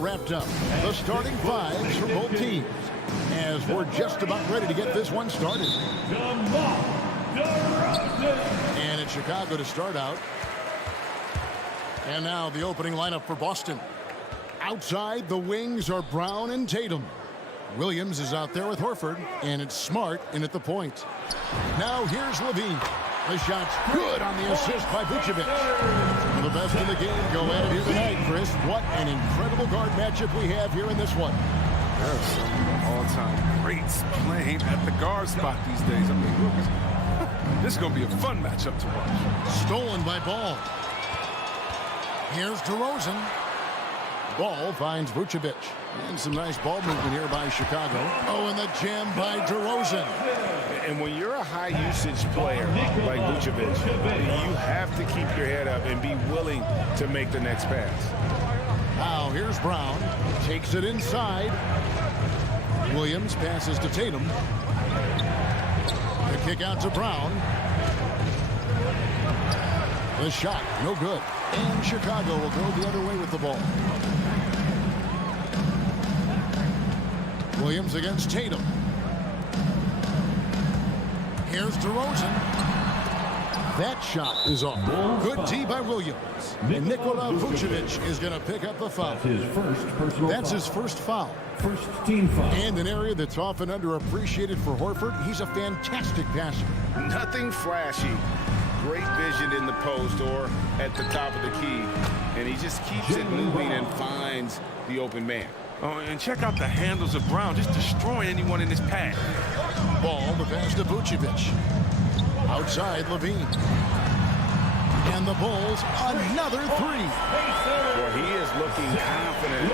wrapped up. The starting fives for both teams, as we're just about ready to get this one started. And it's Chicago to start out. And now the opening lineup for Boston. Outside, the wings are Brown and Tatum. Williams is out there with Horford, and it's Smart in at the point. Now here's Levine. The shot's good on the assist by Vucevic. For the best in the game, go at it here tonight, Chris. What an incredible guard matchup we have here in this one. There's some of the all-time greats playing at the guard spot these days. I mean, look, this is going to be a fun matchup to watch. Stolen by Ball. Here's DeRozan. Ball finds Vucevic. And some nice ball movement here by Chicago. Oh, and the jam by DeRozan. And when you're a high-usage player like Vucevic, you have to keep your head up and be willing to make the next pass. Now here's Brown. Takes it inside. Williams passes to Tatum. The kick out to Brown. The shot, no good. And Chicago will go the other way with the ball. Williams against Tatum. Here's DeRozan. That shot is off. Good D by Williams. And Nikola Vucevic is going to pick up the foul. That's his first foul. First team foul. And an area that's often underappreciated for Horford. He's a fantastic passer. Nothing flashy. Great vision in the post or at the top of the key. And he just keeps it moving and finds the open man. Oh, and check out the handles of Brown, just destroying anyone in his path. Ball, the pass to Vucevic. Outside, Levine. And the Bulls, another three. Well, he is looking confident.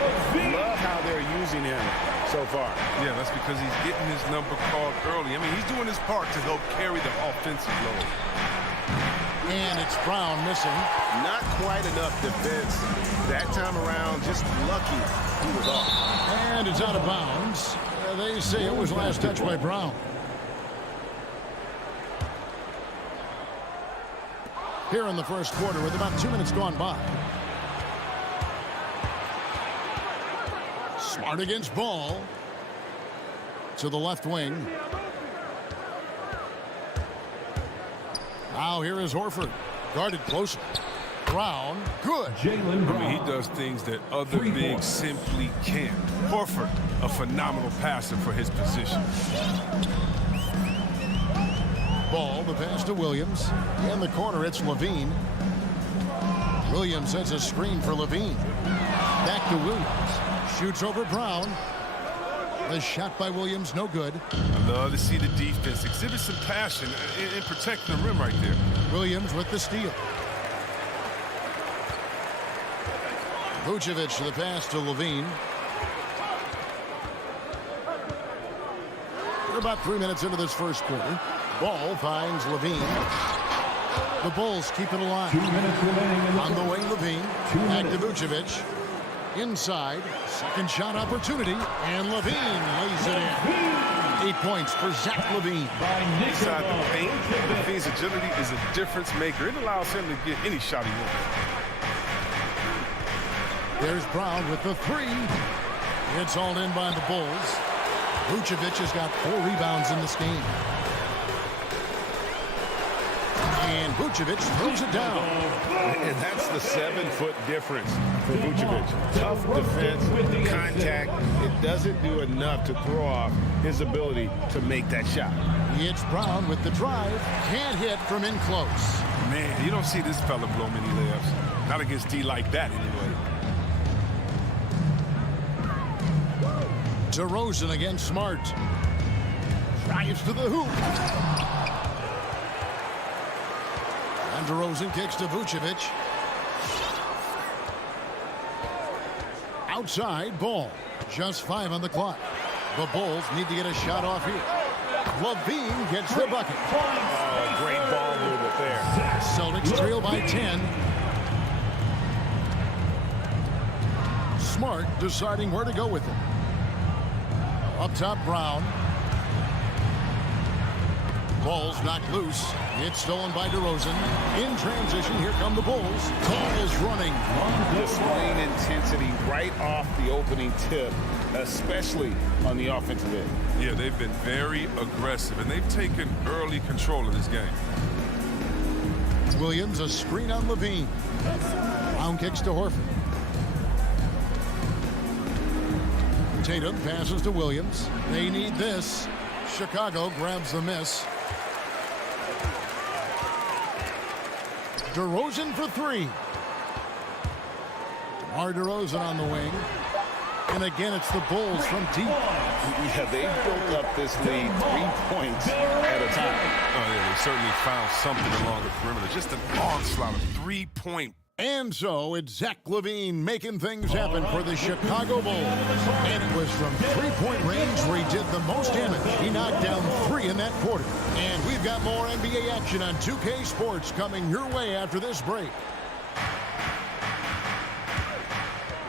Love how they're using him so far. Yeah, that's because he's getting his number called early. I mean, he's doing his part to help carry the offensive load. And it's Brown missing. Not quite enough defense that time around. Just lucky he was off. And it's out of bounds. They say it was last touched by Brown. Here in the first quarter with about 2 minutes gone by. Smart against Ball. To the left wing. Now here is Horford. Guarded closer. Brown, good. Jaylen Brown. I mean, he does things that other bigs simply can't. Horford, a phenomenal passer for his position. Ball, the pass to Williams. In the corner, it's Levine. Williams sets a screen for Levine. Back to Williams. Shoots over Brown. The shot by Williams, no good. I love to see the defense exhibit some passion in protecting the rim right there. Williams with the steal. Vucevic, the pass to Levine. We're about 3 minutes into this first quarter. Ball finds Levine. The Bulls keep it alive. 2 minutes remaining. On the wing, Levine. Back to Vucevic. Inside. Second shot opportunity. And Levine lays it in. 8 points for Zach Levine. Inside the paint, Levine's agility is a difference maker. It allows him to get any shot he wants. There's Brown with the three. It's all in by the Bulls. Vucevic has got 4 rebounds in this game. And Vucevic throws it down. And that's the 7-foot difference for Vucevic. Tough defense, contact. It doesn't do enough to throw off his ability to make that shot. It's Brown with the drive. Can't hit from in close. Man, you don't see this fella blow many layups. Not against D like that, anyway. DeRozan against Smart. Drives to the hoop. And DeRozan kicks to Vucevic. Outside, Ball. Just 5 on the clock. The Bulls need to get a shot off here. Levine gets the bucket. Oh, great ball movement there. Celtics trail by 10. Smart deciding where to go with it. Up top, Brown. Ball's knocked loose. It's stolen by DeRozan. In transition, here come the Bulls. Ball's running. Displaying intensity right off the opening tip, especially on the offensive end. Yeah, they've been very aggressive, and they've taken early control of this game. Williams, a screen on Levine. Brown kicks to Horford. Tatum passes to Williams. They need this. Chicago grabs the miss. DeRozan for three. DeMar DeRozan on the wing. And again, it's the Bulls from deep. Yeah, they built up this lead 3 points at a time. Oh, yeah, they certainly found something along the perimeter. Just an onslaught of 3-point. And so it's Zach LaVine making things happen for the Chicago Bulls. And it was from three-point range where he did the most damage. He knocked down 3 in that quarter. And we've got more NBA action on 2K Sports coming your way after this break.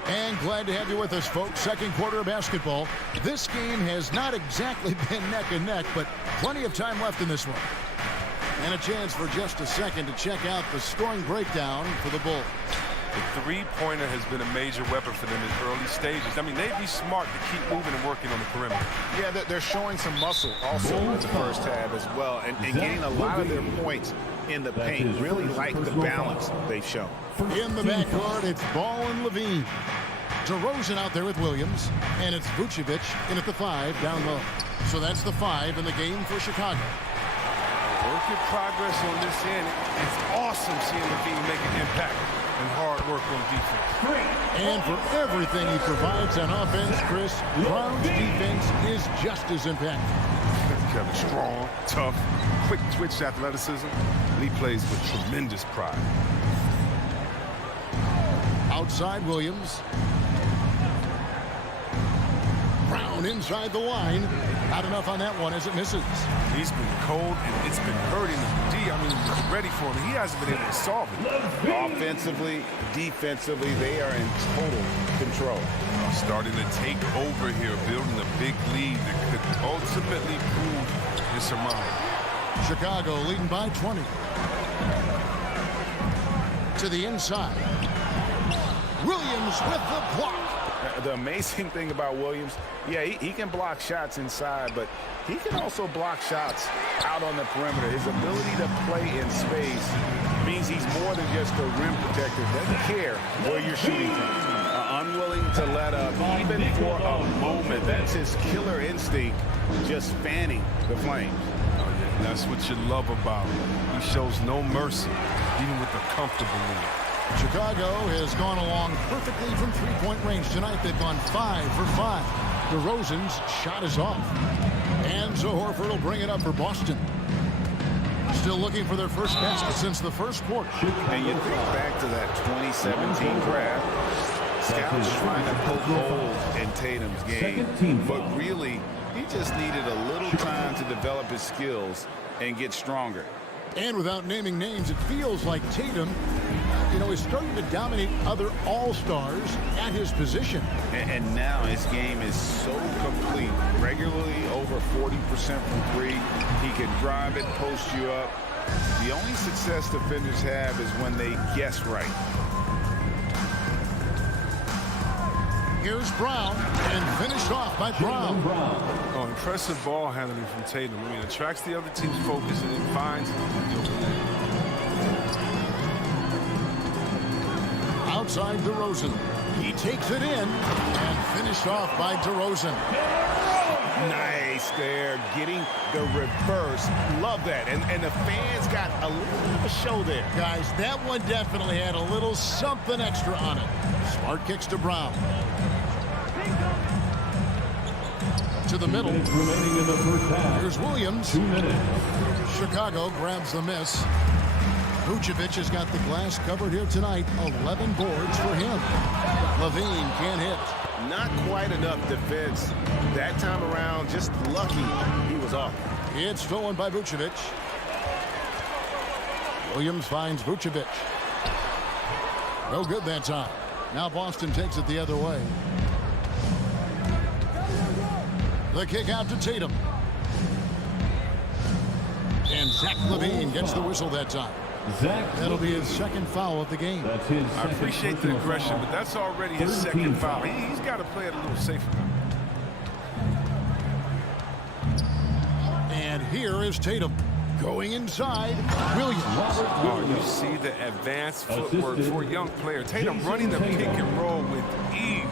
And glad to have you with us, folks. Second quarter of basketball. This game has not exactly been neck and neck, but plenty of time left in this one. And a chance for just a second to check out the scoring breakdown for the Bulls. The three-pointer has been a major weapon for them in early stages. I mean, they'd be smart to keep moving and working on the perimeter. Yeah, they're showing some muscle also in the first half as well, and getting a lot of their points in the paint. Really like the balance they've shown. In the backcourt, it's Ball and Levine. DeRozan out there with Williams, and it's Vucevic in at the 5 down low. So that's the 5 in the game for Chicago. Work in progress on this end. It's awesome seeing Levine make an impact and hard work on defense. And for everything he provides on offense, Chris, Brown's defense is just as impactful. Kevin, strong, tough, quick twitch athleticism, and he plays with tremendous pride. Outside Williams. Brown inside the line. Not enough on that one as it misses. He's been cold, and it's been hurting him. I mean, he was ready for him. He hasn't been able to solve it. Offensively, defensively, they are in total control. Starting to take over here, building a big lead that could ultimately prove insurmountable. Chicago leading by 20. To the inside. Williams with the block. The amazing thing about Williams, yeah, he can block shots inside, but he can also block shots out on the perimeter. His ability to play in space means he's more than just a rim protector. Doesn't care where you're shooting from. Unwilling to let up, even for a moment. That's his killer instinct, just fanning the flames. Oh, yeah, that's what you love about him. He shows no mercy, even with a comfortable lead. Chicago has gone along perfectly from three-point range tonight. They've gone 5 for 5. DeRozan's shot is off. And so Horford will bring it up for Boston. Still looking for their first basket since the first quarter. And you think back to that 2017 draft. Scouts trying to poke holes in Tatum's game. But really, he just needed a little time to develop his skills and get stronger. And without naming names, it feels like Tatum, is starting to dominate other all-stars at his position. And now his game is so complete. Regularly over 40% from 3. He can drive it, post you up. The only success defenders have is when they guess right. Here's Brown, and finished off by Brown. Oh, impressive ball handling from Tatum. I mean, attracts the other team's focus and then finds the open man. Outside DeRozan. He takes it in and finished off by DeRozan. Nice there, getting the reverse. Love that. And the fans got a little bit of a show there. Guys, that one definitely had a little something extra on it. Smart kicks to Brown. To the middle. Remaining in the first half. Here's Williams. 2 minutes. Chicago grabs the miss. Vucevic has got the glass covered here tonight. 11 boards for him. Levine can't hit. Not quite enough defense. That time around, just lucky he was off. It's stolen by Vucevic. Williams finds Vucevic. No good that time. Now Boston takes it the other way. The kick out to Tatum. And Zach LaVine gets the whistle that time. That'll be his second foul of the game. That's his I appreciate the aggression, but that's already his second foul. He's got to play it a little safer now. And here is Tatum. Going inside, Williams. Oh, you see the advanced footwork for a young player. Tatum running the pick and roll with ease.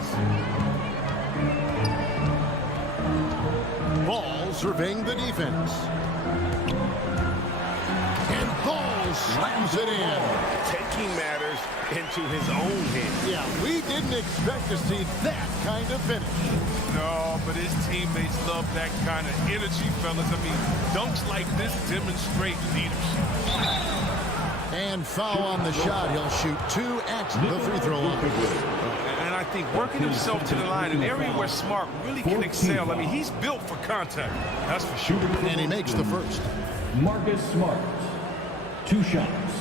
Ball surveying the defense. And Ball slams it in. Taking matters into his own hands. Yeah, we didn't expect to see that kind of finish. No, but his teammates love that kind of energy, fellas. I mean, dunks like this demonstrate leadership. And foul on the shot. He'll shoot 2 at the free throw line. And I think working himself to the line, an area where Smart really can excel. I mean, he's built for contact. That's for sure. And he makes the first. Marcus Smart. 2 shots.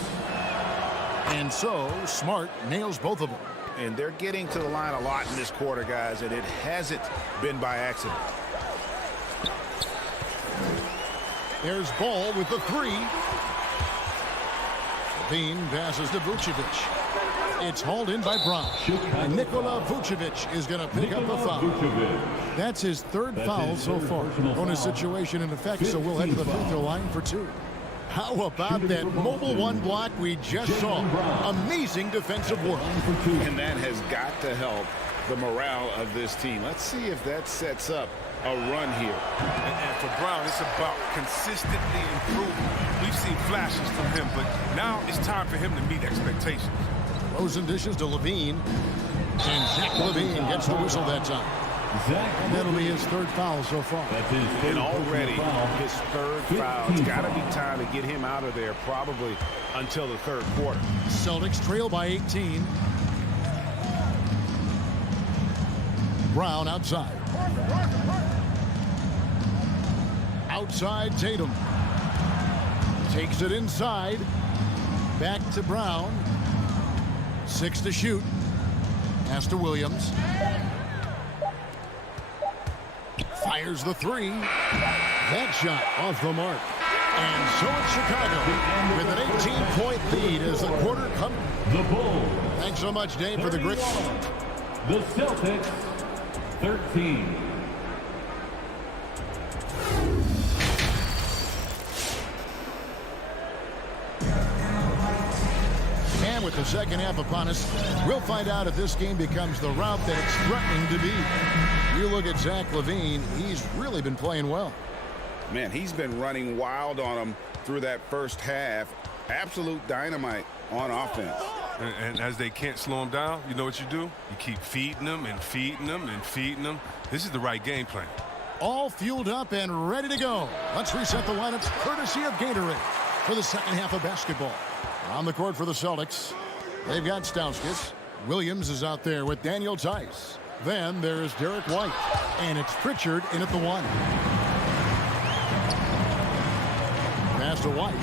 And so, Smart nails both of them. And they're getting to the line a lot in this quarter, guys, and it hasn't been by accident. There's Ball with the 3. Bean passes to Vucevic. It's hauled in by Brown. And Nikola Vucevic is going to pick up the foul. That's his third foul so far. Bonus situation in effect, so we'll head to the free throw line for 2. How about that mobile 1 block we just saw? Amazing defensive work. And that has got to help the morale of this team. Let's see if that sets up a run here. And for Brown, it's about consistently improving. We've seen flashes from him, but now it's time for him to meet expectations. Rosen dishes to LaVine. And Zach LaVine gets the whistle that time. And that'll be his third foul so far. And already his third foul. It's got to be time to get him out of there probably until the third quarter. Celtics trail by 18. Brown outside. Outside Tatum. Takes it inside. Back to Brown. 6 to shoot. Pass to Williams. Fires the 3. That shot off the mark. And so it's Chicago with an 18-point lead as the quarter comes. The Bulls. Thanks so much, Dave, for the grit. The Celtics, 13. And with the second half upon us, we'll find out if this game becomes the route that it's threatening to be. You look at Zach LaVine, he's really been playing well. Man, he's been running wild on them through that first half. Absolute dynamite on offense. And as they can't slow him down, you know what you do? You keep feeding them and feeding them and feeding them. This is the right game plan. All fueled up and ready to go. Let's reset the lineups courtesy of Gatorade for the second half of basketball. On the court for the Celtics, they've got Stauskas. Williams is out there with Daniel Tice. Then there's Derek White. And it's Pritchard in at the 1. Pass to White.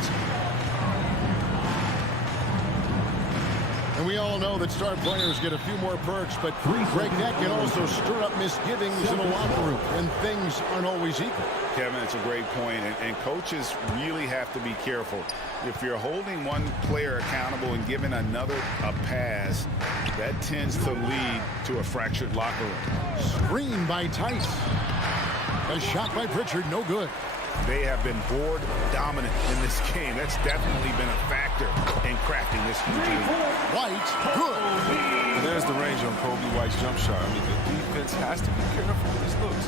And we all know that star players get a few more perks, but Greg, that can also stir up misgivings in the locker room, and things aren't always equal. Kevin, it's a great point, and coaches really have to be careful. If you're holding one player accountable and giving another a pass, that tends to lead to a fractured locker room. Screen by Tice. A shot by Pritchard, no good. They have been board dominant in this game. That's definitely been a factor in crafting this huge lead. White, good. And there's the range on Kobe White's jump shot. I mean, the defense has to be careful with this looks.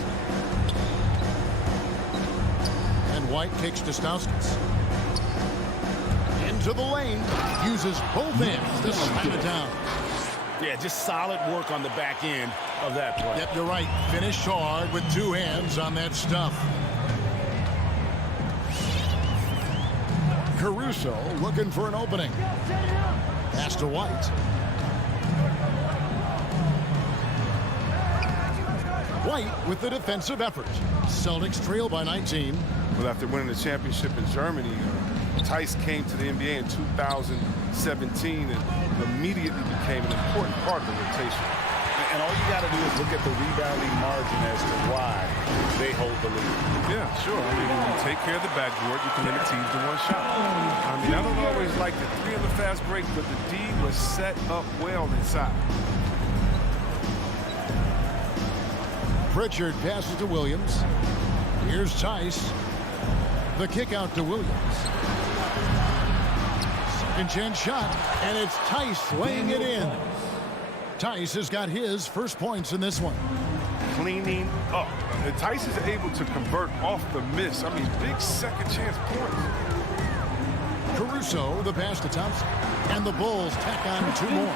And White kicks to Stauskas. Into the lane. Uses both ends to slam it down. Yeah, just solid work on the back end of that play. Yep, you're right. Finished hard with 2 hands on that stuff. Caruso looking for an opening. Pass to White. White with the defensive effort. Celtics trail by 19. Well, after winning the championship in Germany, Tice came to the NBA in 2017 and immediately became an important part of the rotation. And all you got to do is look at the rebounding margin as to why they hold the lead. Yeah, sure. I mean, when you take care of the backboard, you can limit teams to one shot. I mean, I don't always like the 3 on the fast break, but the D was set up well inside. Pritchard passes to Williams. Here's Tice. The kick out to Williams. Second chance shot, and it's Tice laying it in. Tice has got his first points in this one. Cleaning up. And Tice is able to convert off the miss. I mean, big second chance points. Caruso, the pass to Thompson. And the Bulls tack on 2 more.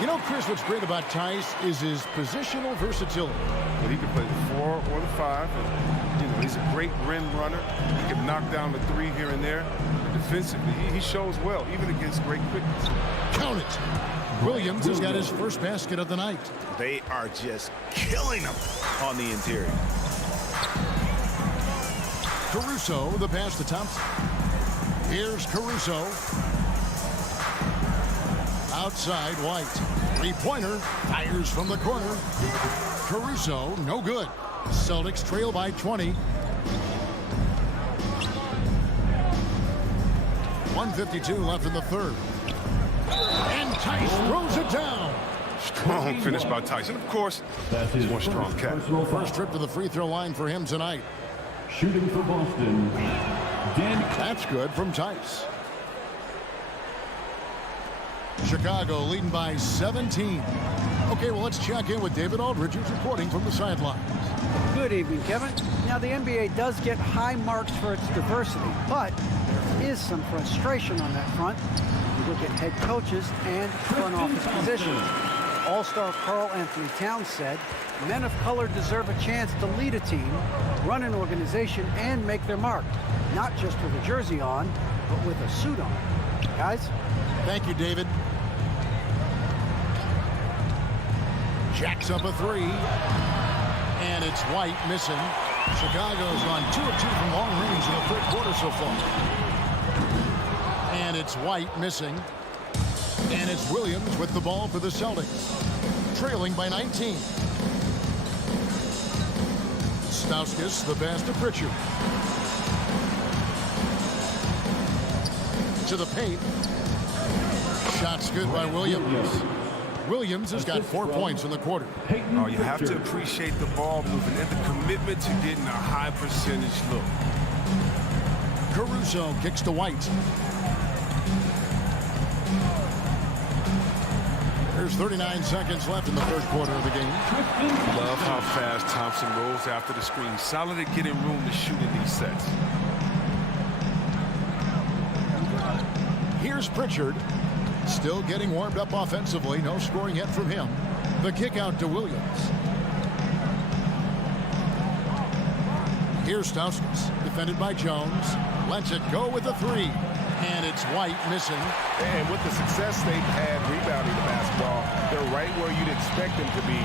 You know, Chris, what's great about Tice is his positional versatility. But he can play the 4 or the 5. And, you know, he's a great rim runner. He can knock down the 3 here and there. And defensively, he shows well, even against great quickness. Count it. Williams has got his first basket of the night. They are just killing them on the interior. Caruso, the pass to Thompson. Here's Caruso. Outside, White. Three-pointer. Fires from the corner. Caruso, no good. Celtics trail by 20. 1:52 left in the third. And Tice throws it down. Strong finish by Tyson. Of course, he's one strong cat. First trip to the free throw line for him tonight. Shooting for Boston, That's good from Tice. Chicago leading by 17. Okay, well, let's check in with David Aldridge, who's reporting from the sidelines. Good evening, Kevin. Now, the NBA does get high marks for its diversity, but there is some frustration on that front. You look at head coaches and front office positions. All-star Karl Anthony Towns said, men of color deserve a chance to lead a team, run an organization, and make their mark. Not just with a jersey on, but with a suit on. Guys? Thank you, David. Jacks up a 3. And it's White missing. Chicago's on 2 of 2 from long range in the third quarter so far. And it's White missing. And it's Williams with the ball for the Celtics. Trailing by 19. Stauskas, the pass to Pritchard. To the paint. Shots good by Williams. Williams has got 4 points in the quarter. Oh, you have to appreciate the ball movement and the commitment to getting a high percentage look. Caruso kicks to White. There's 39 seconds left in the third quarter of the game. Love how fast Thompson rolls after the screen. Solid at getting room to shoot in these sets. Here's Pritchard. Still getting warmed up offensively. No scoring yet from him. The kick out to Williams. Here's Stauskas. Defended by Jones. Lets it go with the 3. And it's White missing. And with the success they've had rebounding the basketball, they're right where you'd expect them to be,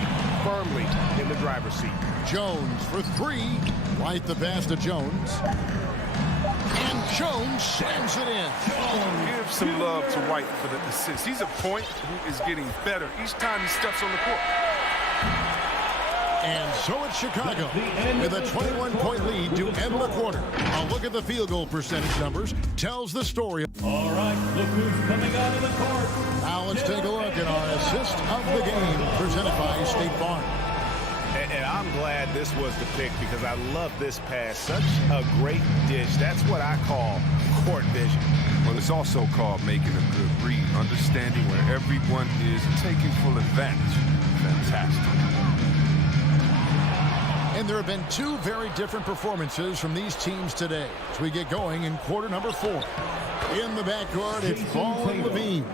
firmly in the driver's seat. Jones for 3. White the pass to Jones. And Jones slams it in. Give some love to White for the assist. He's a point who is getting better each time he steps on the court. And so it's Chicago with a 21-point lead to end the quarter. A look at the field goal percentage numbers tells the story. All right, look who's coming out of the court. Now let's take a look at our assist of the game presented by State Farm. And I'm glad this was the pick because I love this pass. Such a great dish. That's what I call court vision. Well, it's also called making a good read, understanding where everyone is and taking full advantage. Fantastic. And there have been 2 very different performances from these teams today as we get going in quarter number 4. In the backcourt, it's Ball and Levine.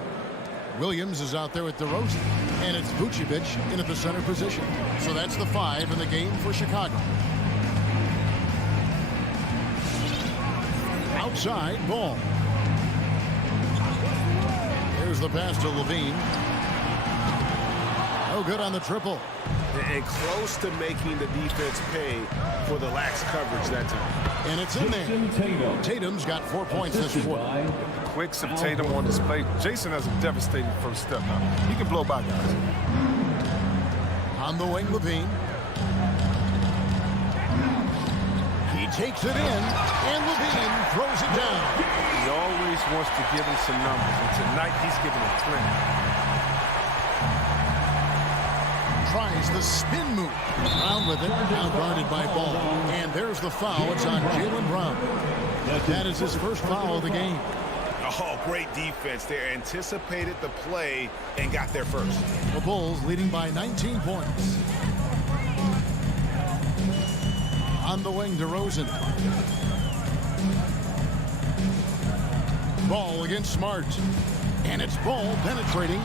Williams is out there with DeRozan, and it's Vucevic in at the center position. So that's the 5 in the game for Chicago. Outside, Ball. Here's the pass to Levine. No good on the triple. And close to making the defense pay for the lax coverage that time. And it's in there. Tatum's got 4 points this quarter. The quicks of Tatum on display. Jason has a devastating first step now. He can blow by guys. On the wing, Levine. He takes it in, and Levine throws it down. He always wants to give him some numbers, and tonight he's giving him plenty. Tries the spin move. Brown with it, now guarded by Ball. And there's the foul. It's on Jaylen Brown. That is his first foul of the game. Oh, great defense there. Anticipated the play and got there first. The Bulls leading by 19 points. On the wing, DeRozan. Ball against Smart. And it's Ball penetrating.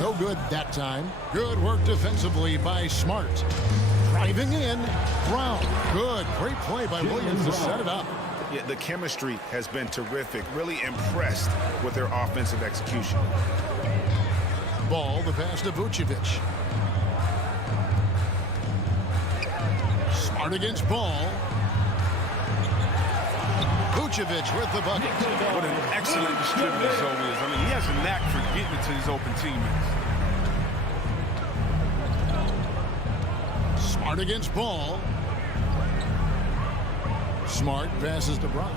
No good that time. Good work defensively by Smart. Driving in, Brown. Good. Great play by Williams to set it up. Yeah, the chemistry has been terrific. Really impressed with their offensive execution. Ball, the pass to Vucevic. Smart against Ball. Vucevic with the bucket. What an excellent distributor Zoe is. I mean, he has a knack for getting it to his open teammates. Smart against Ball. Smart passes to Brown.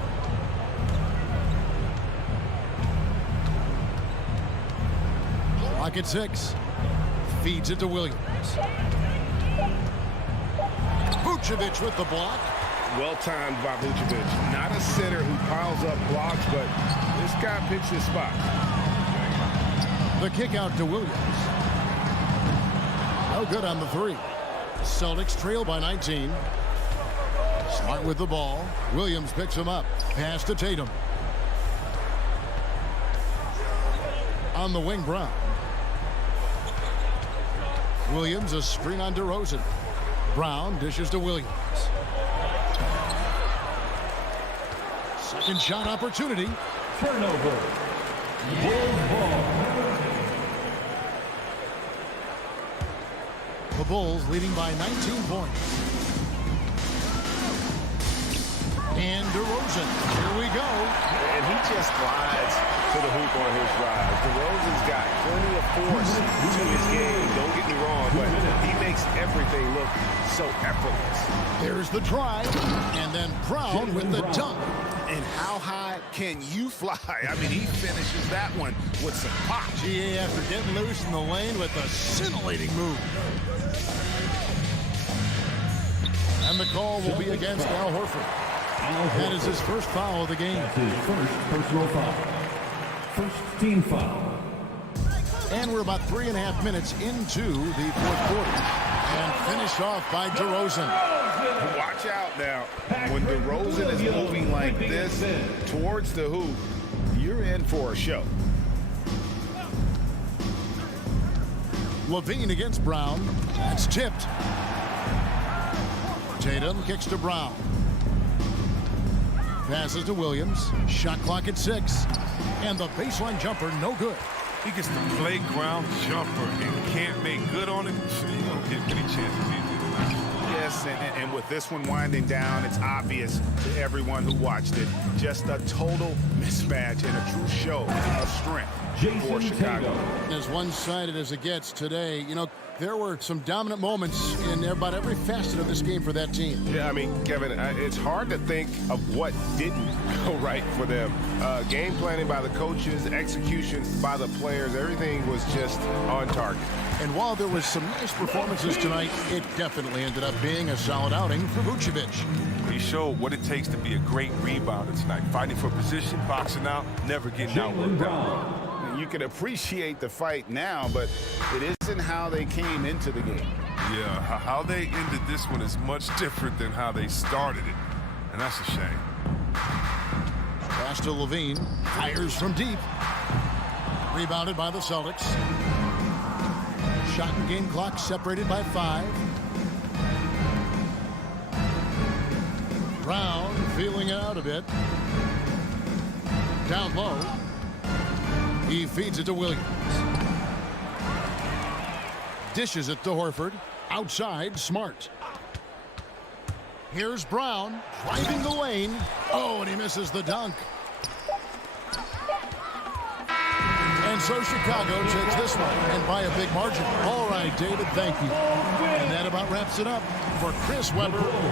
Clock at 6. Feeds it to Williams. Vucevic with the block. Well-timed by Vucevic. Not a center who piles up blocks, but this guy picks his spot. The kick out to Williams. No good on the 3. Celtics trail by 19. Smart with the ball. Williams picks him up. Pass to Tatum. On the wing, Brown. Williams, a screen on DeRozan. Brown dishes to Williams. Second shot opportunity. Turnover. Bulls ball. The Bulls leading by 19 points. And DeRozan. Here we go. And he just glides to the hoop on his drive. DeRozan's got plenty of force to his game. Don't get me wrong, but he makes everything look so effortless. There's the drive. And then Brown with the dunk. And how high can you fly? I mean, he finishes that one with some pop. GA after getting loose in the lane with a scintillating move. And the call will be against Al Horford. That is his first foul of the game. That's his first personal foul. First team foul. And we're about 3.5 minutes into the fourth quarter. And finished off by DeRozan. Watch out now. When DeRozan is moving like this towards the hoop, you're in for a show. Levine against Brown. That's tipped. Tatum kicks to Brown. Passes to Williams. Shot clock at 6. And the baseline jumper, no good. He gets the playground jumper and can't make good on it. You don't get many chances easy tonight. Yes, and with this one winding down, it's obvious to everyone who watched it. Just a total mismatch and a true show of strength for Chicago. As one-sided as it gets today, you know, there were some dominant moments in about every facet of this game for that team. Yeah, I mean, Kevin, it's hard to think of what didn't go right for them. Game planning by the coaches, execution by the players, everything was just on target. And while there was some nice performances tonight, it definitely ended up being a solid outing for Vucevic. He showed what it takes to be a great rebounder tonight. Fighting for position, boxing out, never getting outworked out. You can appreciate the fight now, but it isn't how they came into the game. Yeah, how they ended this one is much different than how they started it. And that's a shame. Pass to Levine. Fires from deep. Rebounded by the Celtics. Shot and game clock separated by 5. Brown feeling it out a bit. Down low. He feeds it to Williams. Dishes it to Horford. Outside, Smart. Here's Brown driving the lane. Oh, and he misses the dunk. And so Chicago takes this one, and by a big margin. All right, David, thank you. that about wraps it up for Chris Webber.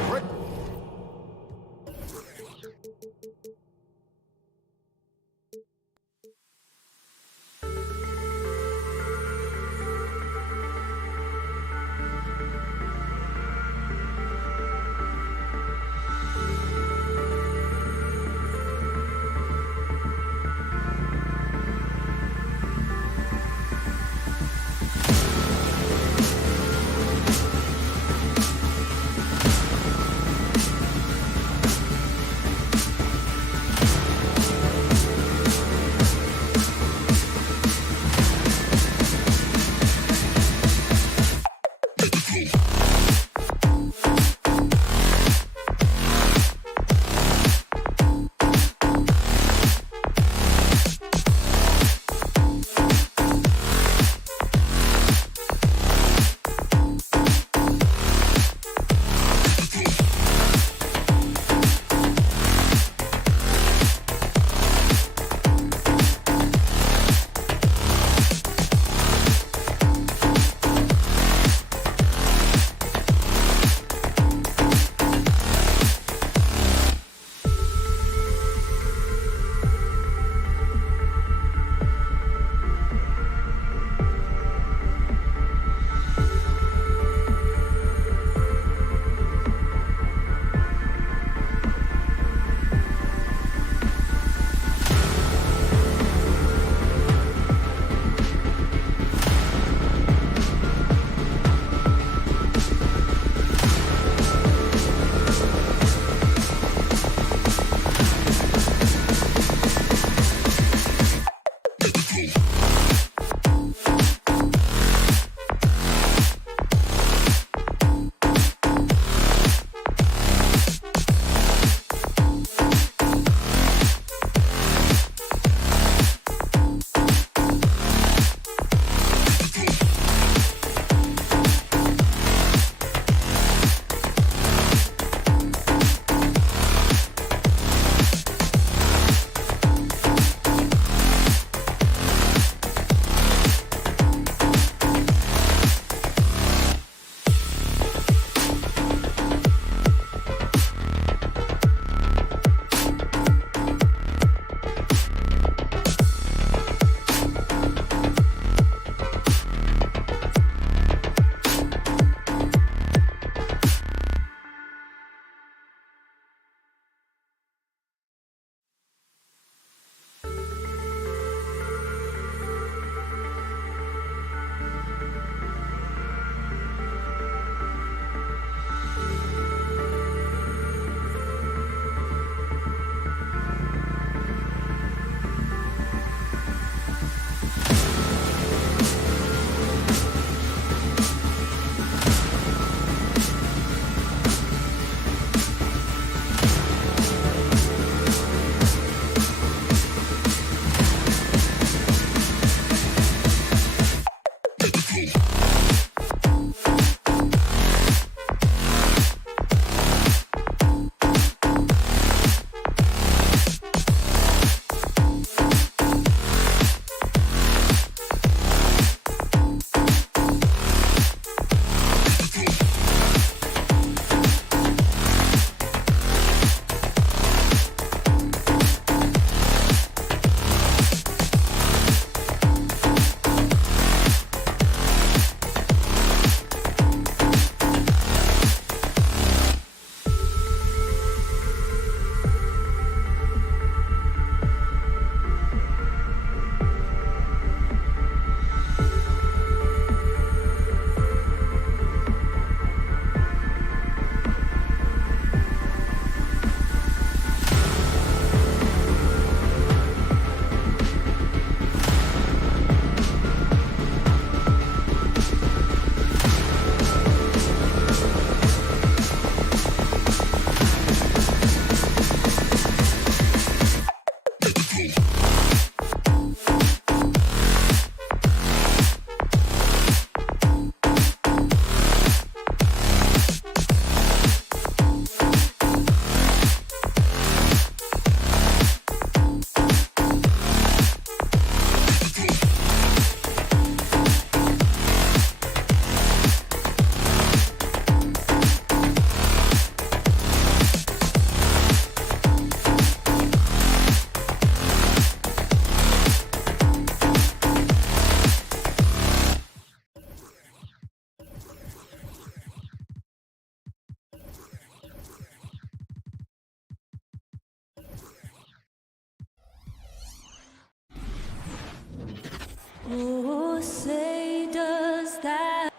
Oh, say does that.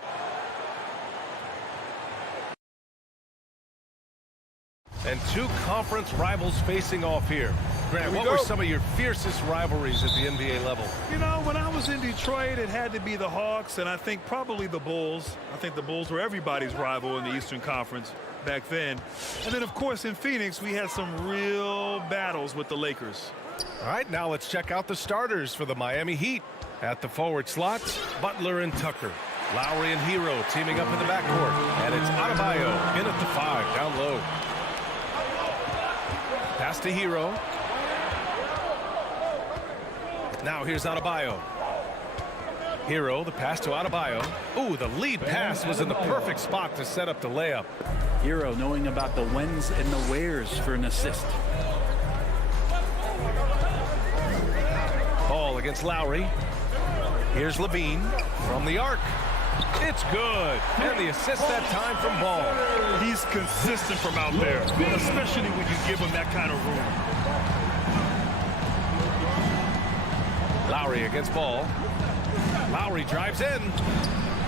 And two conference rivals facing off here. Grant, what were some of your fiercest rivalries at the NBA level? You know, when I was in Detroit, it had to be the Hawks, and I think probably the Bulls. I think the Bulls were everybody's rival in the Eastern Conference back then. And then, of course, in Phoenix, we had some real battles with the Lakers. All right, now let's check out the starters for the Miami Heat. At the forward slots, Butler and Tucker. Lowry and Hero teaming up in the backcourt. And it's Adebayo in at the 5, down low. Pass to Hero. Now here's Adebayo. Hero, the pass to Adebayo. Ooh, the lead pass was in the perfect spot to set up the layup. Hero knowing about the whens and the wheres for an assist. Ball against Lowry. Here's Levine from the arc. It's good. And the assist that time from Ball. He's consistent from out there, especially when you give him that kind of room. Lowry against Ball. Lowry drives in.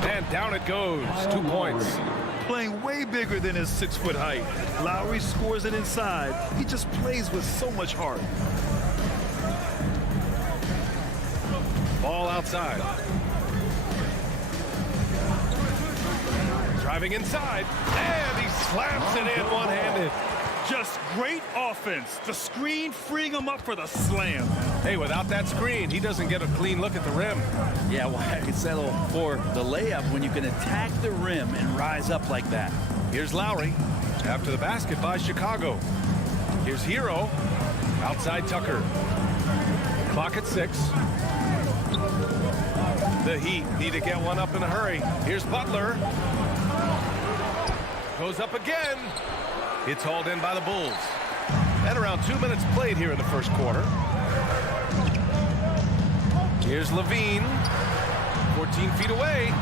And down it goes. 2 points. Playing way bigger than his 6-foot height. Lowry scores it inside. He just plays with so much heart. Ball outside. Driving inside. And he slaps it in one-handed. Just great offense. The screen freeing him up for the slam. Hey, without that screen, he doesn't get a clean look at the rim. Yeah, why settle for the layup when you can attack the rim and rise up like that? Here's Lowry. After the basket by Chicago. Here's Hero. Outside Tucker. Clock at 6. The Heat need to get one up in a hurry. Here's Butler. Goes up again. It's hauled in by the Bulls. And around 2 minutes played here in the first quarter. Here's Levine. 14 feet away.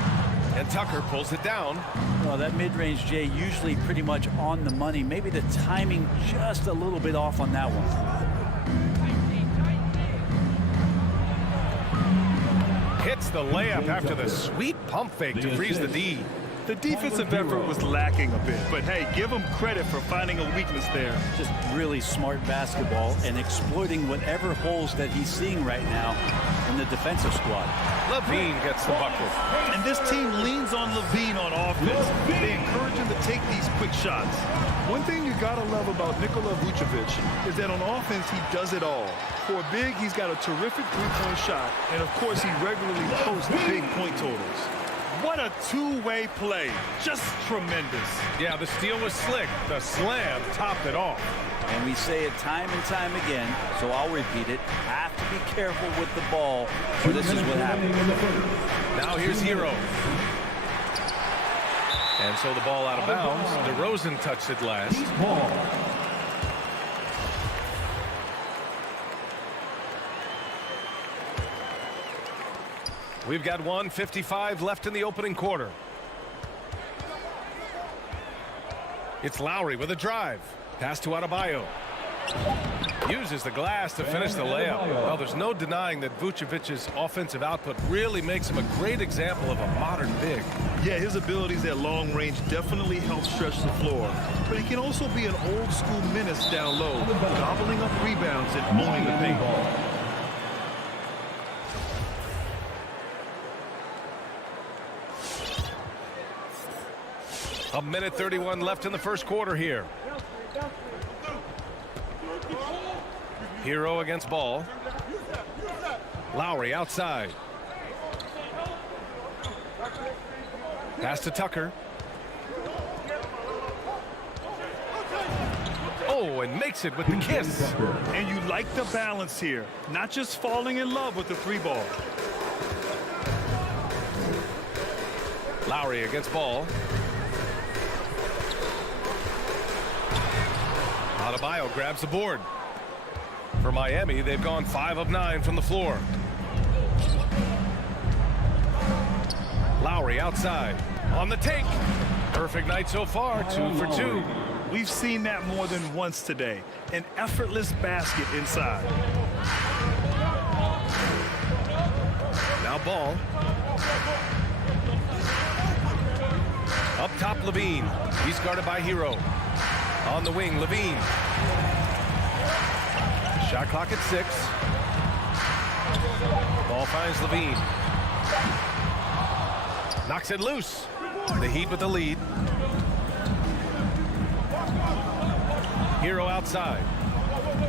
And Tucker pulls it down. Well, that mid-range, Jay, usually pretty much on the money. Maybe the timing just a little bit off on that one. Hits the layup after the sweet pump fake to freeze the D. The defensive effort was lacking a bit, but hey, give him credit for finding a weakness there. Just really smart basketball and exploiting whatever holes that he's seeing right now in the defensive squad. Levine gets the bucket. And this team leans on Levine on offense. They encourage him to take these quick shots. One thing you gotta love about Nikola Vucevic is that on offense, he does it all. For a big, he's got a terrific three-point shot, and of course, he regularly posts big point totals. What a two-way play. Just tremendous. Yeah, the steal was slick. The slam topped it off. And we say it time and time again, so I'll repeat it. Have to be careful with the ball, or this is what happens. Now here's Hero. And so the ball out of bounds. DeRozan touched it last. We've got 1:55 left in the opening quarter. It's Lowry with a drive. Pass to Adebayo. Uses the glass to finish the layup. Well, there's no denying that Vucevic's offensive output really makes him a great example of a modern big. Yeah, his abilities at long range definitely help stretch the floor. But he can also be an old-school menace down low, gobbling up rebounds and owning the paint. A minute 31 left in the first quarter here. Hero against Ball. Lowry outside. Pass to Tucker. Oh, and makes it with the kiss. And you like the balance here. Not just falling in love with the three ball. Lowry against Ball. Adebayo grabs the board. For Miami, they've gone 5 of 9 from the floor. Lowry outside. On the take. Perfect night so far. 2 for 2. We've seen that more than once today. An effortless basket inside. Now Now Ball. Up top, Levine. He's guarded by Hero. On the wing, Levine. Shot clock at 6. Ball finds Levine. Knocks it loose. The Heat with the lead. Hero outside.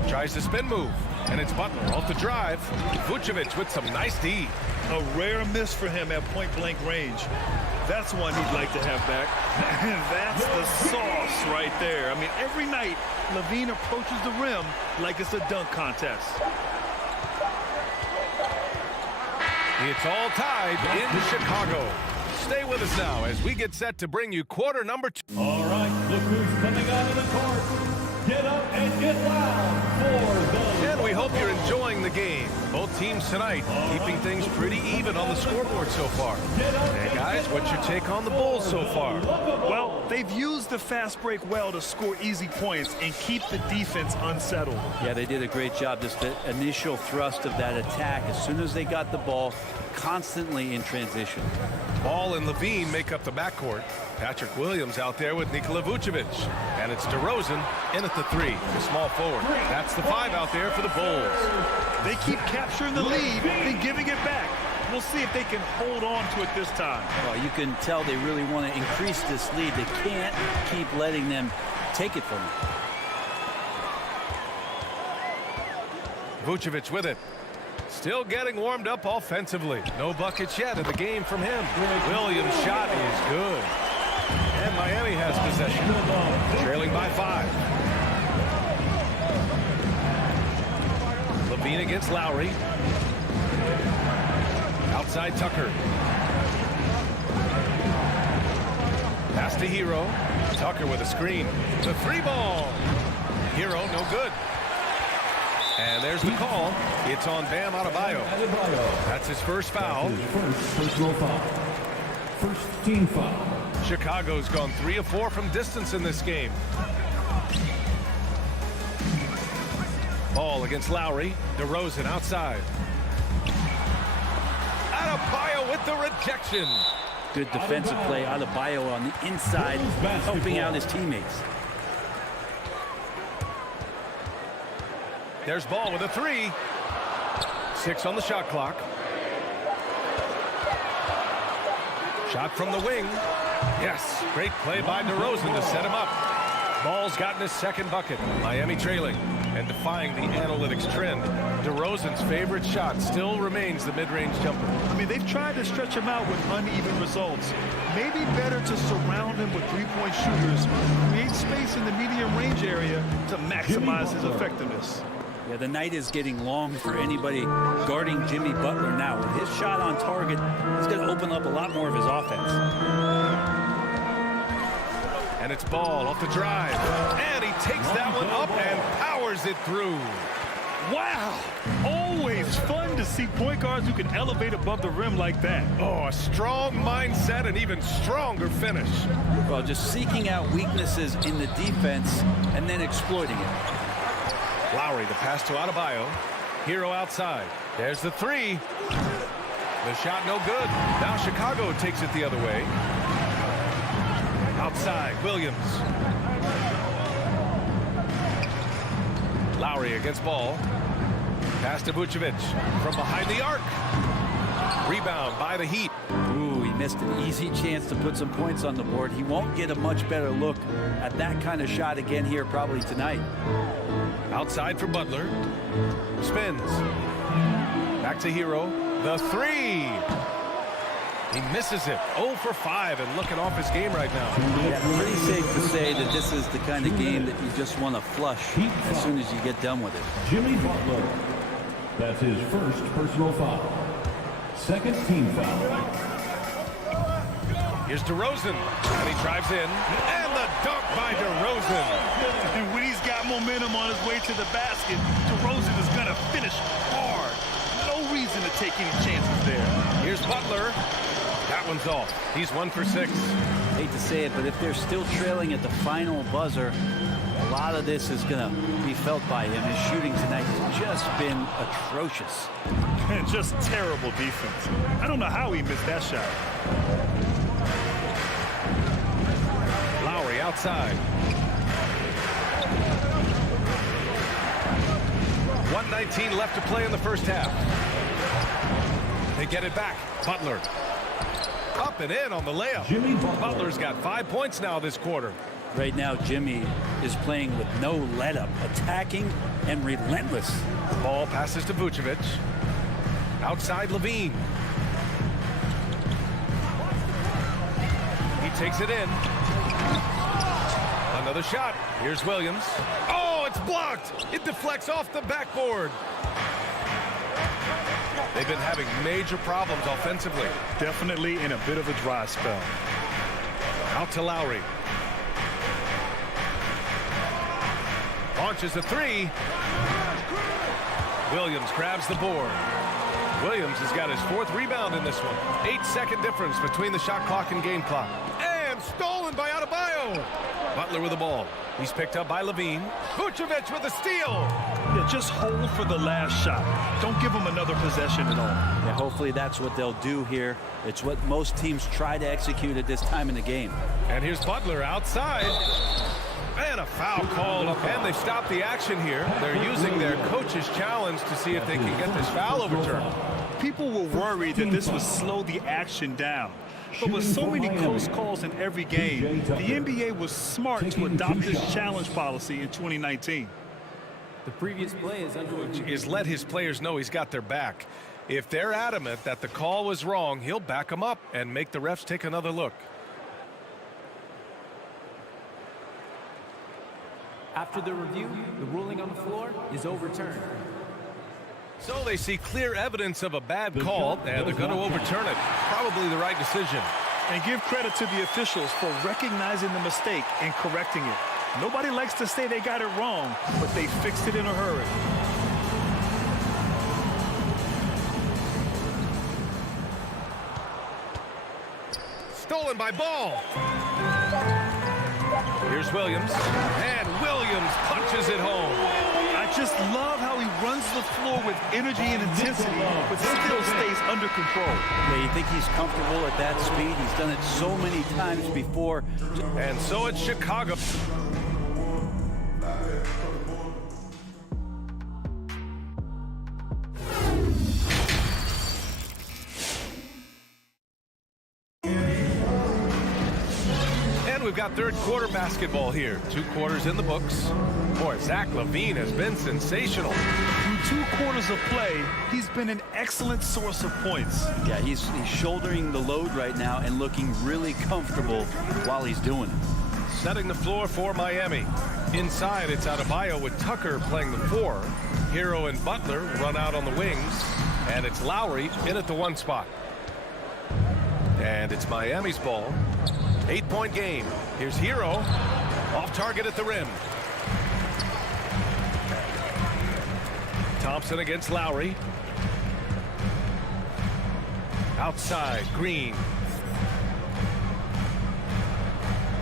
Tries to spin move. And it's Butler off the drive. Vucevic with some nice D. A rare miss for him at point-blank range. That's one he'd like to have back. And that's the sauce right there. I mean, every night, Levine approaches the rim like it's a dunk contest. It's all tied in Chicago. Stay with us now as we get set to bring you quarter number 2. All right, look who's coming out of the court. Get up and get loud for the... And we hope you're enjoying the game. Both teams tonight keeping things pretty even on the scoreboard so far. Hey guys, what's your take on the Bulls so far? Well, they've used the fast break well to score easy points and keep the defense unsettled. Yeah, they did a great job. Just the initial thrust of that attack, as soon as they got the ball, constantly in transition. Ball and Levine make up the backcourt. Patrick Williams out there with Nikola Vucevic. And it's DeRozan in at the 3, the small forward. That's the 5 out there for the Bulls. They keep capturing the lead and giving it back. We'll see if they can hold on to it this time. Well, you can tell they really want to increase this lead. They can't keep letting them take it from them. Vucevic with it. Still getting warmed up offensively. No buckets yet in the game from him. Williams' shot is good. And Miami has possession. Trailing by 5. Levine against Lowry. Outside Tucker. Pass to Hero. Tucker with a screen. The 3 ball. Hero no good. And there's the call. It's on Bam Adebayo. That's his first foul. First personal foul. First team foul. Chicago's gone 3 of 4 from distance in this game. Ball against Lowry. DeRozan outside. Adebayo with the rejection. Good defensive play. Adebayo on the inside, helping out his teammates. There's Ball with a 3. 6 on the shot clock. Shot from the wing. Yes, great play by DeRozan to set him up. Ball's gotten his second bucket. Miami trailing and defying the analytics trend. DeRozan's favorite shot still remains the mid-range jumper. I mean, they've tried to stretch him out with uneven results. Maybe better to surround him with three-point shooters, create space in the medium range area to maximize his effectiveness. Yeah, the night is getting long for anybody guarding Jimmy Butler now. With his shot on target, it's going to open up a lot more of his offense. And it's Ball off the drive. And he takes that one up and powers it through. Wow! Always fun to see point guards who can elevate above the rim like that. Oh, a strong mindset and even stronger finish. Well, just seeking out weaknesses in the defense and then exploiting it. Lowry, the pass to Adebayo. Hero outside. There's the 3. The shot no good. Now Chicago takes it the other way. Outside, Williams. Lowry against Ball. Pass to Vucevic from behind the arc. Rebound by the Heat. Ooh, he missed an easy chance to put some points on the board. He won't get a much better look at that kind of shot again here probably tonight. Outside for Butler. Spins. Back to Hero. The 3. He misses it. 0 for 5 and looking off his game right now. Yeah, pretty safe to say that this is the kind of game that you just want to flush as soon as you get done with it. Jimmy Butler. That's his first personal foul. Second team foul. Here's DeRozan. And he drives in. And the dunk by DeRozan. And when he's got momentum on his way to the basket, DeRozan is going to finish hard. No reason to take any chances there. Here's Butler. That one's off. He's 1 for 6. Hate to say it, but if they're still trailing at the final buzzer, A lot of this is going to be felt by him. His shooting tonight has just been atrocious. And just terrible defense. I don't know how he missed that shot. Lowry outside. 1:19 left to play in the first half. They get it back. Butler. Up and in on the layup. Jimmy Butler's got 5 points now this quarter. Right now, Jimmy is playing with no let-up, attacking and relentless. The ball passes to Vucevic. Outside Levine. He takes it in. Another shot. Here's Williams. Oh, it's blocked. It deflects off the backboard. They've been having major problems offensively. Definitely in a bit of a dry spell. Out to Lowry. Launches a three. Williams grabs the board. Williams has got his 4th rebound in this one. 8-second difference between the shot clock and game clock. And stolen by Adebayo. Butler with the ball. He's picked up by Levine. Vucevic with a steal. Yeah, just hold for the last shot. Don't give him another possession at all. Yeah, hopefully that's what they'll do here. It's what most teams try to execute at this time in the game. And here's Butler outside. And a foul called. And they've stopped the action here. They're using their coach's challenge to see if they can get this foul overturned. People were worried that this would slow the action down. But with so many close calls in every game, the NBA was smart to adopt this challenge policy in 2019. The previous play is let his players know he's got their back. If they're adamant that the call was wrong, he'll back them up and make the refs take another look. After the review, the ruling on the floor is overturned. So they see clear evidence of a bad call, and they're going to overturn it. Probably the right decision. And give credit to the officials for recognizing the mistake and correcting it. Nobody likes to say they got it wrong, but they fixed it in a hurry. Stolen by Ball. Here's Williams, and Williams punches it home. I just love how he runs the floor with energy and intensity, but still stays under control. Yeah, you think he's comfortable at that speed? He's done it so many times before. And so it's Chicago. We've got third quarter basketball here. 2 quarters in the books. Boy, Zach LaVine has been sensational. Through 2 quarters of play, he's been an excellent source of points. Yeah, he's shouldering the load right now and looking really comfortable while he's doing it. Setting the floor for Miami. Inside, it's Adebayo with Tucker playing the 4. Hero and Butler run out on the wings. And it's Lowry in at the 1 spot. And it's Miami's ball. 8-point game. Here's Hero. Off target at the rim. Thompson against Lowry. Outside, Green.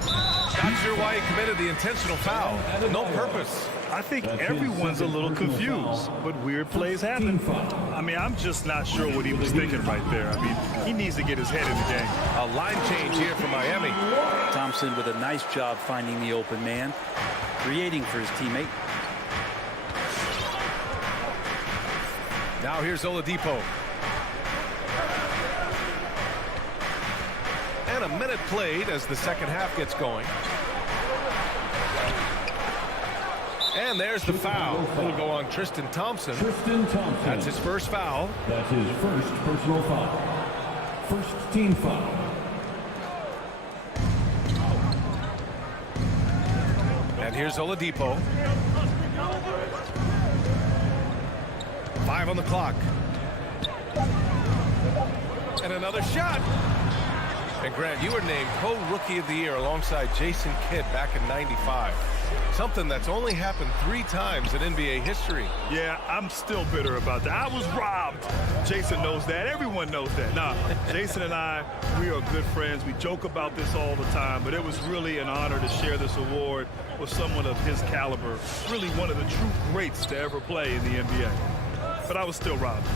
Not sure why he committed the intentional foul. No purpose. I think everyone's a little confused, but weird plays happen. I mean, I'm just not sure what he was thinking right there. I mean, he needs to get his head in the game. A line change here for Miami. Thompson with a nice job finding the open man, creating for his teammate. Now here's Oladipo. And a minute played as the second half gets going. And there's the foul. It'll go on Tristan Thompson. That's his first foul. That's his first personal foul. First team foul. And here's Oladipo. 5 on the clock. And another shot. And Grant, you were named co-rookie of the year alongside Jason Kidd back in '95. Something that's only happened 3 times in NBA history. Yeah, I'm still bitter about that. I was robbed. Jason knows that. Everyone knows that. Nah, Jason and I, we are good friends. We joke about this all the time, but it was really an honor to share this award with someone of his caliber. Really one of the true greats to ever play in the NBA. But I was still robbed.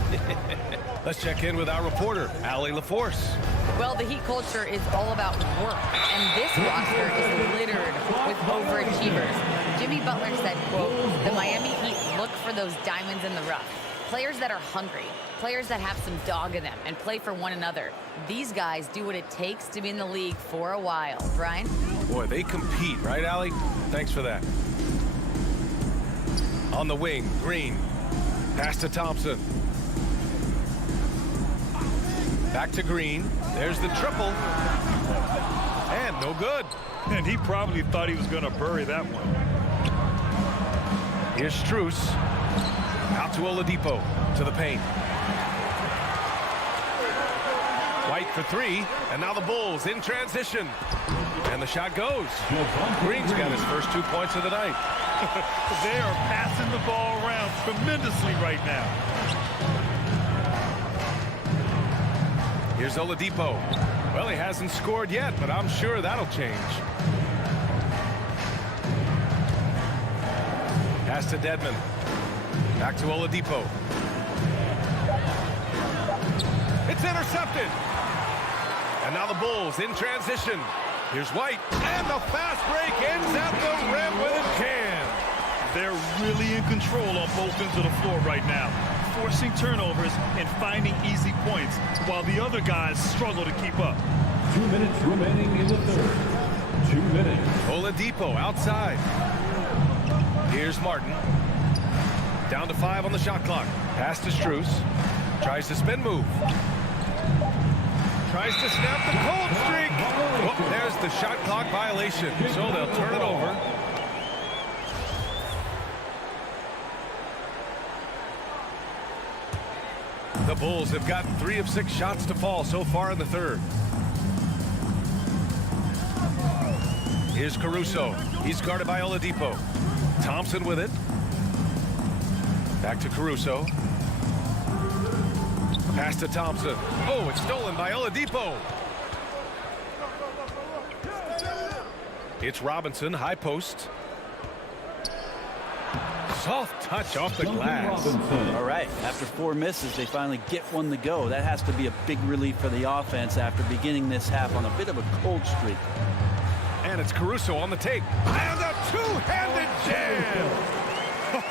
Let's check in with our reporter, Allie LaForce. Well, the Heat culture is all about work, and this roster is littered with overachievers. Jimmy Butler said, quote, "The Miami Heat look for those diamonds in the rough. Players that are hungry, players that have some dog in them and play for one another. These guys do what it takes to be in the league for a while." Brian? Boy, they compete, right, Allie? Thanks for that. On the wing, Green. Pass to Thompson. Back to Green. There's the triple. And no good. And he probably thought he was going to bury that one. Here's Strus. Out to Oladipo. To the paint. White for 3. And now the Bulls in transition. And the shot goes. Green's got his first 2 points of the night. They are passing the ball around tremendously right now. Here's Oladipo. Well, he hasn't scored yet, but I'm sure that'll change. Pass to Dedmon. Back to Oladipo. It's intercepted. And now the Bulls in transition. Here's White. And the fast break ends at the rim with it can. They're really in control on both ends of the floor right now, forcing turnovers and finding easy points while the other guys struggle to keep up. 2 minutes remaining in the third. 2 minutes. Oladipo outside. Here's Martin. Down to 5 on the shot clock. Pass to Strus. Tries to spin move. Tries to snap the cold streak. Oh, there's the shot clock violation. So they'll turn it over. The Bulls have gotten 3 of 6 shots to fall so far in the third. Here's Caruso. He's guarded by Oladipo. Thompson with it. Back to Caruso. Pass to Thompson. Oh, it's stolen by Oladipo. It's Robinson, high post. Soft touch off the glass. All right, after 4 misses, they finally get one to go. That has to be a big relief for the offense after beginning this half on a bit of a cold streak. And it's Caruso on the tape. And a two-handed jam.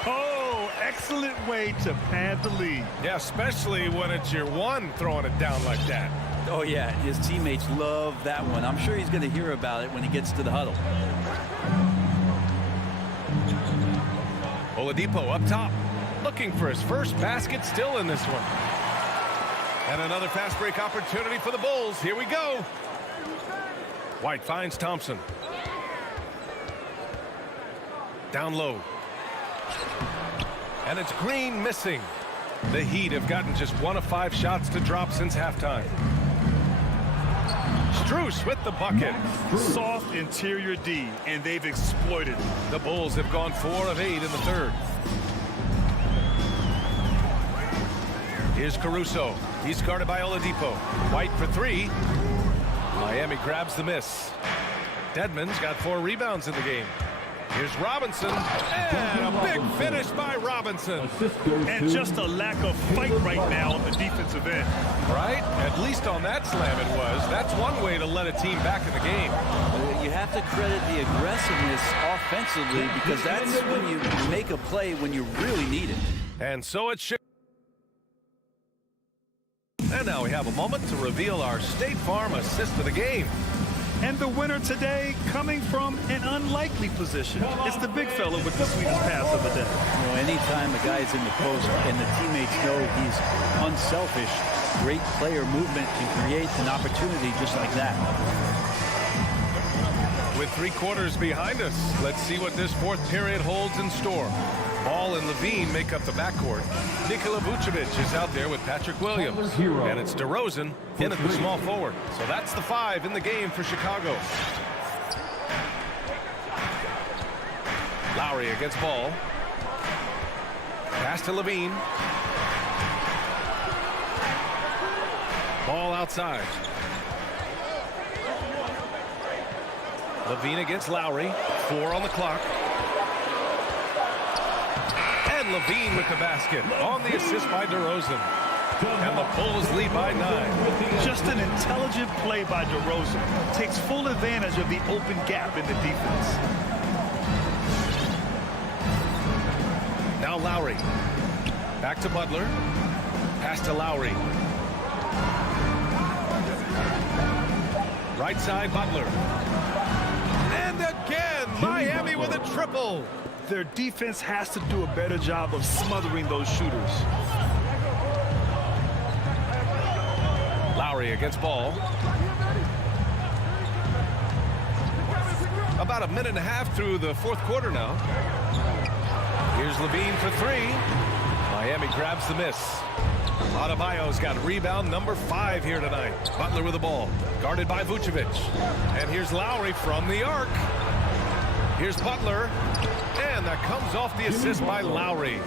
Oh, excellent way to pad the lead. Yeah, especially when it's your one throwing it down like that. Oh, yeah, his teammates love that one. I'm sure he's going to hear about it when he gets to the huddle. Oladipo up top, looking for his first basket, still in this one. And another fast break opportunity for the Bulls. Here we go. White finds Thompson. Down low. And it's Green missing. The Heat have gotten just 1 of 5 shots to drop since halftime. Strus with the bucket. Soft interior D, and they've exploited it. The Bulls have gone 4 of 8 in the third. Here's Caruso. He's guarded by Oladipo. White for 3. Miami grabs the miss. Dedmon's got 4 rebounds in the game. Here's Robinson. And a big finish by Robinson. And just a lack of fight right now on the defensive end. Right? At least on that slam it was. That's one way to let a team back in the game. You have to credit the aggressiveness offensively because that's when you make a play when you really need it. And so it should. And now we have a moment to reveal our State Farm assist of the game. And the winner today coming from an unlikely position. It's the big fella with the sweetest pass of the day. You know, anytime a guy's in the post and the teammates know he's unselfish, great player movement can create an opportunity just like that. With 3 quarters behind us, let's see what this 4th period holds in store. Ball and Levine make up the backcourt. Nikola Vucevic is out there with Patrick Williams. And it's DeRozan in at the small forward. So that's the 5 in the game for Chicago. Lowry against Ball. Pass to Levine. Ball outside. Levine against Lowry. 4 on the clock. And Levine with the basket on the assist by DeRozan. And the Bulls lead by 9. Just an intelligent play by DeRozan. Takes full advantage of the open gap in the defense. Now Lowry. Back to Butler. Pass to Lowry. Right side, Butler. And again, Miami with a triple. Their defense has to do a better job of smothering those shooters. Lowry against Ball. About a minute and a half through the fourth quarter now. Here's Levine for 3. Miami grabs the miss. Adebayo's got rebound number 5 here tonight. Butler with the ball, guarded by Vucevic. And here's Lowry from the arc. Here's Butler, and that comes off the assist by Lowry.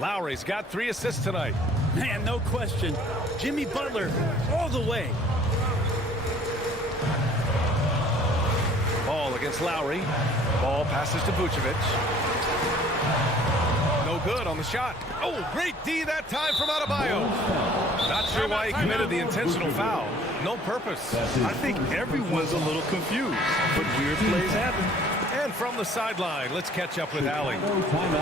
Lowry's got 3 assists tonight. Man, no question. Jimmy Butler all the way. Ball against Lowry. Ball passes to Vucevic. No good on the shot. Oh, great D that time from Adebayo. Not sure why he committed the intentional foul. No purpose. I think everyone's a little confused, but weird plays happen. And from the sideline, let's catch up with Allie.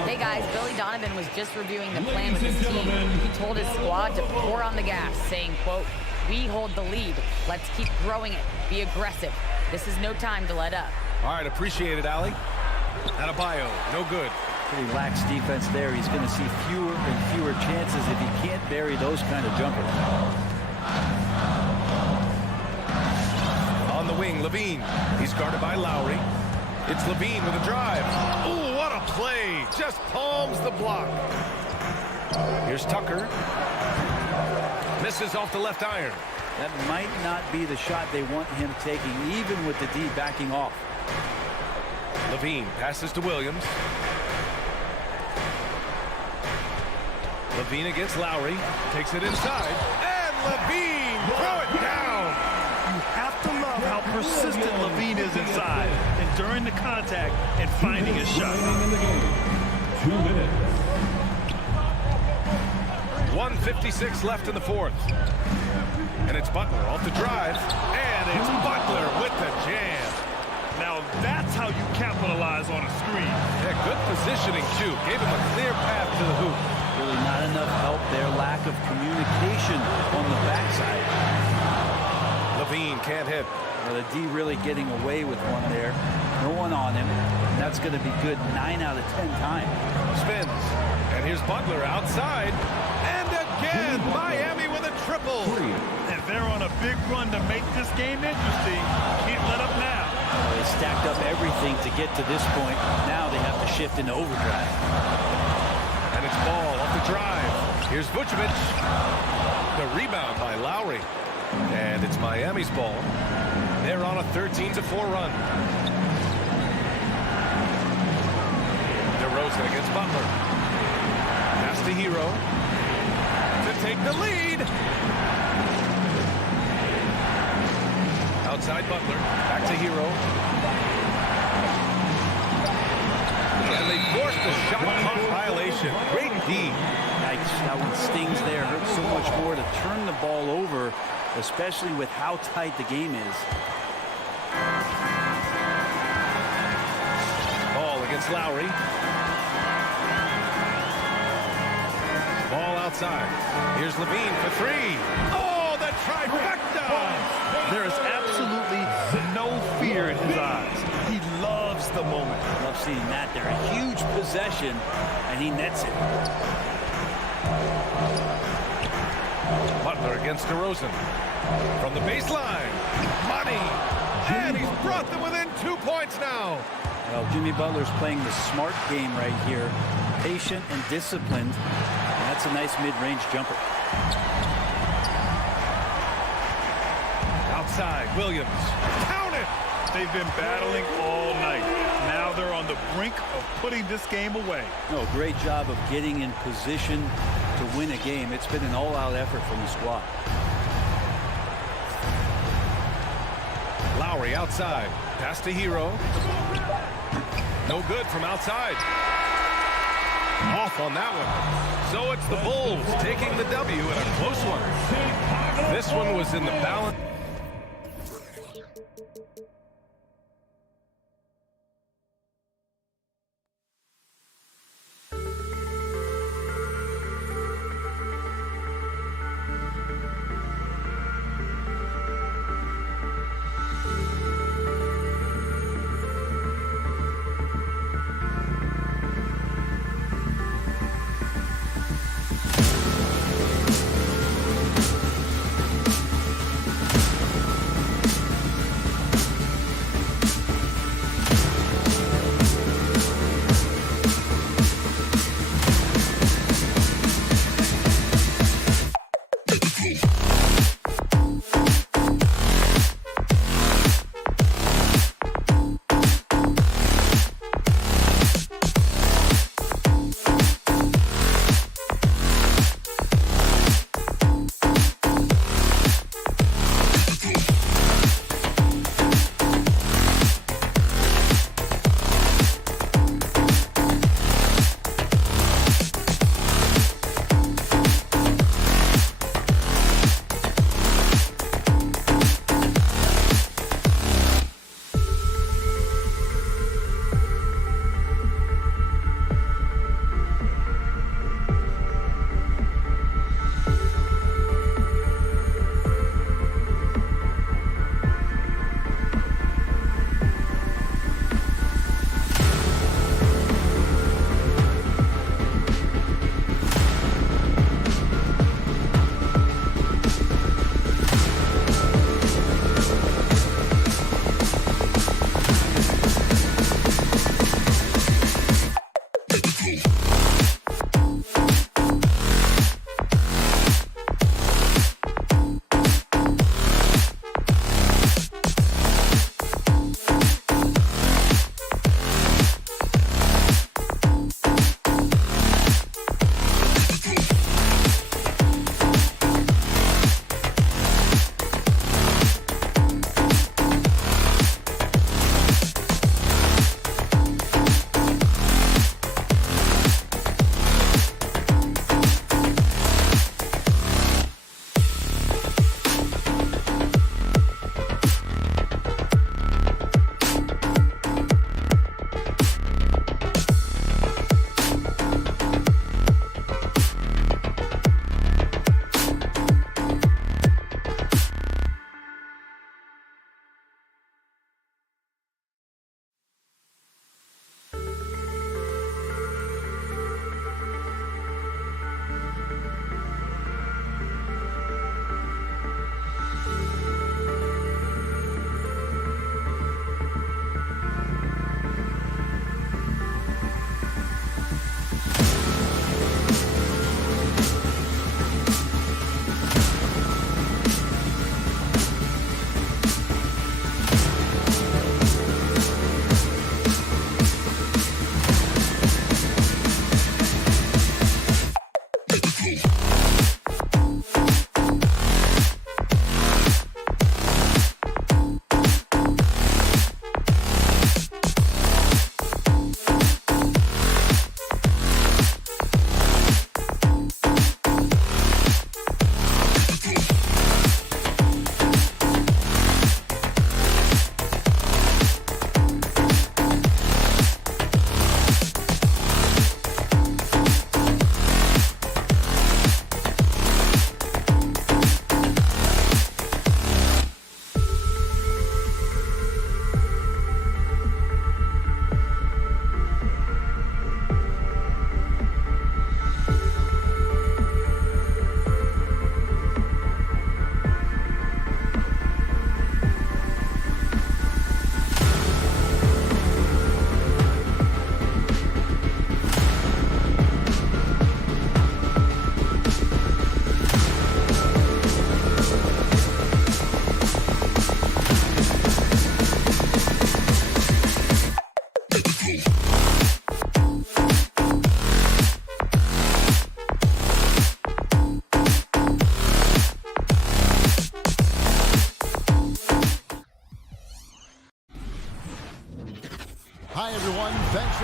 Hey guys, Billy Donovan was just reviewing the plan with his team. He told his squad to pour on the gas, saying, quote, "We hold the lead. Let's keep growing it. Be aggressive. This is no time to let up." All right, appreciate it, Allie. Adebayo, no good. Pretty lax defense there. He's going to see fewer and fewer chances if he can't bury those kind of jumpers. On the wing, Levine. He's guarded by Lowry. It's Levine with a drive. Ooh, what a play. Just palms the block. Here's Tucker. Misses off the left iron. That might not be the shot they want him taking, even with the D backing off. Levine passes to Williams. Levine against Lowry. Takes it inside. And Levine, throw it down. You have to love how persistent Levine is inside, enduring the contact and finding his shot. In the game. 2 minutes. 1:56 left in the fourth. And it's Butler off the drive. And it's Butler with the jam. Now that's how you capitalize on a screen. Yeah, good positioning, too. Gave him a clear path to the hoop. Really not enough help there. Lack of communication on the backside. Levine can't hit. Well, the D really getting away with one there. No one on him. And that's going to be good 9 out of 10 times. Spins. And here's Butler outside. And again, Miami with a triple. And they're on a big run to make this game interesting. Can't let up now. Well, they stacked up everything to get to this point. Now they have to shift into overdrive. And it's Ball off the drive. Here's Vucevic. The rebound by Lowry. And it's Miami's ball. They're on a 13-4 run. DeRozan against Butler. Pass to Hero. To take the lead. Outside Butler. Back to Hero. And they forced the shot clock violation. Great D. Yikes, that one stings there. Hurts so much more to turn the ball over, especially with how tight the game is. Ball against Lowry. Ball outside. Here's Levine for 3. Oh, the trifecta! There is absolutely no fear in his eyes. He loves the moment. Love seeing that there. A huge possession, and he nets it. Butler against DeRozan. From the baseline. Money. And he's brought them within 2 points now. Well, Jimmy Butler's playing the smart game right here. Patient and disciplined. And that's a nice mid-range jumper. Outside, Williams. Count it! They've been battling all night. Now they're on the brink of putting this game away. No, great job of getting in position to win a game. It's been an all-out effort from the squad. Lowry outside. Pass to Hero. No good from outside. Off on that one. So it's the Bulls taking the W in a close one. This one was in the balance.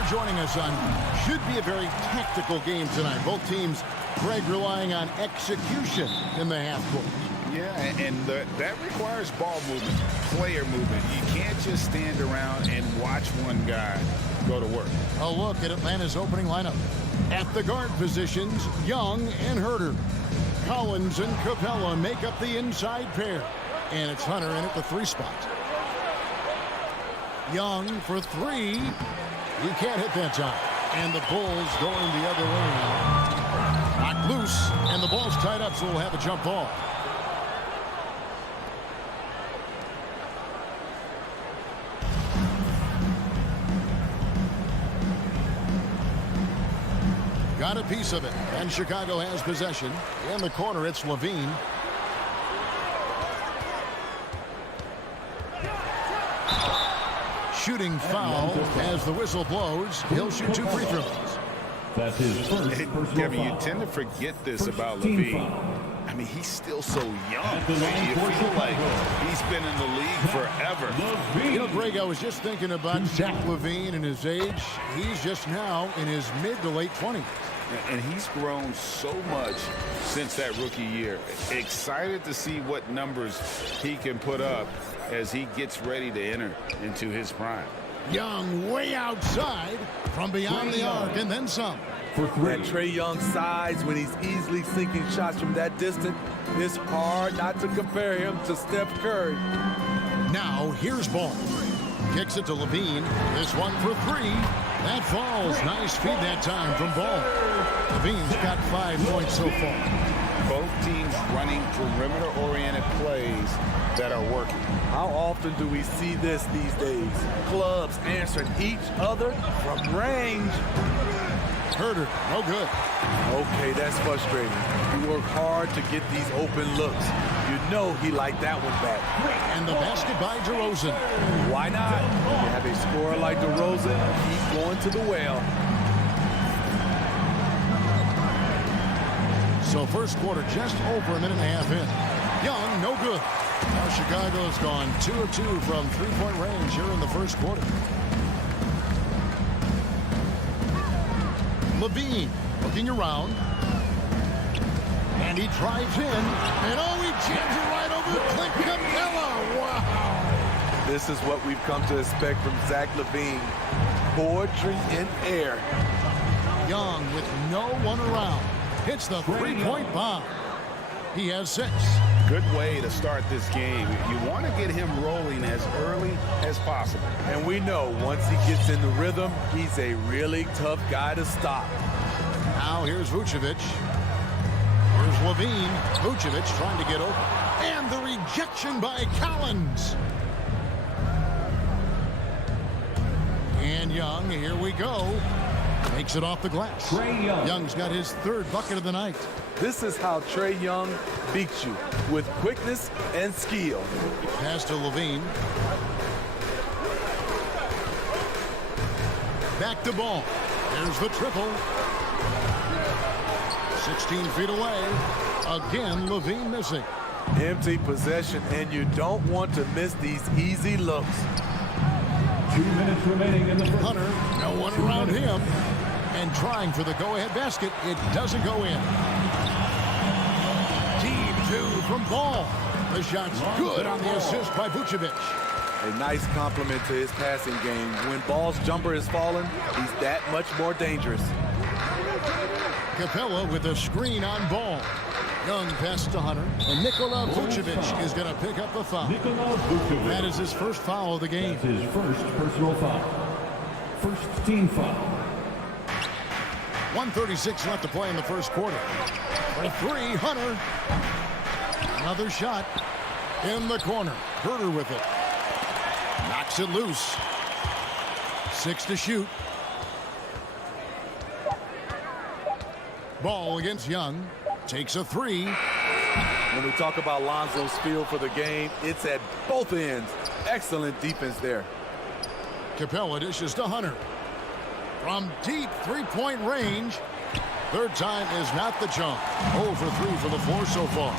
for joining us on should be a very tactical game tonight. Both teams, Greg, relying on execution in the half court. Yeah, and that requires ball movement, player movement. You can't just stand around and watch one guy go to work. A look at Atlanta's opening lineup. At the guard positions, Young and Herter. Collins and Capella make up the inside pair. And it's Hunter in at the 3 spot. Young for 3. He can't hit that time. And the Bulls going the other way now. Knocked loose, and the ball's tied up, so we'll have a jump ball. Got a piece of it, and Chicago has possession. In the corner, it's Levine. Shooting foul as the whistle blows. He'll shoot 2 free throws. That's his first personal Kevin, foul. you tend to forget this First about team Levine. foul. I mean, he's still so young. At the line You for feel like Chicago. he's been in the league forever. You know, Greg, I was just thinking about Zach Levine and his age. He's just now in his mid to late 20s. And he's grown so much since that rookie year. Excited to see what numbers he can put up as he gets ready to enter into his prime. Young way outside from beyond the arc and then some. For 3. That Trae Young size when he's easily sinking shots from that distance, it's hard not to compare him to Steph Curry. Now here's Ball. Kicks it to Levine. This one for 3. That falls. Nice feed that time from Ball. Levine's got 5 points so far. Both teams running perimeter-oriented plays that are working. How often do we see this these days? Clubs answering each other from range. Herter, no good. Okay, that's frustrating. You work hard to get these open looks. You know he liked that one back. And the basket by DeRozan. Why not? You have a scorer like DeRozan, keep going to the well. So first quarter just over a minute and a half in. Young, no good. Now Chicago's gone 2 of 2 from 3-point range here in the first quarter. Levine looking around. And he drives in. And he jams it right over Clint Capella. Wow. This is what we've come to expect from Zach Levine. Poetry in air. Young with no one around. Hits the 3-point bomb. He has 6. Good way to start this game. You want to get him rolling as early as possible. And we know once he gets in the rhythm, he's a really tough guy to stop. Now here's Vucevic. Here's Levine. Vucevic trying to get open. And the rejection by Collins. And Young, here we go. Makes it off the glass. Trae Young. Young's got his 3rd bucket of the night. This is how Trae Young beats you, with quickness and skill. Pass to Levine. Back to Ball. There's the triple. 16 feet away. Again, Levine missing. Empty possession, and you don't want to miss these easy looks. 2 minutes remaining in the first. Hunter, no one around him. And trying for the go-ahead basket. It doesn't go in. Team 2 from Ball. The shot's good on the assist by Vucevic. A nice compliment to his passing game. When Ball's jumper is falling, he's that much more dangerous. Capella with a screen on Ball. Young pass to Hunter. And Nikola Vucevic is going to pick up the foul. Nikola Vucevic. That is his first foul of the game. That's his first personal foul. First team foul. 1:36 left to play in the first quarter. For 3, Hunter. Another shot in the corner. Herter with it. Knocks it loose. 6 to shoot. Ball against Young. Takes a 3. When we talk about Lonzo's feel for the game, it's at both ends. Excellent defense there. Capella dishes to Hunter. From deep 3-point range. 3rd time is not the jump. 0 for 3 for the 4 so far.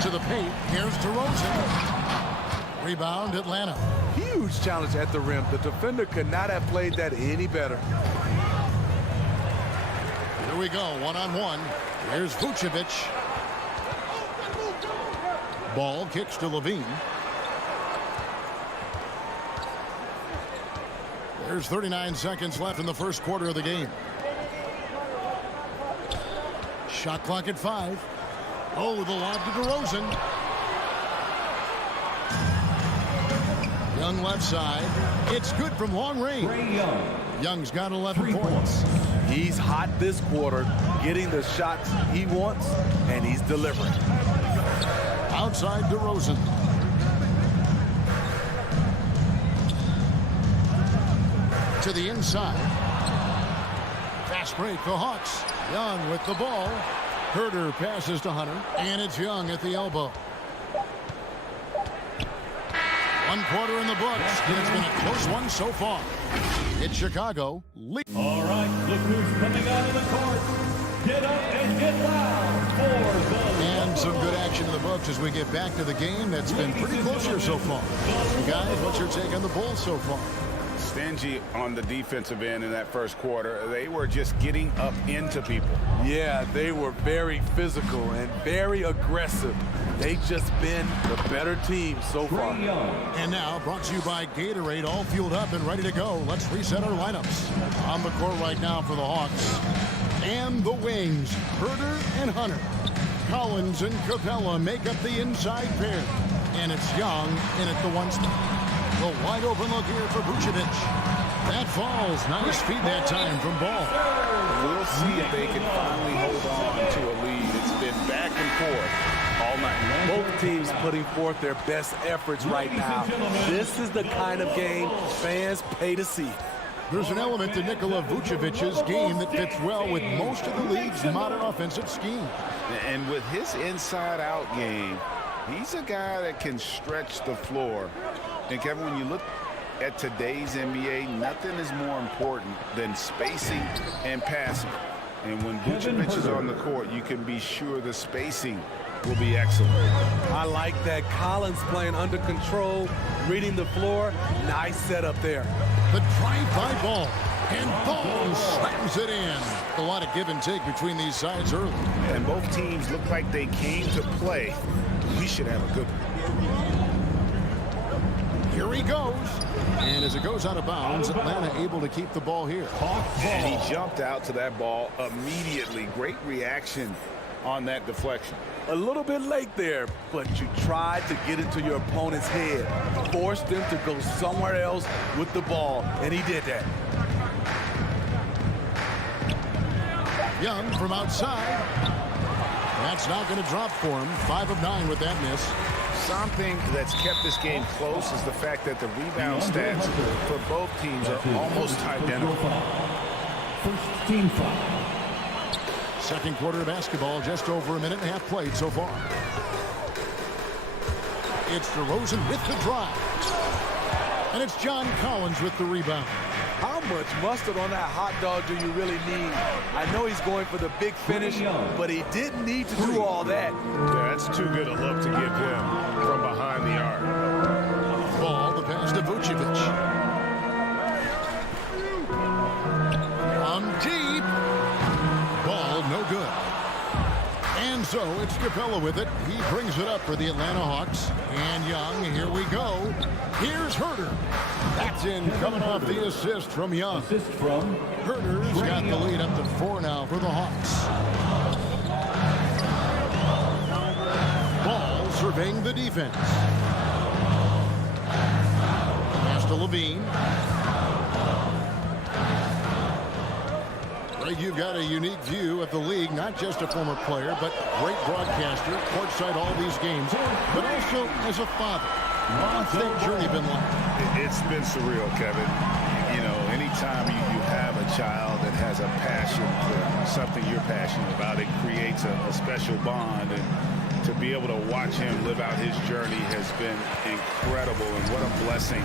To the paint. Here's DeRozan. Rebound Atlanta. Huge challenge at the rim. The defender could not have played that any better. Here we go, one-on-one. Here's Vucevic. Ball kicks to Levine. There's 39 seconds left in the first quarter of the game. Shot clock at 5. Oh, the lob to DeRozan. Young left side. It's good from long range. Young's got 11 points. He's hot this quarter, getting the shots he wants, and he's delivering. Outside DeRozan. To the inside. Fast break, the Hawks. Young with the ball. Herter passes to Hunter, and it's Young at the elbow. 1 quarter in the books, and it's been a close one so far. It's Chicago. All right, look who's coming out of the court. Get up and get loud for the... And some good action in the books as we get back to the game that's been pretty close here so far. You guys, what's your take on the Bulls so far? Stingy on the defensive end in that first quarter. They were just getting up into people. Yeah, they were very physical and very aggressive. They've just been the better team so far. And now, brought to you by Gatorade, all fueled up and ready to go. Let's reset our lineups. On the court right now for the Hawks. And the wings, Herter and Hunter. Collins and Capella make up the inside pair. And it's Young in at the 1 spot. The wide open look here for Vucevic. That falls. Nice feed that time from Ball. We'll see if they can finally hold on to a lead. It's been back and forth all night. Both teams putting forth their best efforts right now. This is the kind of game fans pay to see. There's an element to Nikola Vucevic's game that fits well with most of the league's modern offensive scheme. And with his inside-out game, he's a guy that can stretch the floor. And Kevin, when you look at today's NBA, nothing is more important than spacing and passing. And when Vucevic is on the court, you can be sure the spacing will be excellent. I like that. Collins playing under control, reading the floor. Nice setup there. The drive-by Ball. And Ball slams it in. A lot of give and take between these sides early. And both teams look like they came to play. We should have a good one. Here he goes. And as it goes out of bounds, Atlanta able to keep the ball here. And he jumped out to that ball immediately. Great reaction on that deflection. A little bit late there, but you tried to get into your opponent's head. Forced them to go somewhere else with the ball, and he did that. Young from outside. That's not going to drop for him. 5 of 9 with that miss. Something that's kept this game close is the fact that the rebound stats for both teams are almost identical. First team foul. Second quarter of basketball, just over a minute and a half played so far. It's DeRozan with the drive. And it's John Collins with the rebound. How much mustard on that hot dog do you really need? I know he's going for the big finish, but he didn't need to do all that. Yeah, that's too good a look to give him from behind the arc. Ball, the pass to Vucevic. From deep. Ball, no good. And so it's Capella with it. He brings it up for the Atlanta Hawks. And Young, here we go. Here's Herter. That's in, coming off the assist from Young. Assist from Herter's got the lead up to 4 now for the Hawks. Ball surveying the defense. Pass to Levine. Greg, you've got a unique view of the league, not just a former player, but great broadcaster, courtside all these games, but also as a father. What's that journey been like? It's been surreal, Kevin. You know, anytime you have a child that has a passion for something you're passionate about, it creates a special bond. And to be able to watch him live out his journey has been incredible. And what a blessing.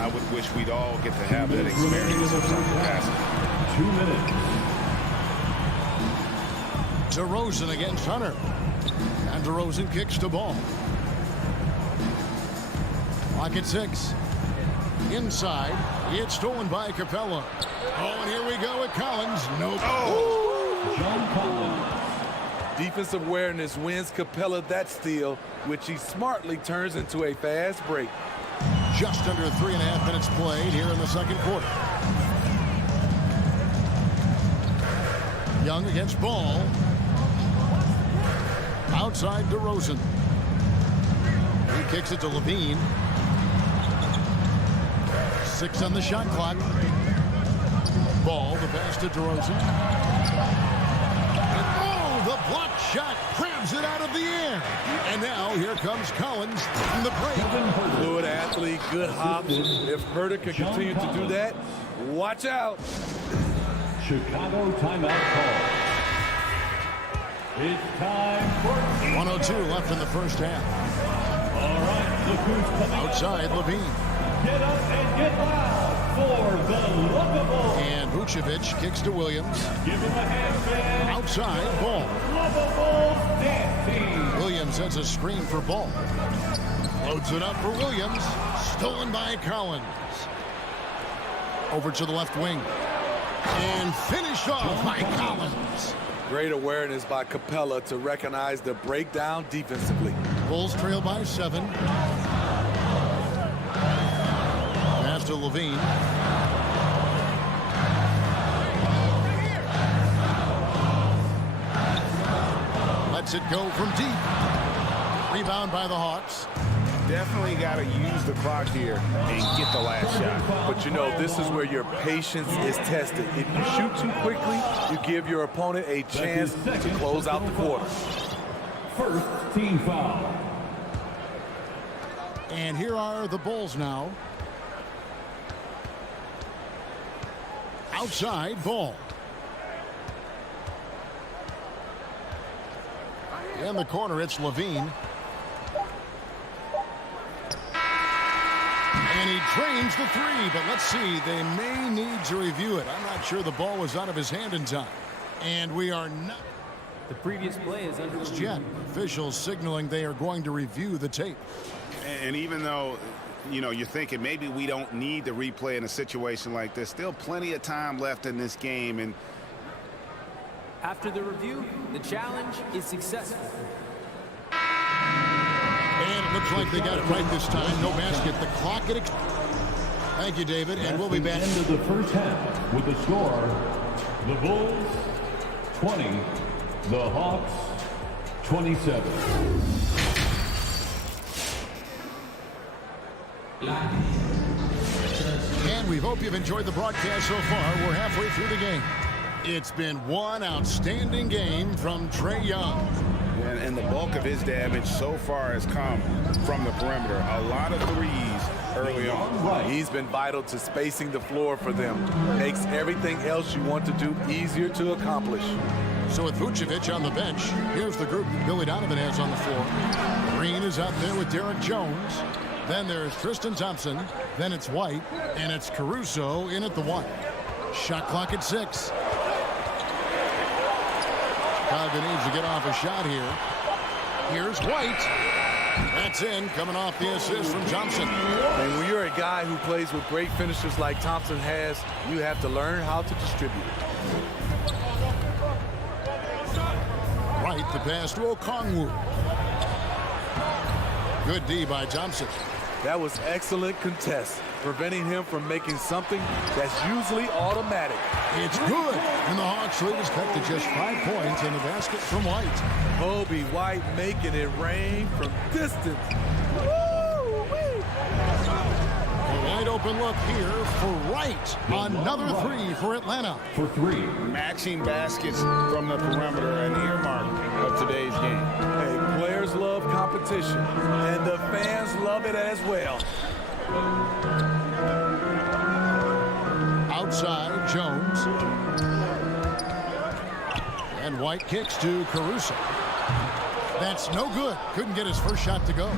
I would wish we'd all get to have that experience of some capacity. 2 minutes. DeRozan against Hunter. And DeRozan kicks the ball. Clock at 6. Inside, it's stolen by Capella. Oh, and here we go with Collins. Nope. John Collins. Defensive awareness wins Capella that steal, which he smartly turns into a fast break. Just under 3.5 minutes played here in the second quarter. Young against Ball. Outside DeRozan. He kicks it to Levine. 6 on the shot clock. Ball, the pass to DeRozan. And oh, the block shot grabs it out of the air. And now here comes Collins from the break. Fluid athlete, good hops. If Herter can continue to do that, watch out. Chicago timeout call. It's time for 1:02 left in the first half. All right, look who's coming outside Levine. Get up and get loud for the Lovable. And Vucevic kicks to Williams. Give him a hand, man. Outside, Ball. Lovable dancing. Williams has a screen for Ball. Loads it up for Williams. Stolen by Collins. Over to the left wing. And finished off by Collins. Great awareness by Capella to recognize the breakdown defensively. Bulls trail by 7. Pass to Levine. Lets it go from deep. Rebound by the Hawks. Definitely got to use the clock here and get the last shot. But you know, this is where your patience is tested. If you shoot too quickly, you give your opponent a chance to close out the quarter. First team foul. And here are the Bulls now. Outside, Ball. In the corner, it's Levine. And he drains the 3, but let's see. They may need to review it. I'm not sure the ball was out of his hand in time. And we are not. The previous play is under review. Yet. Officials signaling they are going to review the tape. And even though, you know, you're thinking maybe we don't need the replay in a situation like this, still plenty of time left in this game. And after the review, the challenge is successful. And it looks like they got it right this time. No basket. The clock at Thank you, David. And we'll be back. End of the first half with the score: the Bulls 20, the Hawks 27. And we hope you've enjoyed the broadcast so far. We're halfway through the game. It's been one outstanding game from Trae Young. And the bulk of his damage so far has come from the perimeter. A lot of threes early on. He's been vital to spacing the floor for them. Makes everything else you want to do easier to accomplish. So with Vucevic on the bench, here's the group Billy Donovan has on the floor. Green is out there with Derek Jones. Then there's Tristan Thompson. Then it's White. And it's Caruso in at the 1. Shot clock at 6. Chicago needs to get off a shot here. Here's White. That's in, coming off the assist from Johnson. And when you're a guy who plays with great finishers like Thompson has, you have to learn how to distribute. White, the pass to Okongwu. Good D by Thompson. That was excellent contest, preventing him from making something that's usually automatic. It's good, and the Hawks lead is cut to just 5 points in the basket from White. Kobe White making it rain from distance. A wide open look here for White. Another 3 for Atlanta. For 3. Matching baskets from the perimeter, an earmark of today's game. Hey, players love competition, and the fans love it as well. Outside, Jones. And White kicks to Caruso. That's no good. Couldn't get his first shot to go.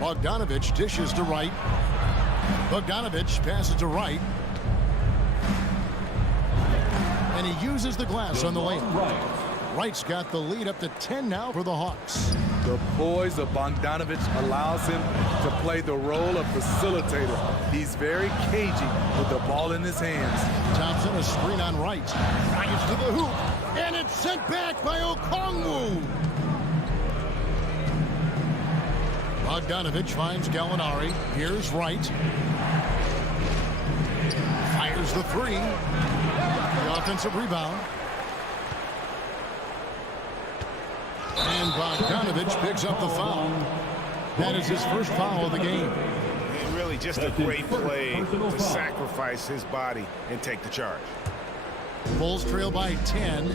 Bogdanovich dishes to Wright. Bogdanovich passes to Wright. And he uses the glass on the lane. Wright's got the lead up to 10 now for the Hawks. The poise of Bogdanovich allows him to play the role of facilitator. He's very cagey with the ball in his hands. Thompson, a screen on right. Drives to the hoop, and it's sent back by Okongwu. Bogdanovich finds Gallinari. Here's Wright. Fires the three. The offensive rebound. And Bogdanovich picks up the foul. That is his first foul of the game. And really just a great play to sacrifice his body and take the charge. Bulls trail by 10.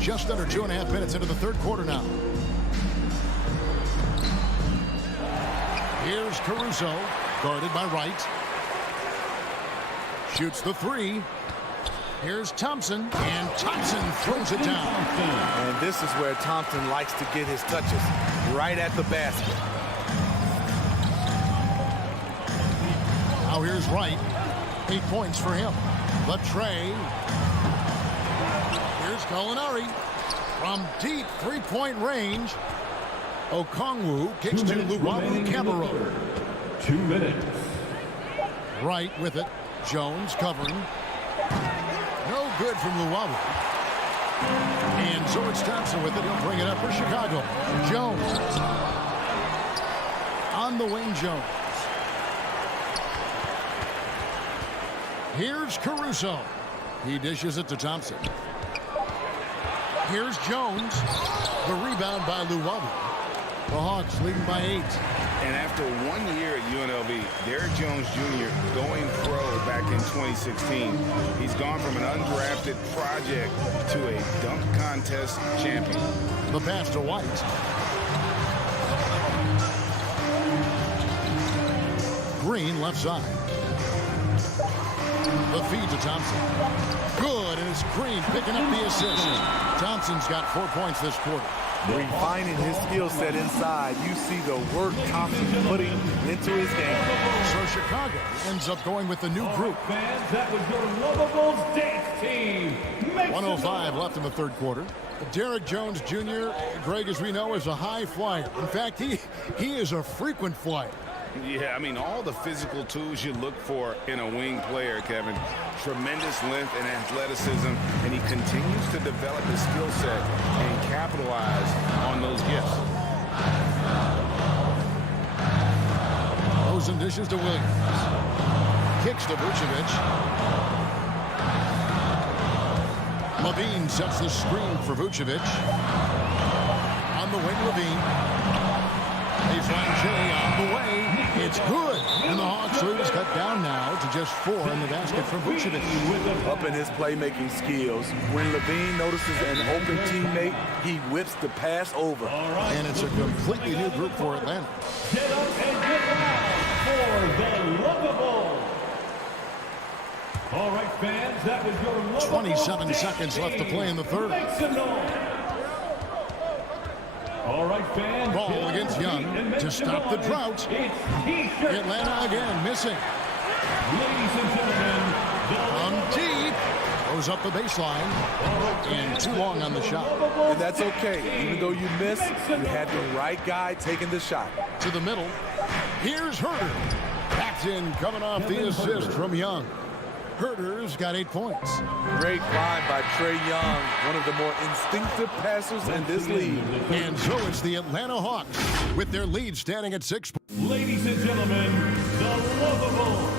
Just under 2.5 minutes into the third quarter now. Here's Caruso, guarded by Wright. Shoots the three. Here's Thompson, and Thompson throws it down. And this is where Thompson likes to get his touches, right at the basket. Now here's Wright. 8 points for him. The tray. Here's Gallinari. From deep three-point range, Okongwu kicks to Luwawu Cabarrot. 2 minutes. Wright with it. Jones covering. No good from Luwawu. And so it's Thompson with it. He'll bring it up for Chicago. Jones. On the wing, Jones. Here's Caruso. He dishes it to Thompson. Here's Jones. The rebound by Luwawu. The Hawks leading by 8. And after 1 year at UNLV, Derrick Jones Jr. going pro back in 2016, he's gone from an undrafted project to a dunk contest champion. The pass to White. Green left side. The feed to Thompson. Good, and it's Green picking up the assist. Thompson's got 4 points this quarter. Refining his skill set inside, you see the work Thompson's putting into his game. So Chicago ends up going with the new group. Fans, that was your lovable dance team. 1:05 left in the third quarter. Derrick Jones Jr., Greg, as we know, is a high flyer. In fact, he is a frequent flyer. Yeah, I mean, all the physical tools you look for in a wing player, Kevin. Tremendous length and athleticism, and he continues to develop his skill set and capitalize on those gifts. Those and dishes to Williams. Kicks to Vucevic. Levine sets the screen for Vucevic. On the wing, Levine. Baseline Jay on the way. It's good. And the Hawks lead is cut down now to just 4 in the basket from Vucevic. Up in his playmaking skills, when Levine notices an open teammate, he whips the pass over. And it's a completely new group for Atlanta. Get up and get loud for the lovable. All right, fans, that was your lovable 27 seconds left to play in the third. Make some noise. All right, fans. Ball against Young to stop the drought. Atlanta again missing. Ladies and gentlemen, From deep. Goes up the baseline. And too long on the shot. And that's okay. Even though you missed, you had the right guy taking the shot. To the middle. Here's Herter. Backed in, coming off the assist from Young. Herter's got 8 points. Great climb by Trae Young, one of the more instinctive passers in this league. And so it's the Atlanta Hawks with their lead standing at 6. ladies and gentlemen, the lovable.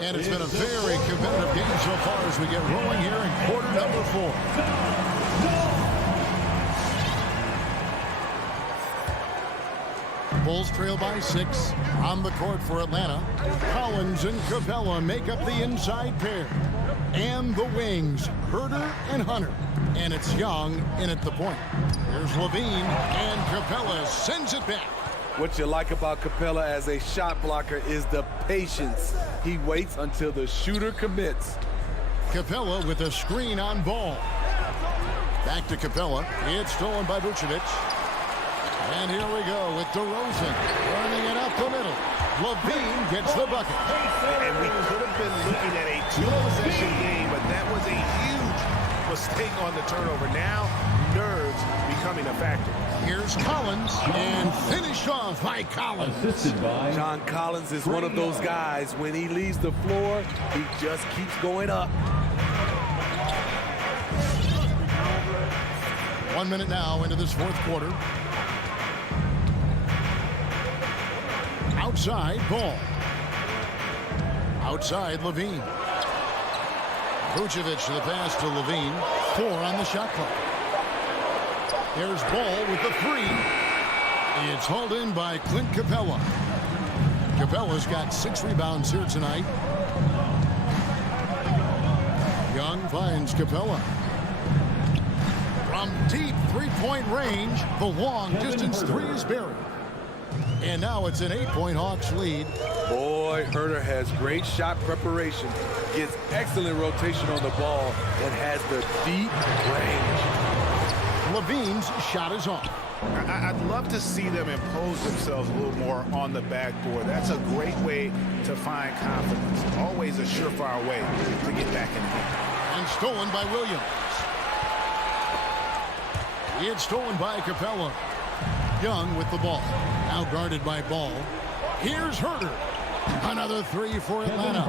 And it's been a very competitive game so far as we get rolling here in quarter number 4. Bulls trail by 6. On the court for Atlanta, Collins and Capella make up the inside pair. And the wings, Herter and Hunter. And it's Young in at the point. Here's Levine, and Capella sends it back. What you like about Capella as a shot blocker is the patience. He waits until the shooter commits. Capella with a screen on ball. Back to Capella. It's stolen by Vucevic. And here we go with DeRozan running it up the middle. Levine gets the bucket. And we could have been looking at a 2-possession game, but that was a huge was staying on the turnover. Now, nerves becoming a factor. Here's Collins, and finished off by Collins. Assisted by John Collins is one of those guys. When he leaves the floor, he just keeps going up. 1 minute now into this fourth quarter. Outside, Ball. Outside, Levine. Vucevic to the pass to Levine. 4 on the shot clock. There's Ball with the 3. It's hauled in by Clint Capella. Capella's got 6 rebounds here tonight. Young finds Capella. From deep three-point range, the long-distance 3 is buried. And now it's an 8-point Hawks lead. Boy, Herter has great shot preparation, gets excellent rotation on the ball, and has the deep range. Levine's shot is off. I'd love to see them impose themselves a little more on the backboard. That's a great way to find confidence. Always a surefire way to get back in the game. And stolen by Williams. It's stolen by Capella. Young with the ball. Now guarded by Ball. Here's Herter. Another 3 for Atlanta.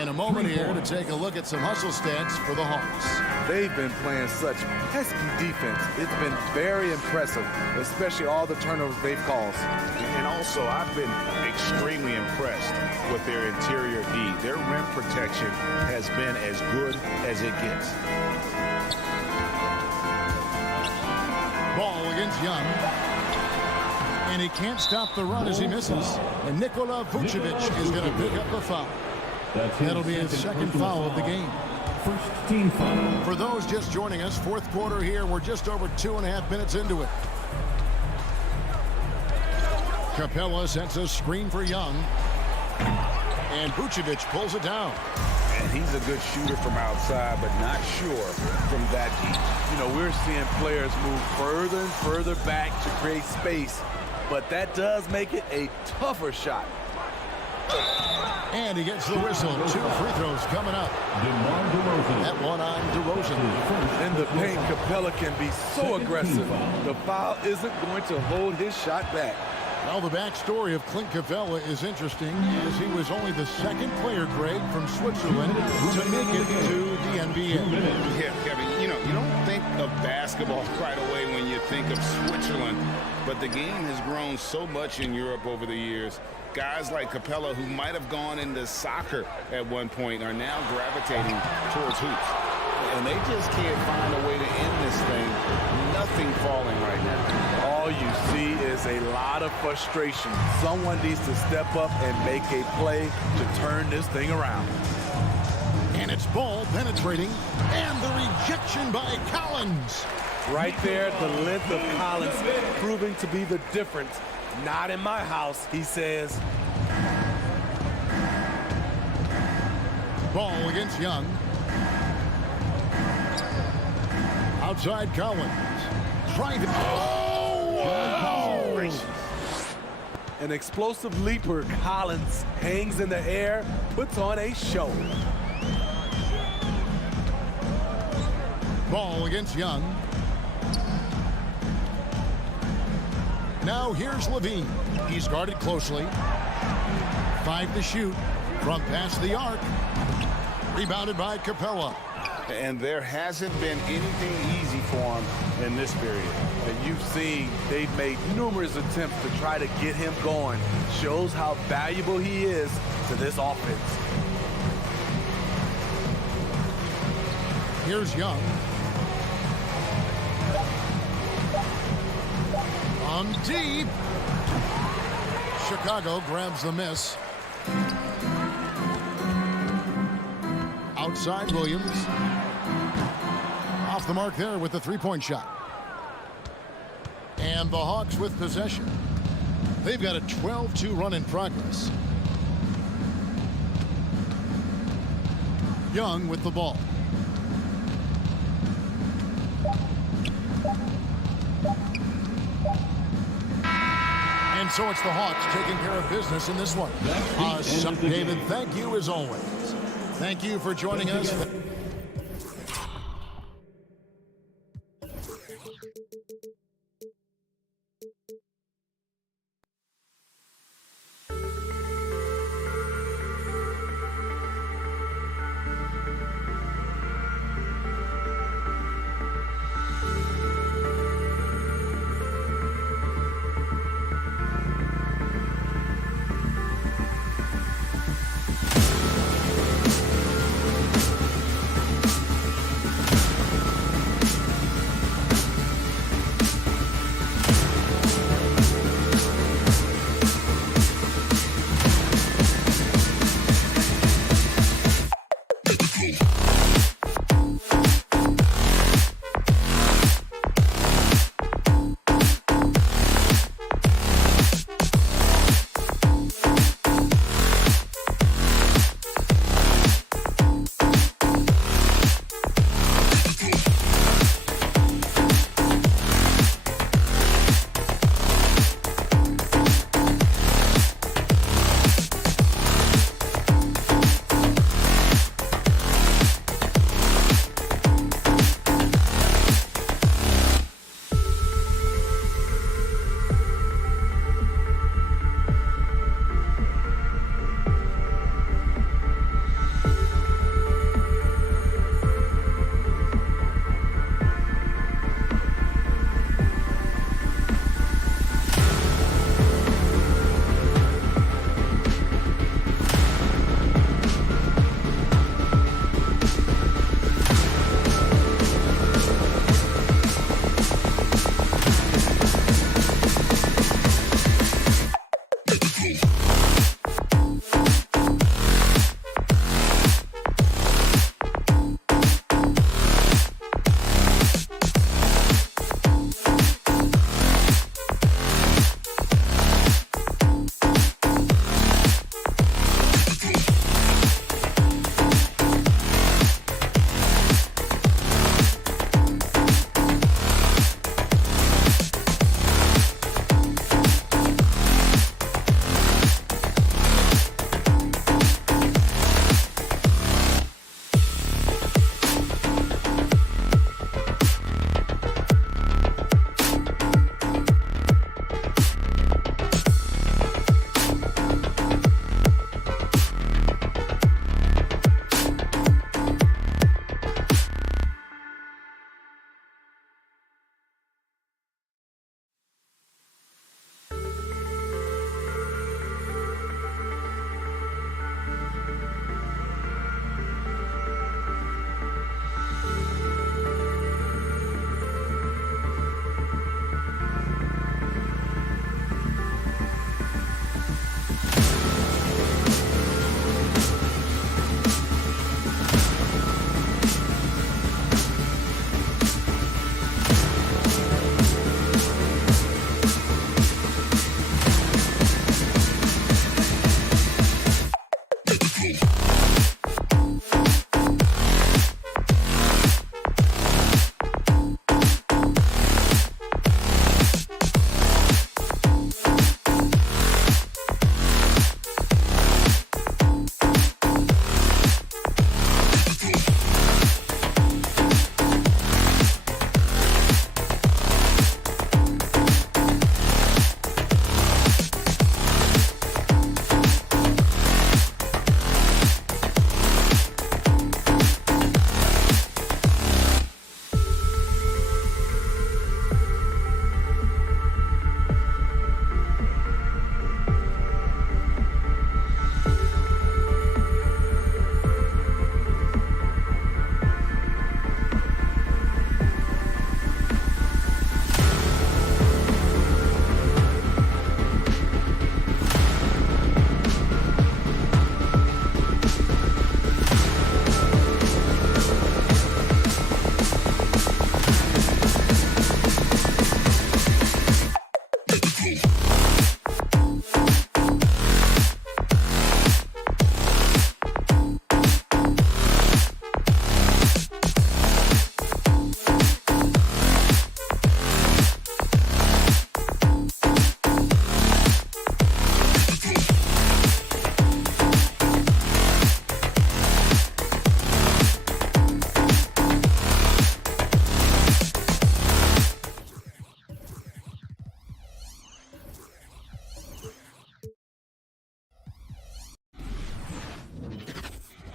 In a moment here to take a look at some hustle stats for the Hawks. They've been playing such pesky defense. It's been very impressive, especially all the turnovers they've caused. And also, I've been extremely impressed with their interior D. Their rim protection has been as good as it gets. Ball against Young. And he can't stop the run as he misses. And Nikola Vucevic is going to pick up the foul. That'll be his second foul of the game. First team foul. For those just joining us, fourth quarter here. We're just over 2.5 minutes into it. Capella sets a screen for Young. And Vucevic pulls it down. And he's a good shooter from outside, but not sure from that deep. You know, we're seeing players move further and further back to create space, but that does make it a tougher shot. And he gets the whistle. 2 free throws coming up. That one on DeRozan. In the paint, Capella can be so aggressive. The foul isn't going to hold his shot back. Well, the backstory of Clint Capella is interesting, as he was only the second player, Greg, from Switzerland to make it to the NBA. Yeah, Kevin, you know, you don't think of basketball right away when you think of Switzerland, but the game has grown so much in Europe over the years. Guys like Capella, who might have gone into soccer at one point, are now gravitating towards hoops. And they just can't find a way to end this thing. Nothing falling right now. All you see is a lot of frustration. Someone needs to step up and make a play to turn this thing around. And it's Ball penetrating, and the rejection by Collins. Right there, the length of Collins proving to be the difference. Not in my house, he says. Ball against Young. Outside Collins. Driving. Oh! An explosive leaper, Collins hangs in the air, puts on a show. Ball against Young. Now here's Levine. He's guarded closely. 5 to shoot from past the arc. Rebounded by Capella. And there hasn't been anything easy for him in this period. And you've seen they've made numerous attempts to try to get him going. Shows how valuable he is to this offense. Here's Young. On deep. Chicago grabs the miss. Outside Williams. Off the mark there with the three-point shot. And the Hawks with possession. They've got a 12-2 run in progress. Young with the ball. And so it's the Hawks taking care of business in this one. David, thank you as always. Thank you for joining us.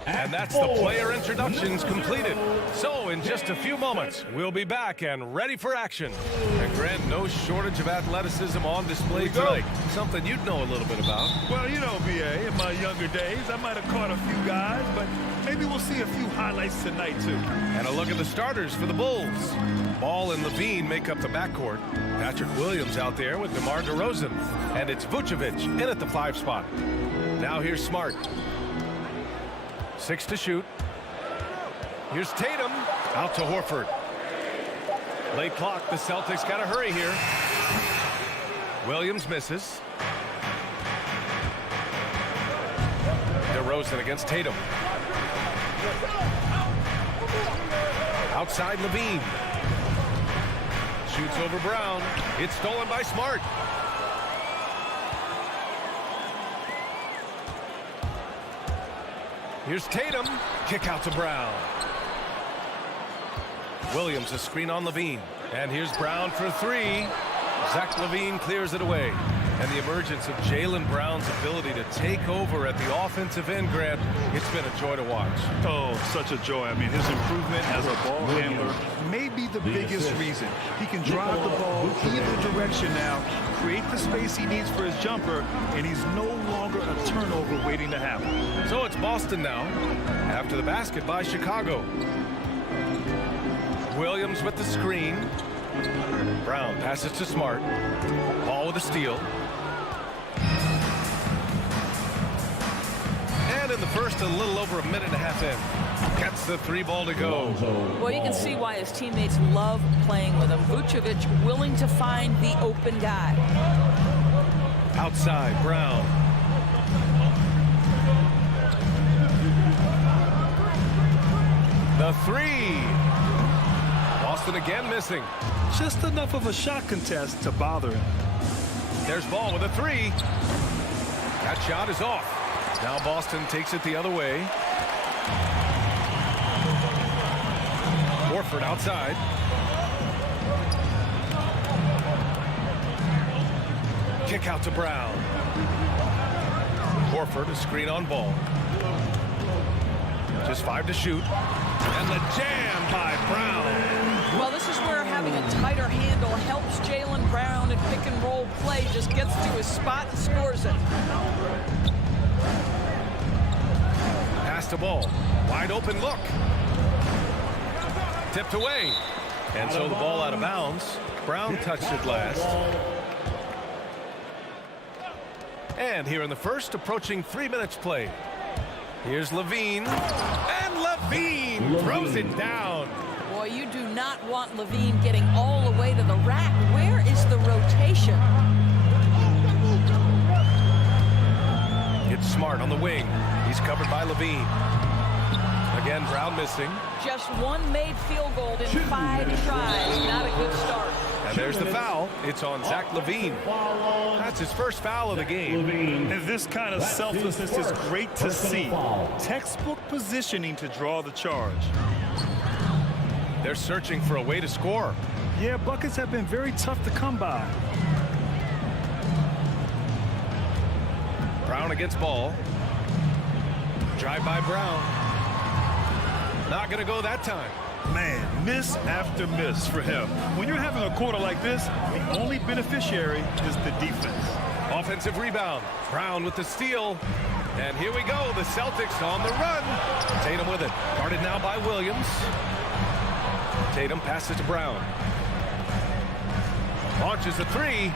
And that's the player introductions completed. So in just a few moments, we'll be back and ready for action. And Grant, no shortage of athleticism on display tonight. Something you'd know a little bit about. Well, you know, BA, in my younger days, I might have caught a few guys, but maybe we'll see a few highlights tonight, too. And a look at the starters for the Bulls. Ball and Levine make up the backcourt. Patrick Williams out there with DeMar DeRozan. And it's Vucevic in at the 5 spot. Now here's Smart. 6 to shoot. Here's Tatum. Out to Horford. Late clock. The Celtics got to hurry here. Williams misses. DeRozan against Tatum. Outside Levine. Shoots over Brown. It's stolen by Smart. Here's Tatum. Kick out to Brown. Williams a screen on Levine. And here's Brown for 3. Zach LaVine clears it away. And the emergence of Jaylen Brown's ability to take over at the offensive end, Grant, it's been a joy to watch. Oh, such a joy. I mean, his improvement as a ball handler may be the biggest reason. He can drive the ball either direction now, create the space he needs for his jumper, and he's no longer a turnover waiting to happen. So it's Boston now, after the basket by Chicago. Williams with the screen. Brown passes to Smart. Ball with a steal. And in the first, a little over a minute and a half in. Gets the 3 ball to go. Well, you can see why his teammates love playing with him. Vucevic willing to find the open guy. Outside, Brown. The 3. Boston again missing. Just enough of a shot contest to bother him. There's Ball with a 3. That shot is off. Now Boston takes it the other way. Horford outside. Kick out to Brown. Horford a screen on Ball. Just 5 to shoot. And the jam by Brown. Well, this is where having a tighter handle helps Jaylen Brown in pick and roll play. Just gets to his spot and scores it. Pass to Ball. Wide open look. Tipped away. And so the ball out of bounds. Brown touched it last. And here in the first, approaching 3 minutes play. Here's Levine. And Levine throws it down. Boy, you do not want Levine getting all the way to the rack. Where is the rotation? It's Smart on the wing. He's covered by Levine. Again, Brown missing. Just one made field goal in 5 tries. Not a good start. And there's the foul. It's on Zach LaVine. That's his first foul of the game. And this kind of selflessness is great to see. Textbook positioning to draw the charge. They're searching for a way to score. Yeah, buckets have been very tough to come by. Brown against Ball. Drive by Brown. Not going to go that time. Man, miss after miss for him. When you're having a quarter like this, the only beneficiary is the defense. Offensive rebound. Brown with the steal. And here we go. The Celtics on the run. Tatum with it. Guarded now by Williams. Tatum passes to Brown. Launches a 3.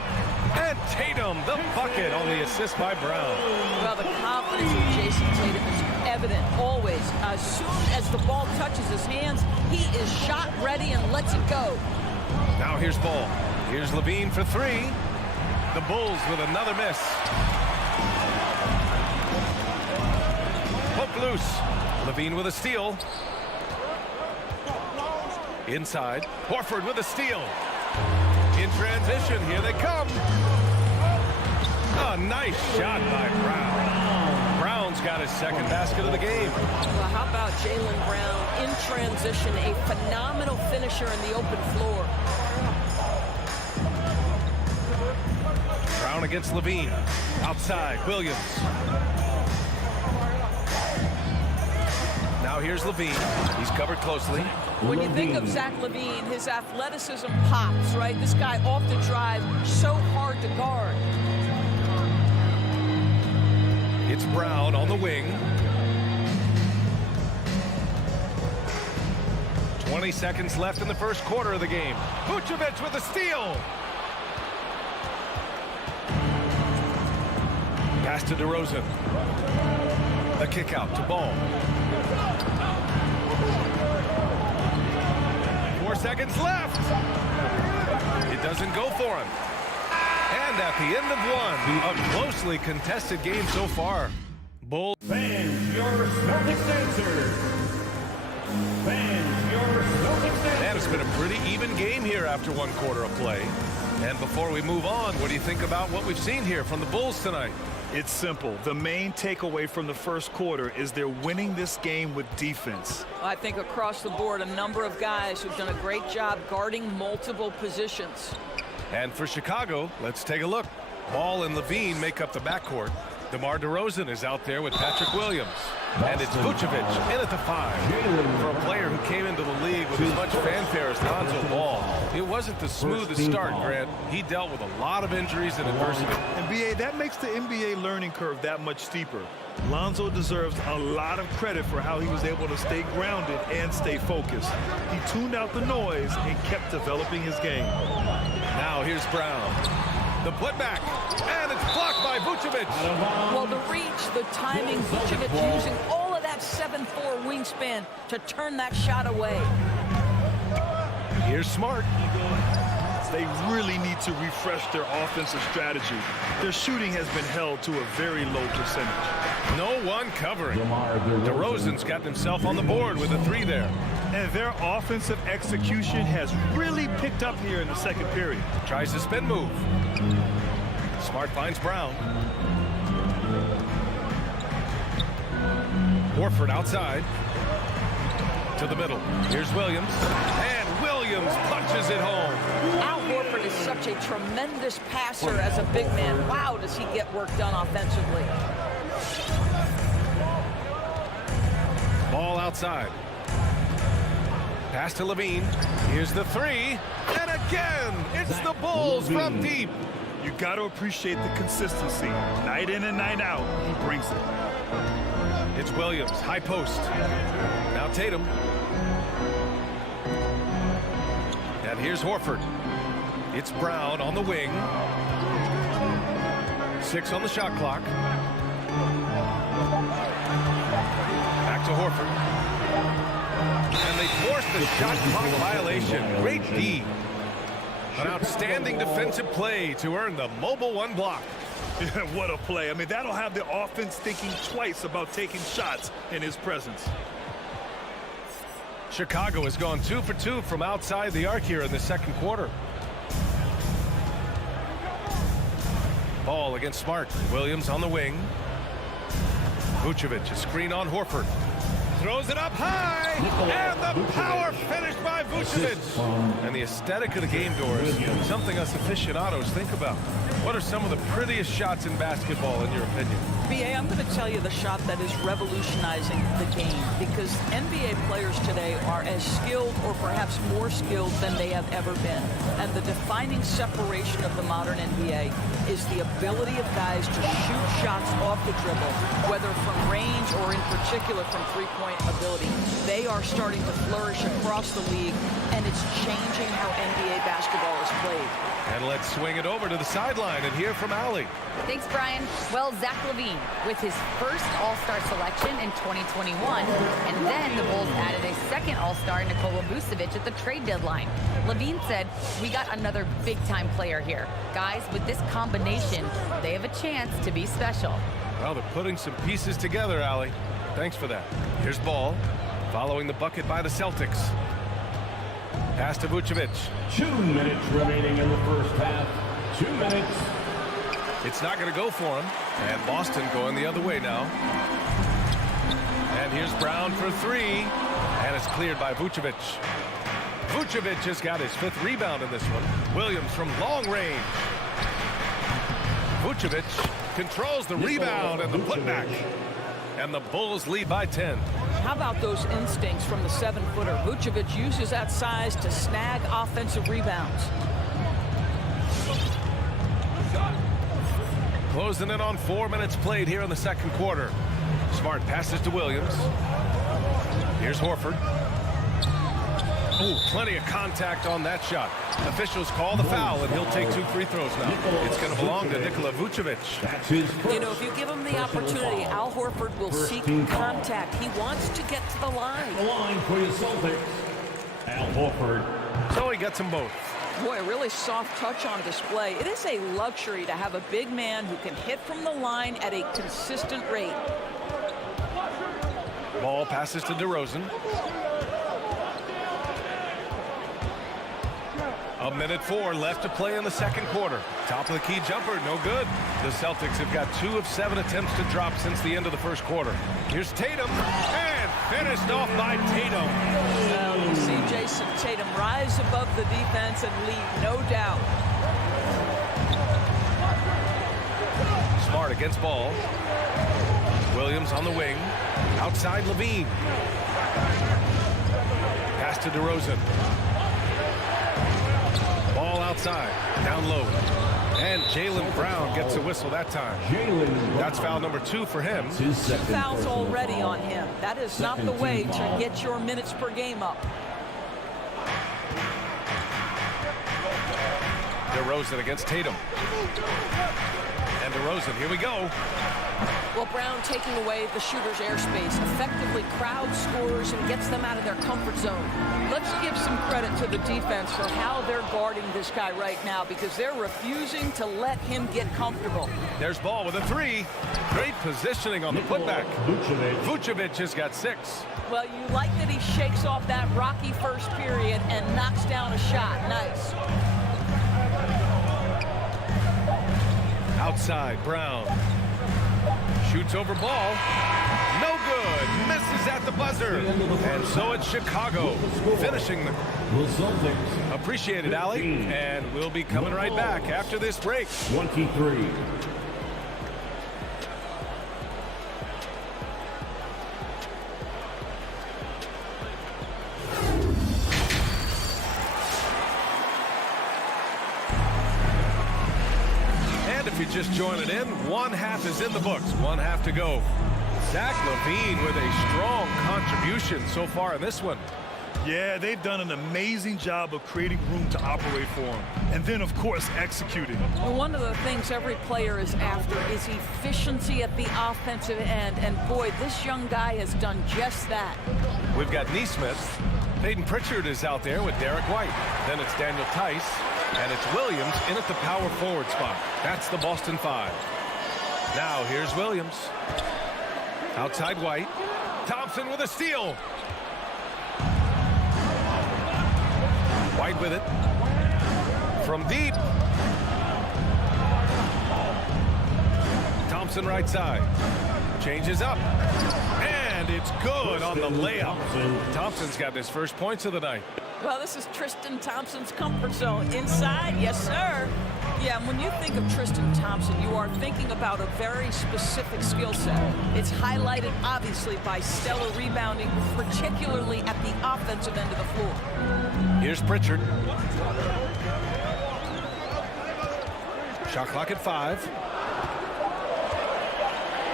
And Tatum, the bucket on the assist by Brown. Well, the confidence of Jason Tatum is evident always. As soon as the ball touches his hands, he is shot ready and lets it go. Now here's Ball. Here's Levine for 3. The Bulls with another miss. Poke loose. Levine with a steal. Inside. Horford with a steal. In transition, here they come. A nice shot by Brown. Brown's got his second basket of the game. Well, how about Jaylen Brown in transition, a phenomenal finisher in the open floor. Brown against Levine. Outside, Williams. Now here's Levine. He's covered closely. When you think of Zach LaVine, his athleticism pops, right? This guy off the drive, so hard to guard. It's Brown on the wing. 20 seconds left in the first quarter of the game. Vucevic with a steal. Pass to DeRozan. A kick out to Ball. 4 seconds left. It doesn't go for him. And at the end of one, a closely contested game so far. Bulls. Fans, your Celtics answer. Fans, your Celtics answer. Man, it's been a pretty even game here after one quarter of play. And before we move on, what do you think about what we've seen here from the Bulls tonight? It's simple. The main takeaway from the first quarter is they're winning this game with defense. I think across the board, a number of guys who've done a great job guarding multiple positions. And for Chicago, let's take a look. Ball and Levine make up the backcourt. DeMar DeRozan is out there with Patrick Williams. And it's Vucevic in at the 5. For a player who came into the league with as much fanfare as Lonzo Ball, it wasn't the smoothest start, Grant. He dealt with a lot of injuries and adversity. And BA, that makes the NBA learning curve that much steeper. Lonzo deserves a lot of credit for how he was able to stay grounded and stay focused. He tuned out the noise and kept developing his game. Now here's Brown. The putback, and it's blocked by Vucevic. Well, the reach, the timing, Vucevic using all of that 7'4" wingspan to turn that shot away. Here's Smart. They really need to refresh their offensive strategy. Their shooting has been held to a very low percentage. No one covering. DeRozan's got himself on the board with a 3 there. And their offensive execution has really picked up here in the second period. Tries the spin move. Smart finds Brown. Horford outside. To the middle. Here's Williams. And Williams punches it home. Al Horford is such a tremendous passer as a big man. Wow, does he get work done offensively. Ball outside. Pass to Levine. Here's the 3. And again, it's the Bulls from deep. You got to appreciate the consistency. Night in and night out, he brings it. It's Williams, high post. Now Tatum. And here's Horford. It's Brown on the wing. 6 on the shot clock. Back to Horford. And they force the shot clock violation. Great D. An outstanding defensive play to earn the mobile 1 block. What a play. I mean, that'll have the offense thinking twice about taking shots in his presence. Chicago has gone 2 for 2 from outside the arc here in the second quarter. Ball against Smart. Williams on the wing. Vucevic, a screen on Horford. Throws it up high, and the power finish by Vucevic. And the aesthetic of the game, Doris, something us aficionados think about. What are some of the prettiest shots in basketball, in your opinion? BA, I'm going to tell you the shot that is revolutionizing the game, because NBA players today are as skilled or perhaps more skilled than they have ever been. And the defining separation of the modern NBA is the ability of guys to shoot shots off the dribble, whether from range or in particular from three-point ability. They are starting to flourish across the league, and it's changing how NBA basketball is played. And let's swing it over to the sideline and hear from Allie. Thanks, Brian. Well, Zach LaVine with his first All-Star selection in 2021, and then the Bulls added a second All-Star, Nikola Vucevic, at the trade deadline. LaVine said, "We got another big-time player here. Guys, with this combination, they have a chance to be special." Well, they're putting some pieces together, Allie. Thanks for that. Here's Ball, following the bucket by the Celtics. Pass to Vucevic. 2 minutes remaining in the first half. 2 minutes. It's not going to go for him. And Boston going the other way now. And here's Brown for 3. And it's cleared by Vucevic. Vucevic has got his 5th rebound in this one. Williams from long range. Vucevic controls the rebound and the putback. And the Bulls lead by 10. How about those instincts from the 7-footer? Vucevic uses that size to snag offensive rebounds. Closing in on 4 minutes played here in the second quarter. Smart passes to Williams. Here's Horford. Oh, plenty of contact on that shot. Officials call the foul, and he'll take 2 free throws now. It's going to belong to Nikola Vucevic. You know, if you give him the opportunity, Al Horford will seek contact. He wants to get to the line. The line for your Celtics, Al Horford. So he gets them both. Boy, a really soft touch on display. It is a luxury to have a big man who can hit from the line at a consistent rate. Ball passes to DeRozan. A minute 4 left to play in the second quarter. Top of the key jumper, no good. The Celtics have got 2 of 7 attempts to drop since the end of the first quarter. Here's Tatum, and finished off by Tatum. Well, you see Jason Tatum rise above the defense and lead, no doubt. Smart against Ball. Williams on the wing. Outside Levine. Pass to DeRozan. Ball outside, down low. And Jaylen Brown gets a whistle that time. That's foul number 2 for him. 2 fouls already on him. That is not the way to get your minutes per game up. DeRozan against Tatum. And DeRozan, here we go. Well, Brown taking away the shooter's airspace effectively crowds scorers and gets them out of their comfort zone. Let's give some credit to the defense for how they're guarding this guy right now, because they're refusing to let him get comfortable. There's Ball with a 3. Great positioning on the putback. Vucevic has got 6. Well, you like that he shakes off that rocky first period and knocks down a shot. Nice. Outside, Brown. Shoots over Ball. No good. Misses at the buzzer. And so it's Chicago finishing the Celtics. Appreciated, Allie. And we'll be coming right back after this break. 23. If you just joined it in, 1/2 is in the books, 1/2 to go. Zach LaVine with a strong contribution so far in this one. Yeah, they've done an amazing job of creating room to operate for him. And then, of course, executing. Well, one of the things every player is after is efficiency at the offensive end. And, boy, this young guy has done just that. We've got Nesmith. Peyton Pritchard is out there with Derek White. Then it's Daniel Tice. And it's Williams in at the power forward spot. That's the Boston 5. Now here's Williams. Outside White. Thompson with a steal. White with it. From deep. Thompson right side. Changes up. And it's good on the layup. Thompson's got his first points of the night. Well, this is Tristan Thompson's comfort zone. Inside, yes, sir. Yeah, and when you think of Tristan Thompson, you are thinking about a very specific skill set. It's highlighted, obviously, by stellar rebounding, particularly at the offensive end of the floor. Here's Pritchard. Shot clock at 5.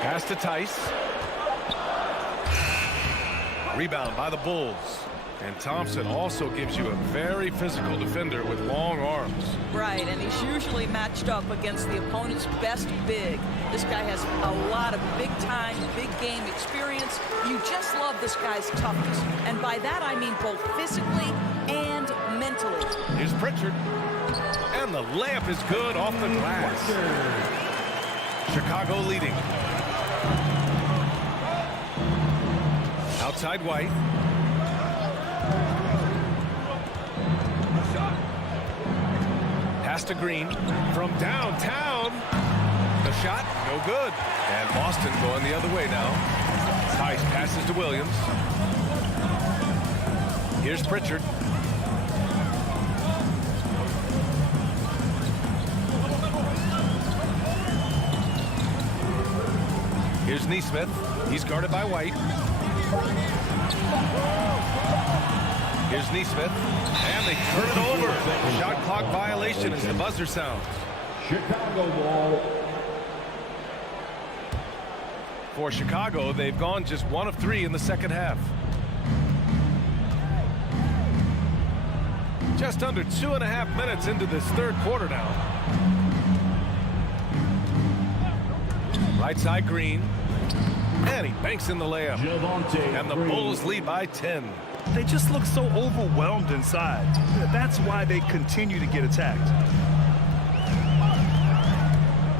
Pass to Tice. Rebound by the Bulls. And Thompson also gives you a very physical defender with long arms. Right, and he's usually matched up against the opponent's best big. This guy has a lot of big-time, big-game experience. You just love this guy's toughness. And by that, I mean both physically and mentally. Here's Pritchard. And the layup is good off the glass. Chicago leading. Outside White. Pass to Green from downtown. The shot, no good. And Boston going the other way now. Tice passes to Williams. Here's Pritchard. Here's Nesmith. He's guarded by White. Here's Neesmith, and they turn it over. Shot clock violation as the buzzer sounds. Chicago ball. For Chicago, they've gone just 1 of 3 in the second half. Just under 2.5 minutes into this third quarter now. Right side, Green. And he banks in the layup. And the Bulls lead by 10. They just look so overwhelmed inside. That's why they continue to get attacked.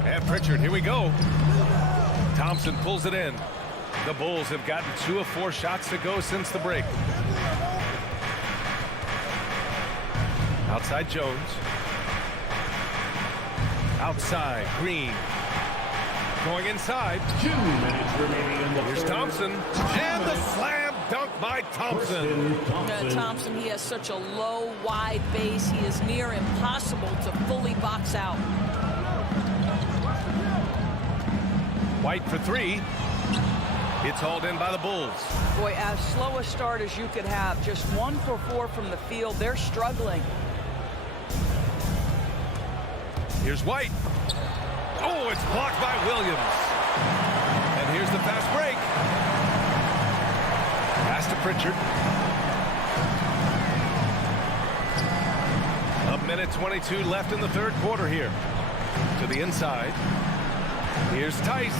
And Pritchard, here we go. Thompson pulls it in. The Bulls have gotten 2 of 4 shots to go since the break. Outside Jones. Outside Green. Going inside. 2 minutes remaining in the Here's Thompson. And the slam dunk by Thompson. Thompson, he has such a low, wide base. He is near impossible to fully box out. White for 3. It's hauled in by the Bulls. Boy, as slow a start as you could have. Just 1 for 4 from the field. They're struggling. Here's White. Oh, it's blocked by Williams. And here's the fast break. Pass to Pritchard. 1:22 left in the third quarter here. To the inside. Here's Tice.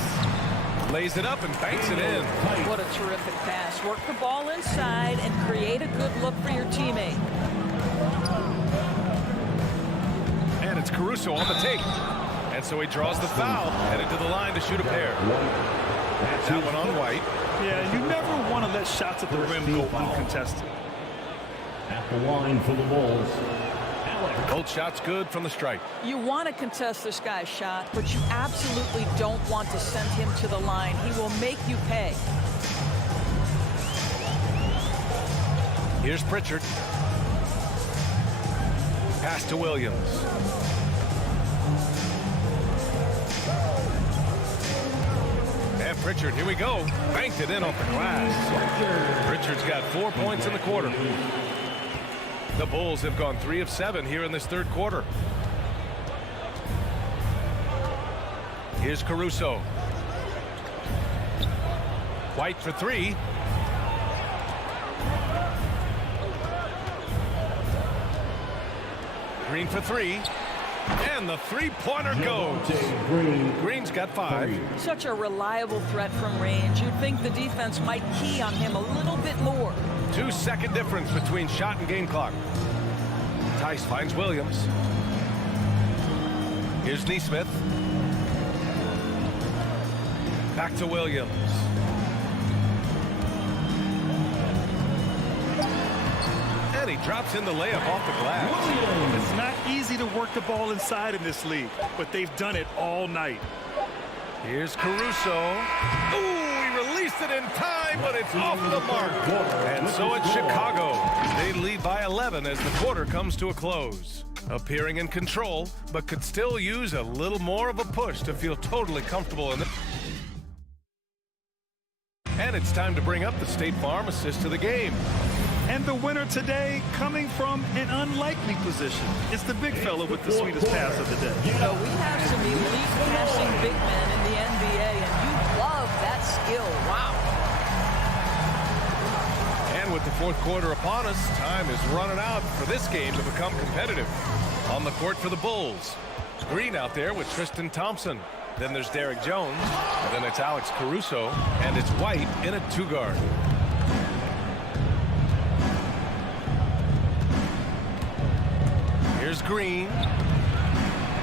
Lays it up and banks it in. What a terrific pass. Work the ball inside and create a good look for your teammate. And it's Caruso on the take. And so he draws the foul, headed to the line to shoot a pair. That one on White. Yeah, you never want to let shots at the rim go uncontested. At the line for the Bulls. Both shots good from the stripe. You want to contest this guy's shot, but you absolutely don't want to send him to the line. He will make you pay. Here's Pritchard. Pass to Williams. And Pritchard, here we go. Banked it in off the glass. Pritchard's got 4 points in the quarter. The Bulls have gone 3 of 7 here in this third quarter. Here's Caruso. White for 3. Green for 3. And the three-pointer goes. Green's got 5. Such a reliable threat from range. You'd think the defense might key on him a little bit more. 2-second difference between shot and game clock. Tice finds Williams. Here's Neesmith. Back to Williams. And he drops in the layup off the glass. It's not easy to work the ball inside in this league, but they've done it all night. Here's Caruso. Ooh, he released it in time, but it's off the mark. And so it's Chicago. They lead by 11 as the quarter comes to a close. Appearing in control, but could still use a little more of a push to feel totally comfortable in it. And it's time to bring up the State Farm assist to the game. And the winner today coming from an unlikely position. It's the big fella with the sweetest pass of the day. You know, we have some elite passing big men in the NBA, and you love that skill. Wow. And with the fourth quarter upon us, time is running out for this game to become competitive. On the court for the Bulls. Green out there with Tristan Thompson. Then there's Derek Jones. And then it's Alex Caruso. And it's White in a 2-guard. Here's Green.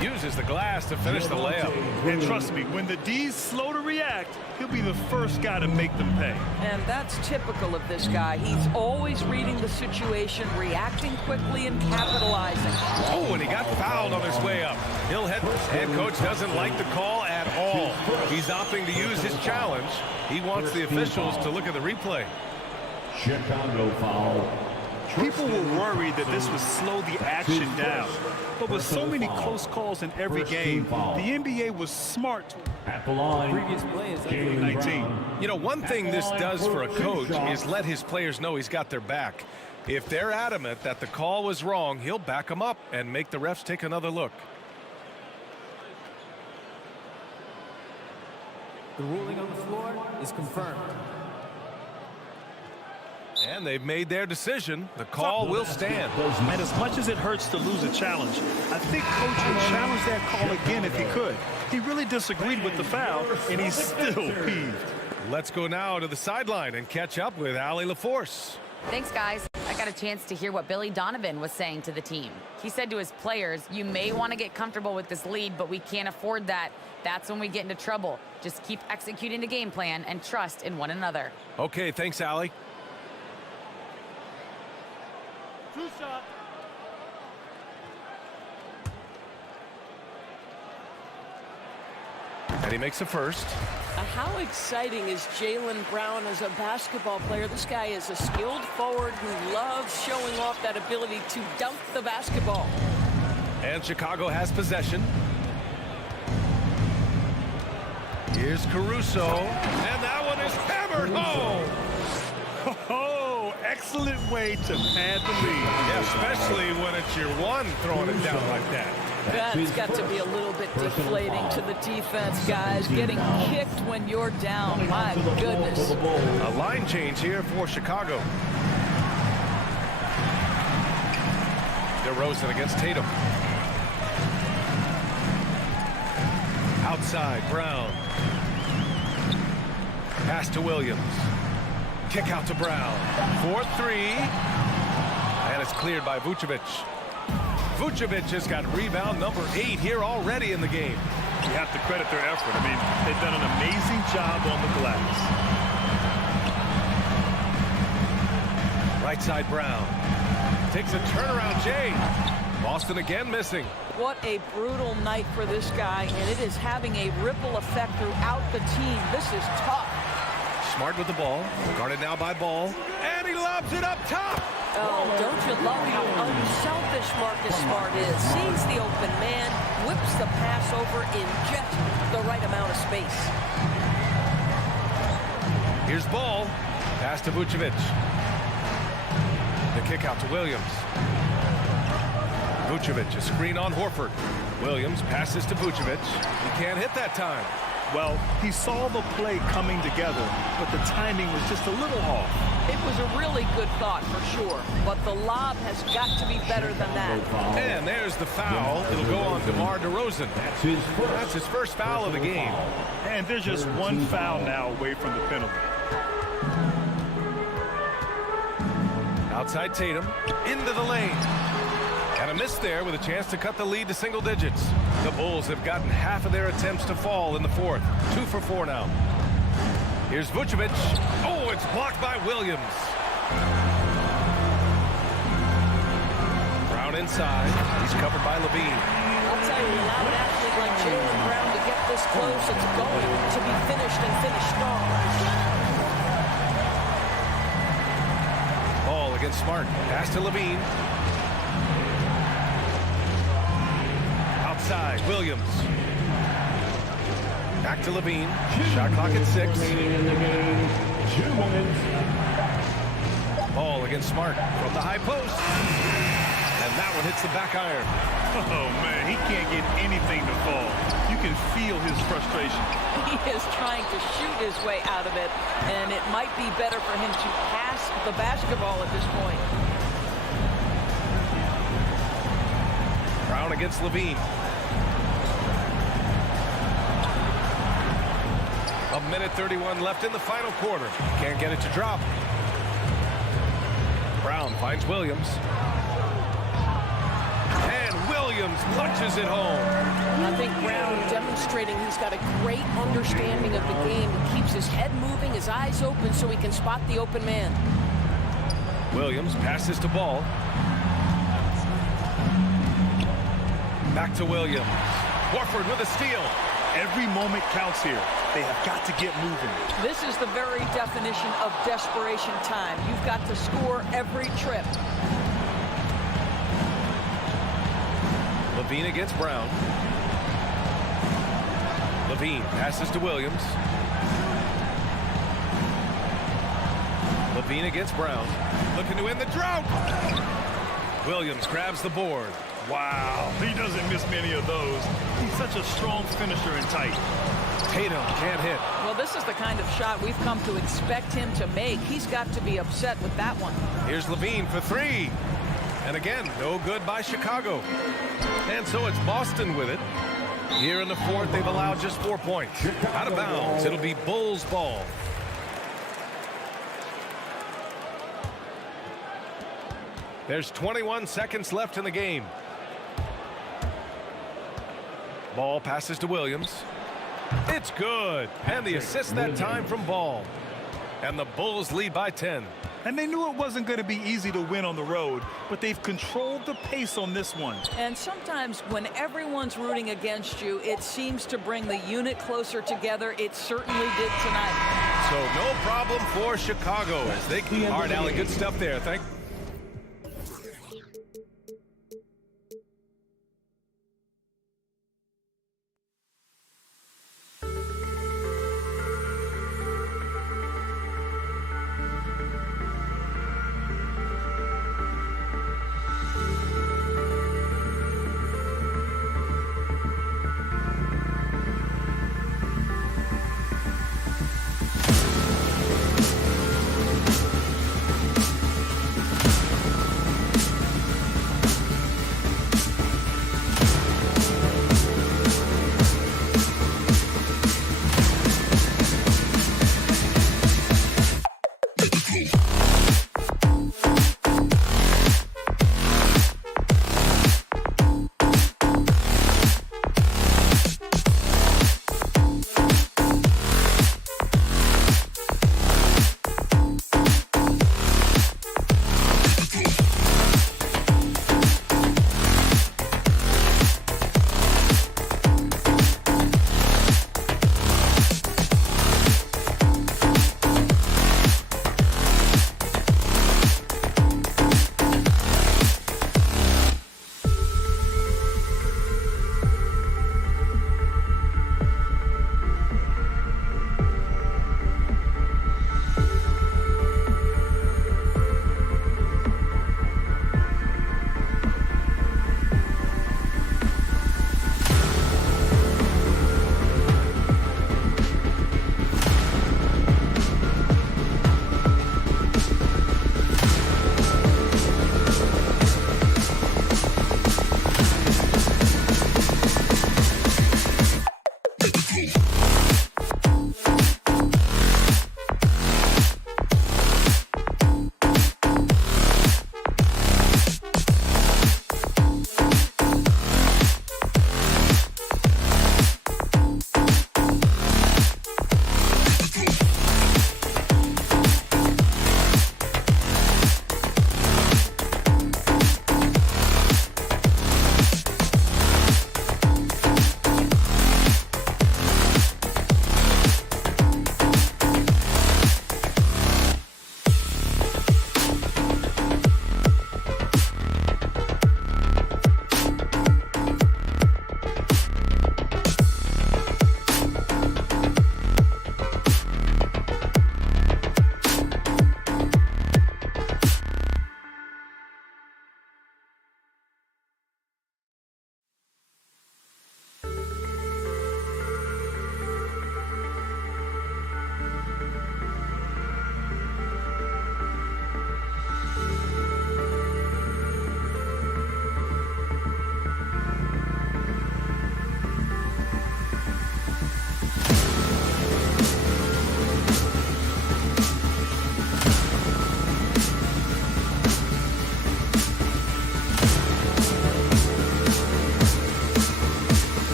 Uses the glass to finish the layup. And trust me, when the D's slow to react, he'll be the first guy to make them pay. And that's typical of this guy. He's always reading the situation, reacting quickly, and capitalizing. Oh, and he got fouled on his way up. Head coach doesn't like the call at all. He's opting to use his challenge. He wants the officials to look at the replay. Chicago foul. People were worried that this would slow the action down. But with so many close calls in every game, the NBA was smart. At the line, Previous play is Jalen 19. Brown. You know, one thing this does for a coach is let his players know he's got their back. If they're adamant that the call was wrong, he'll back them up and make the refs take another look. The ruling on the floor is confirmed. And they've made their decision. The call will stand. And as much as it hurts to lose a challenge, I think Coach would challenge that call again if he could. He really disagreed with the foul, and he's still peeved. Let's go now to the sideline and catch up with Allie LaForce. Thanks, guys. I got a chance to hear what Billy Donovan was saying to the team. He said to his players, you may want to get comfortable with this lead, but we can't afford that. That's when we get into trouble. Just keep executing the game plan and trust in one another. Okay, thanks, Allie. And he makes a first. How exciting is Jaylen Brown as a basketball player? This guy is a skilled forward who loves showing off that ability to dunk the basketball. And Chicago has possession. Here's Caruso. And that one is hammered home. Oh, excellent way to pad the lead. Yeah, especially when it's your one throwing it down like that. That's got to be a little bit deflating to the defense, guys. Getting kicked when you're down. My goodness. A line change here for Chicago. DeRozan against Tatum. Outside, Brown. Pass to Williams. Kick out to Brown. 4-3. And it's cleared by Vucevic. Vucevic has got rebound number 8 here already in the game. You have to credit their effort. I mean, they've done an amazing job on the glass. Right side, Brown. Takes a turnaround, Jay. Boston again missing. What a brutal night for this guy, and it is having a ripple effect throughout the team. This is tough. Smart with the ball. Guarded now by Ball. And he lobs it up top. Oh, don't you love how unselfish Marcus Smart is? Sees the open man, whips the pass over in just the right amount of space. Here's Ball. Pass to Vucevic. The kick out to Williams. Vucevic, a screen on Horford. Williams passes to Vucevic. He can't hit that time. Well, he saw the play coming together, but the timing was just a little off. It was a really good thought for sure, but the lob has got to be better than that. And there's the foul. It'll go on DeMar DeRozan. That's his first foul of the game. And there's just one foul now away from the penalty. Outside Tatum, into the lane. And a miss there with a chance to cut the lead to single digits. The Bulls have gotten half of their attempts to fall in the fourth. 2 for 4 now. Here's Vucevic. Oh, it's blocked by Williams. Brown inside. He's covered by Levine. I'll tell you, allow an athlete like Jaylen Brown to get this close, it's going to be finished and finished strong. Ball against Smart. Pass to Levine. Outside, Williams. Back to Levine. Shot clock at 6. Ball against Smart from the high post. And that one hits the back iron. Oh, man, he can't get anything to fall. You can feel his frustration. He is trying to shoot his way out of it, and it might be better for him to pass the basketball at this point. Brown against Levine. A minute 31 left in the final quarter. Can't get it to drop. Brown finds Williams. And Williams punches it home. I think Brown demonstrating he's got a great understanding of the game. He keeps his head moving, his eyes open so he can spot the open man. Williams passes to Ball. Back to Williams. Horford with a steal. Every moment counts here. They have got to get moving. This is the very definition of desperation time. You've got to score every trip. Levine against Brown. Levine passes to Williams. Levine against Brown. Looking to end the drought. Williams grabs the board. Wow, he doesn't miss many of those. He's such a strong finisher and tight. Tatum can't hit. Well, this is the kind of shot we've come to expect him to make. He's got to be upset with that one. Here's Levine for three. And again, no good by Chicago. And so it's Boston with it. Here in the fourth, they've allowed just 4 points. Out of bounds, it'll be Bulls ball. There's 21 seconds left in the game. Ball passes to Williams. It's good. And the assist that time from Ball. And the Bulls lead by 10. And they knew it wasn't going to be easy to win on the road, but they've controlled the pace on this one. And sometimes when everyone's rooting against you, it seems to bring the unit closer together. It certainly did tonight. So no problem for Chicago as they... All right, Allie, good stuff there. Thank you.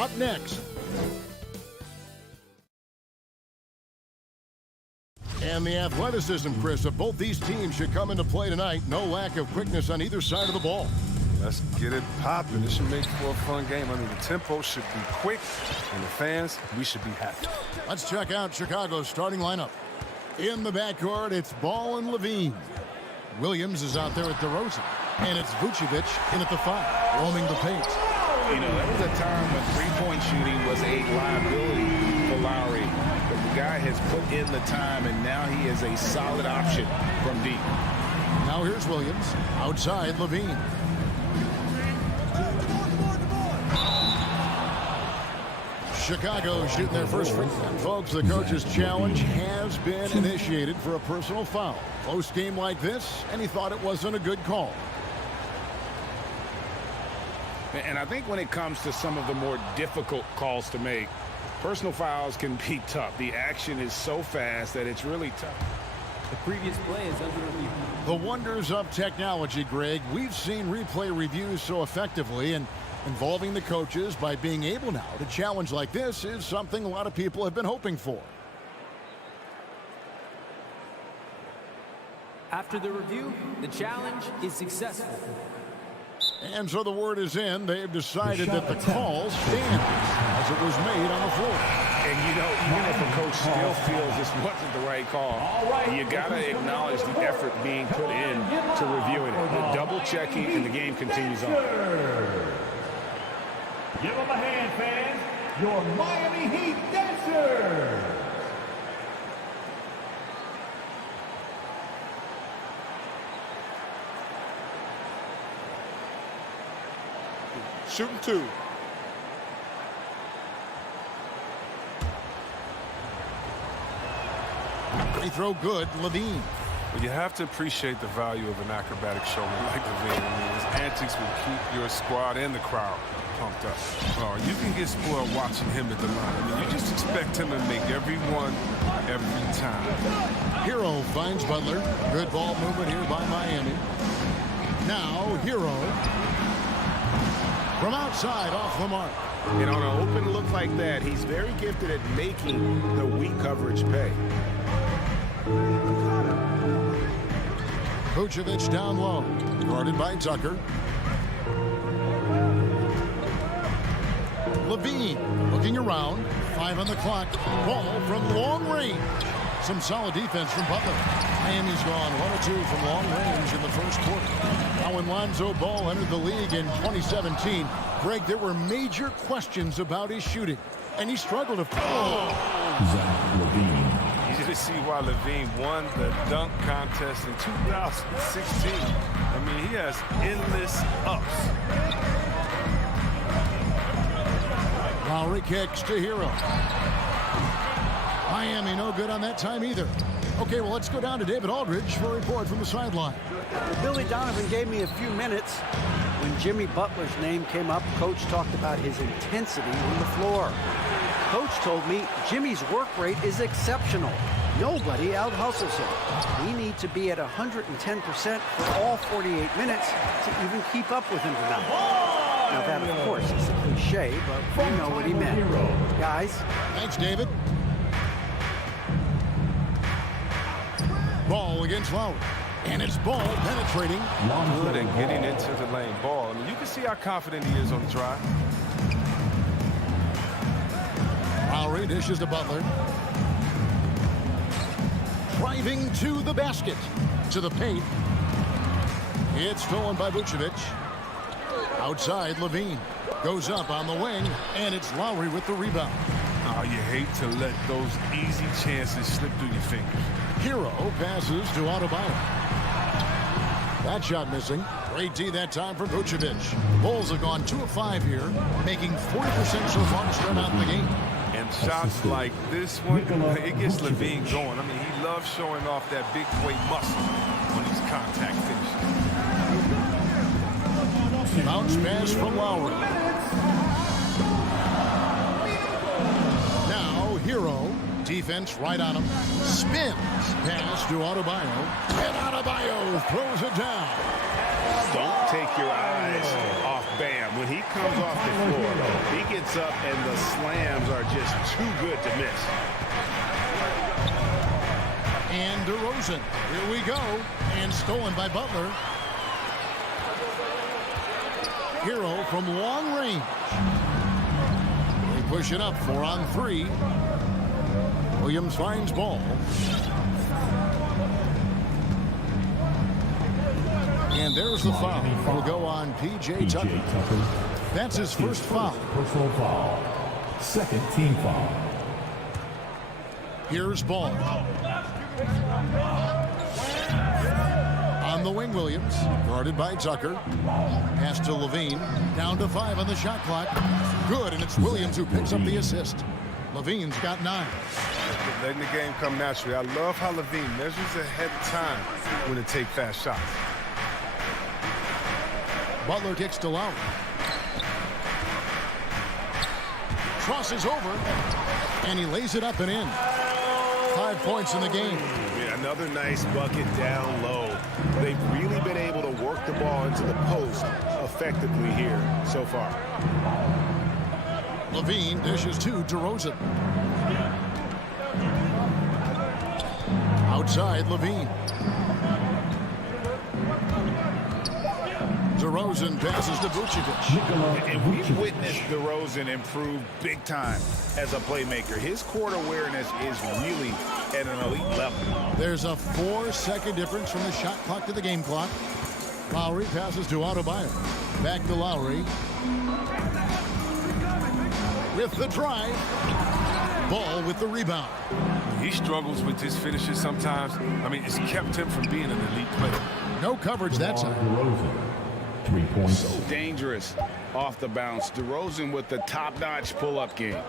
Up next. And the athleticism, Chris, of both these teams should come into play tonight. No lack of quickness on either side of the ball. Let's get it popping. This should make for a fun game. I mean, the tempo should be quick, and the fans, we should be happy. Let's check out Chicago's starting lineup. In the backcourt, it's Ball and Levine. Williams is out there at DeRozan. And it's Vucevic in at the 5, roaming the paint. You know, there was a time when three-point shooting was a liability for Lowry. But the guy has put in the time, and now he is a solid option from deep. Now here's Williams. Outside, Levine. Chicago shooting their first free throw. Folks, the coach's challenge has been initiated for a personal foul. Close game like this, and he thought it wasn't a good call. And I think when it comes to some of the more difficult calls to make, personal fouls can be tough. The action is so fast that it's really tough. The previous play is under review. The wonders of technology, Greg. We've seen replay reviews so effectively, and involving the coaches by being able now to challenge like this is something a lot of people have been hoping for. After the review, the challenge is successful. And so the word is in. They've decided that the call stands as it was made on the floor. And, you know, even if a coach still feels this wasn't the right call, you got to acknowledge the effort being put in to reviewing it. The double-checking, and the game continues on. Give them a hand, fans. Your Miami Heat dancers. Shooting 2. Free throw good, Levine. Well, you have to appreciate the value of an acrobatic showman like Levine. I mean, his antics will keep your squad and the crowd pumped up. Oh, you can get spoiled watching him at the line. I mean, you just expect him to make every one, every time. Hero finds Butler. Good ball movement here by Miami. Now, Hero. From outside, off the mark. And on an open look like that, he's very gifted at making the weak coverage pay. Vucevic down low. Guarded by Tucker. Levine looking around. 5 on the clock. Ball from long range. Some solid defense from Butler. Miami's gone 1 or 2 from long range in the first quarter. Now when Lonzo Ball entered the league in 2017, Greg, there were major questions about his shooting, and he struggled to... Zach Levine. Easy to see why Levine won the dunk contest in 2016. I mean, he has endless ups. Lowry kicks to Hero. Miami no good on that time either. Okay, well, let's go down to David Aldridge for a report from the sideline. Well, Billy Donovan gave me a few minutes. When Jimmy Butler's name came up, Coach talked about his intensity on the floor. Coach told me Jimmy's work rate is exceptional. Nobody out-hustles him. We need to be at 110% for all 48 minutes to even keep up with him tonight. Now that, of course, is a cliche, but we know what he meant. Guys. Thanks, David. Ball against Lowry. And it's Ball penetrating. Good at getting into the lane. Ball. I mean, you can see how confident he is on the drive. Lowry dishes to Butler. Driving to the basket. To the paint. It's stolen by Vucevic. Outside, Levine. Goes up on the wing. And it's Lowry with the rebound. Oh, you hate to let those easy chances slip through your fingers. Hero passes to Adebayo. That shot missing. Great D that time for Vucevic. Bulls have gone 2 of 5 here, making 40% so far to start out the game. And shots like this one, it gets Levine going. I mean, he loves showing off that big boy muscle when he's contact finishing. Bounce pass from Lowry. Now, Hero. Defense right on him. Spins. Pass to Adebayo. And Adebayo throws it down. Don't take your eyes off Bam. when he comes off the floor, he gets up and the slams are just too good to miss. And DeRozan. Here we go. And stolen by Butler. Hero from long range. They push it up 4 on 3. Williams finds ball. And there's the foul. Will go on P.J. Tucker. That's his first foul. Personal foul. Second team foul. Here's ball. On the wing, Williams. Guarded by Tucker. Pass to Levine. Down to 5 on the shot clock. Good, and it's Williams who picks up the assist. Levine's got 9. Letting the game come naturally. I love how Levine measures ahead of time when to take fast shots. Butler kicks to Lowry. Crosses over, and he lays it up and in. 5 points in the game. Yeah, another nice bucket down low. They've really been able to work the ball into the post effectively here so far. Levine dishes to DeRozan. Outside, Levine. DeRozan passes to Vucevic. And we've witnessed DeRozan improve big time as a playmaker. His court awareness is really at an elite level. There's a 4-second difference from the shot clock to the game clock. Lowry passes to Adebayo. Back to Lowry. With the drive. Ball with the rebound. He struggles with his finishes sometimes. I mean, it's kept him from being an elite player. No coverage that time. DeRozan, 3 points. So dangerous off the bounce. DeRozan with the top-notch pull-up game.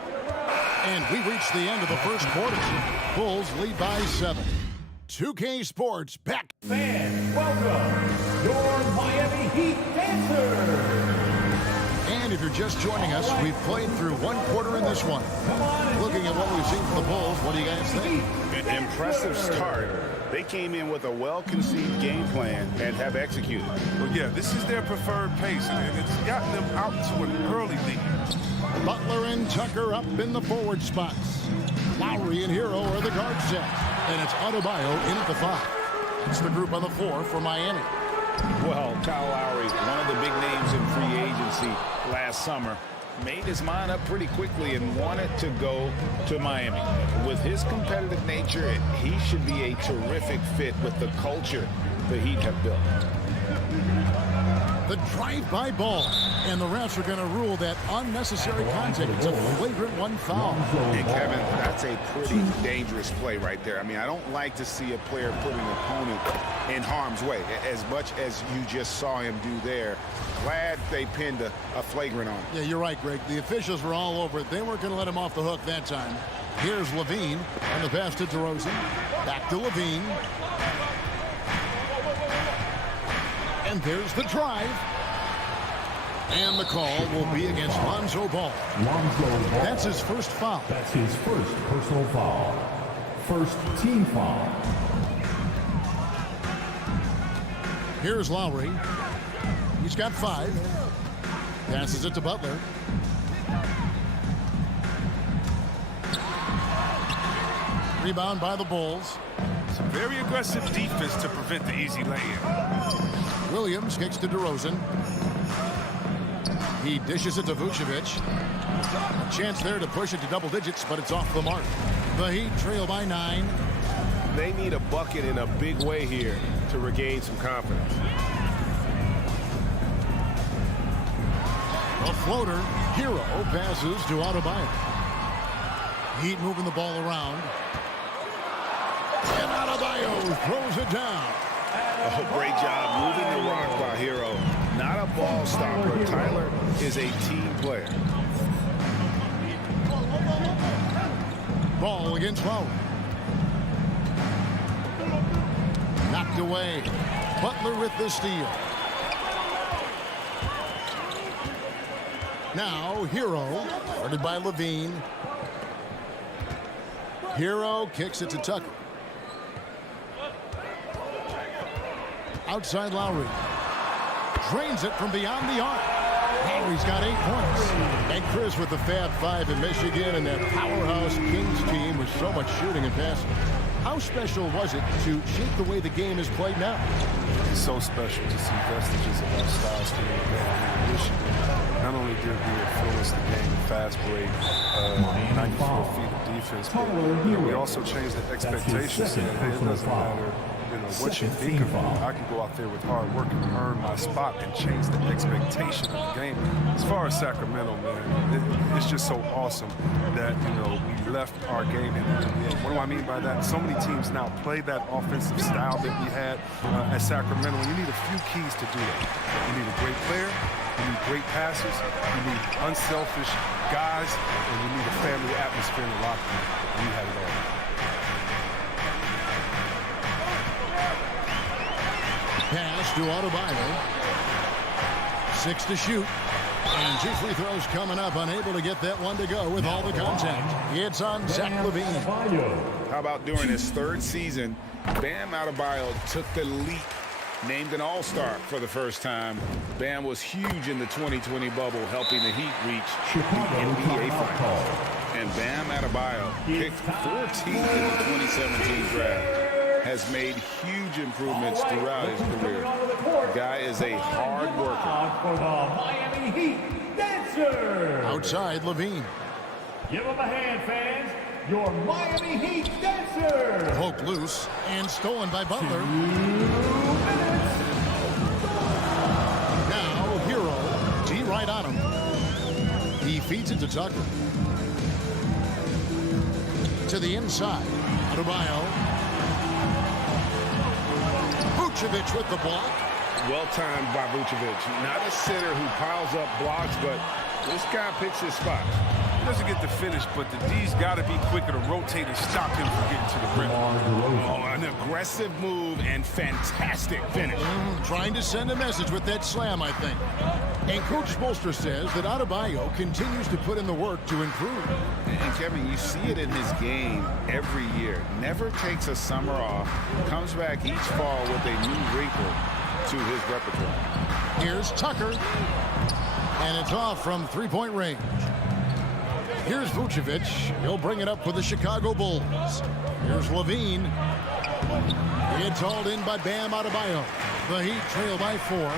And we reach the end of the first quarter. Bulls lead by 7. 2K Sports back. Fans, welcome your Miami Heat dancers. And if you're just joining us, we've played through 1 quarter in this one. Looking at what we've seen from the Bulls, what do you guys think? An impressive start. They came in with a well-conceived game plan and have executed. Well, yeah, this is their preferred pace, and it's gotten them out to an early lead. Butler and Tucker up in the forward spots. Lowry and Hero are the guard set. And it's Adebayo in at the 5. It's the group on the 4 for Miami. Well, Kyle Lowry, one of the big names in free agency last summer, made his mind up pretty quickly and wanted to go to Miami. With his competitive nature, he should be a terrific fit with the culture the Heat have built. The drive-by ball. And the refs are going to rule that unnecessary contact. It's a flagrant 1 foul. And Kevin, that's a pretty dangerous play right there. I mean, I don't like to see a player put an opponent in harm's way, as much as you just saw him do there. Glad they pinned a flagrant on him. Yeah, you're right, Greg. The officials were all over it. They weren't going to let him off the hook that time. Here's Levine on the pass to DeRozan. Back to Levine. And there's the drive. And the call will be against Lonzo Ball. Lonzo Ball. That's his first foul. That's his first personal foul. First team foul. Here's Lowry. He's got 5. Passes it to Butler. Rebound by the Bulls. Some very aggressive defense to prevent the easy lay-in. Williams kicks to DeRozan. He dishes it to Vucevic. A chance there to push it to double digits, but it's off the mark. The Heat trail by 9. They need a bucket in a big way here to regain some confidence. A floater. Hero passes to Adebayo. Heat moving the ball around. And Adebayo throws it down. Oh, great job moving the rock by Hero. Not a ball stopper. Tyler is a team player. Ball against Lowry. Knocked away. Butler with the steal. Now Hero, guarded by Levine. Hero kicks it to Tucker. Outside Lowry. Drains it from beyond the arc. Lowry's got 8 points. And Chris with the Fab Five in Michigan and that powerhouse Kings team with so much shooting and passing. How special was it to shape the way the game is played now? It's so special to see vestiges of our styles from the game in Michigan. Not only did we influence the game in fast break, 94 feet of defense, but we also changed the expectations. Saying, hey, it doesn't matter what you think of me. I can go out there with hard work and earn my spot and change the expectation of the game. As far as Sacramento, man, it's just so awesome that, we left our game in the NBA. What do I mean by that? So many teams now play that offensive style that we had at Sacramento, and you need a few keys to do that. You need a great player, you need great passes, you need unselfish guys, and you need a family atmosphere in the locker room. We had it all. Pass to Adebayo. 6 to shoot. And 2 free throws coming up. Unable to get that one to go with all the contact. It's on Zach LaVine. How about during his 3rd season, Bam Adebayo took the leap. Named an All-Star for the first time. Bam was huge in the 2020 bubble, helping the Heat reach the NBA Finals. And Bam Adebayo, picked 14th in the 2017 draft, has made huge improvements throughout his career. The guy is a hard worker. For the Miami Heat dancer. Outside, LaVine. Give him a hand, fans. Your Miami Heat dancer. Poked loose and stolen by Butler. 2 minutes. Now, Hero. D right on him. He feeds it to Tucker. To the inside. Adebayo. Vucevic with the block. Well-timed by Vucevic. Not a sitter who piles up blocks, but this guy picks his spot. He doesn't get the finish, but the D's got to be quicker to rotate and stop him from getting to the rim. Oh, an aggressive move and fantastic finish. Trying to send a message with that slam, I think. And Coach Spoelstra says that Adebayo continues to put in the work to improve. And Kevin, you see it in his game every year. Never takes a summer off. Comes back each fall with a new wrinkle to his repertoire. Here's Tucker. And it's off from 3-point range. Here's Vucevic. He'll bring it up for the Chicago Bulls. Here's LaVine. It's hauled in by Bam Adebayo. The Heat trail by 4.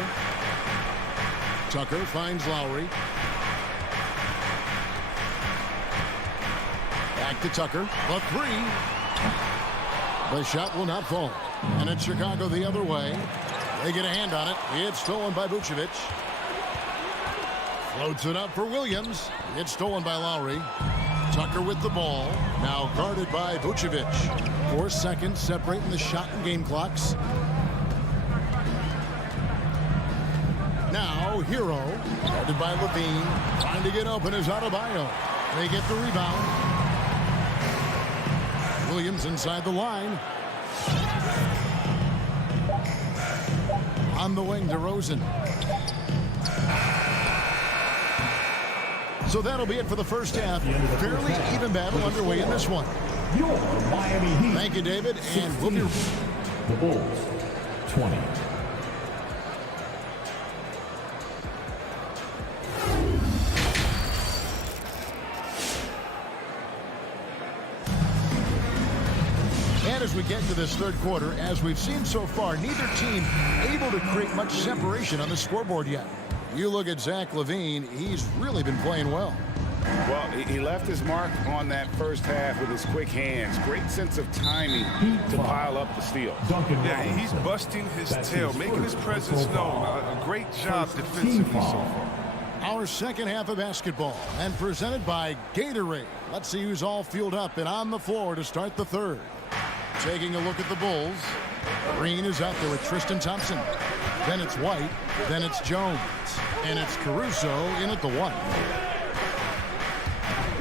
Tucker finds Lowry. Back to Tucker. The 3. The shot will not fall. And it's Chicago the other way. They get a hand on it. It's stolen by Vucevic. Floats it up for Williams. It's stolen by Lowry. Tucker with the ball. Now guarded by Vucevic. 4 seconds separating the shot and game clocks. Now Hero. Guarded by LaVine. Trying to get open is Adebayo. They get the rebound. Williams inside the line. On the wing to Rosen. So that'll be it for the first half. Fairly even battle underway in this one. Your Miami Heat. Thank you, David. And we'll be... The Bulls, 20. And as we get to this 3rd quarter, as we've seen so far, neither team able to create much separation on the scoreboard yet. You look at Zach LaVine, he's really been playing well. Well, he left his mark on that first half with his quick hands. Great sense of timing to pile up the steals. Yeah, he's busting his tail, making his presence known. A great job defensively so far. Our second half of basketball, and presented by Gatorade. Let's see who's all fueled up and on the floor to start the 3rd. Taking a look at the Bulls. Green is out there with Tristan Thompson. Then it's White. Then it's Jones. And it's Caruso in at the 1.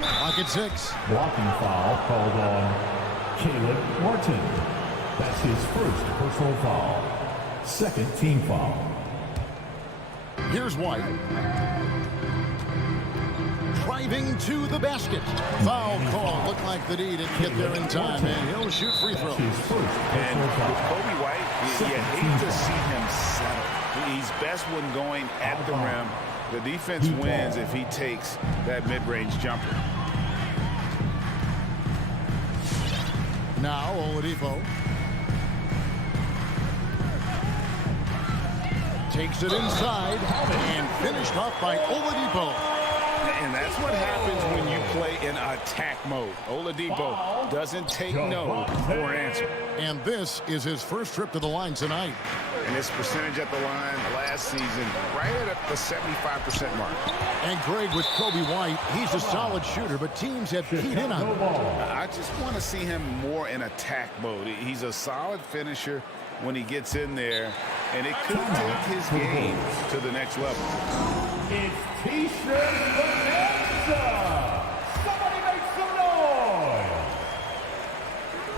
Clock at 6. Blocking foul called on Caleb Martin. That's his first personal foul. 2nd team foul. Here's White. Driving to the basket. Foul call. Looked like the D didn't get there in time, and he'll shoot free throws. And with Kobe White, you hate to see him settle. He's best when going at the rim. The defense wins if he takes that mid-range jumper. Now Oladipo takes it inside and finished off by Oladipo. And that's what happens when you play in attack mode. Oladipo doesn't take no for an answer. And this is his first trip to the line tonight. And his percentage at the line last season, right at the 75% mark. And Greg, with Kobe White, he's a solid shooter, but teams have keyed in on him. I just want to see him more in attack mode. He's a solid finisher when he gets in there, and it could take his game to the next level. It's T-shirt bonanza. Somebody make some noise.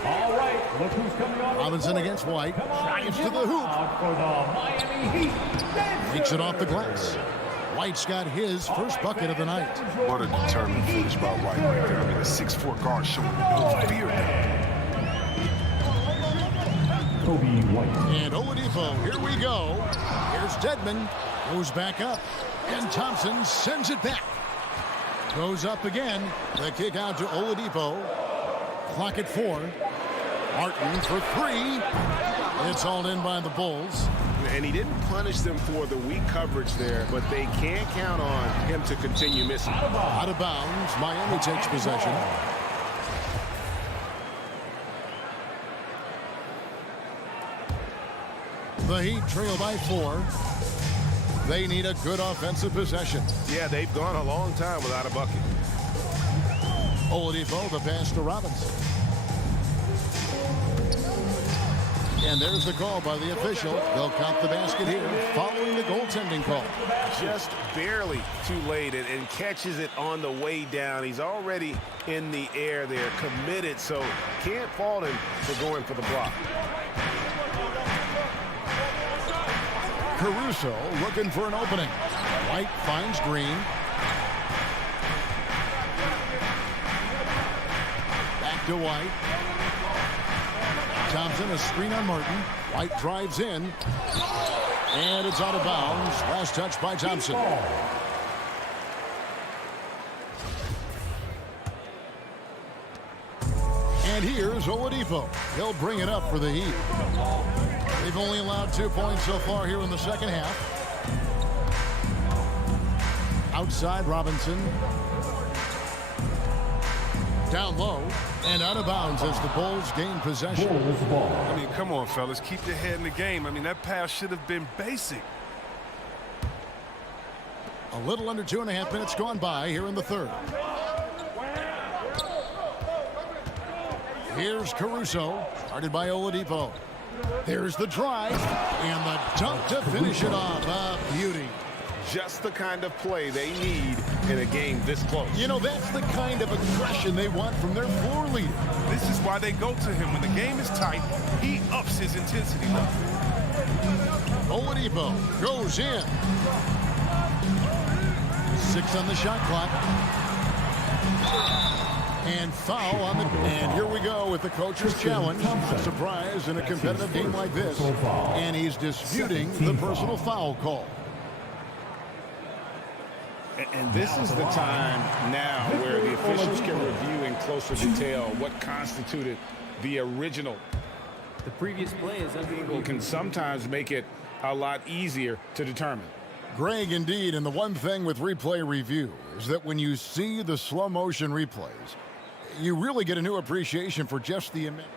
All right, look who's coming on. Robinson against White. Drives to the hoop. For the Miami Heat. Makes it off the glass. White's got his first bucket of the night. What a determined finish by White right there. I mean, a 6'4" guard showing no fear there. Kobe White. And Oladipo, here we go. Here's Dedmon. Goes back up. And Thompson sends it back. Goes up again. The kick out to Oladipo. Clock at 4. Martin for 3. It's all in by the Bulls. And he didn't punish them for the weak coverage there, but they can't count on him to continue missing. Out of bounds. Miami takes possession. The Heat trail by 4. They need a good offensive possession. Yeah, they've gone a long time without a bucket. Oladipo, the pass to Robinson. And there's the call by the official. They'll count the basket here following the goaltending call. Just barely too late and catches it on the way down. He's already in the air there, committed, so can't fault him for going for the block. Caruso looking for an opening. White finds Green. Back to White. Thompson, a screen on Martin. White drives in. And it's out of bounds. Last touch by Thompson. And here's Oladipo. He'll bring it up for the Heat. They've only allowed 2 points so far here in the second half. Outside Robinson. Down low and out of bounds as the Bulls gain possession. I mean, come on, fellas. Keep your head in the game. I mean, that pass should have been basic. A little under 2.5 minutes gone by here in the third. Here's Caruso, guarded by Oladipo. There's the drive and the dunk to finish it off. A beauty. Just the kind of play they need in a game this close. You know, that's the kind of aggression they want from their floor leader. This is why they go to him. When the game is tight, he ups his intensity level. Oladipo goes in. 6 on the shot clock. And foul on the... And here we go with the coach's challenge. A surprise in a competitive game like this. And he's disputing the personal foul call. And this is the time now where the officials can review in closer detail what constituted the original. The previous play is People can sometimes make it a lot easier to determine. Greg, indeed, and the one thing with replay review is that when you see the slow motion replays, you really get a new appreciation for just the immense.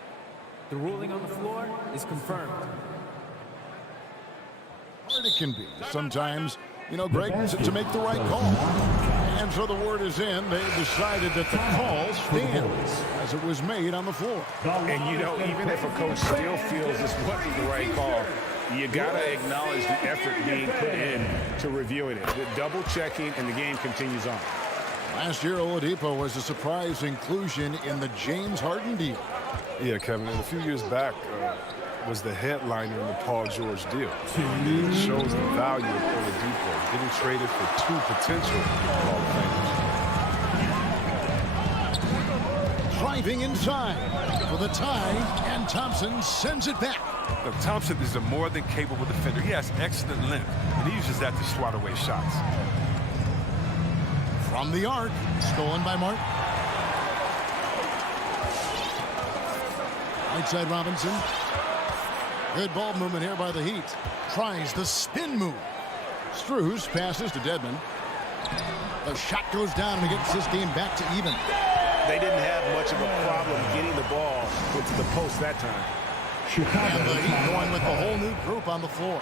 The ruling on the floor is confirmed. Hard it can be sometimes, you know, Greg, to make the right call. And so the word is in. They decided that the call stands as it was made on the floor. And, you know, even if a coach still feels this wasn't the right call, you got to acknowledge the effort being put in to reviewing it. With double checking, and the game continues on. Last year, Oladipo was a surprise inclusion in the James Harden deal. Yeah, Kevin, and a few years back was the headliner in the Paul George deal. It shows the value of Oladipo getting traded for 2 potential Hall of Famers. Driving inside for the tie, and Thompson sends it back. Look, Thompson is a more than capable defender. He has excellent length, and he uses that to swat away shots. From the arc, stolen by Martin. Right side Robinson. Good ball movement here by the Heat. Tries the spin move. Strus passes to Dedmon. The shot goes down and it gets this game back to even. They didn't have much of a problem getting the ball into the post that time. And the Heat going with a whole new group on the floor.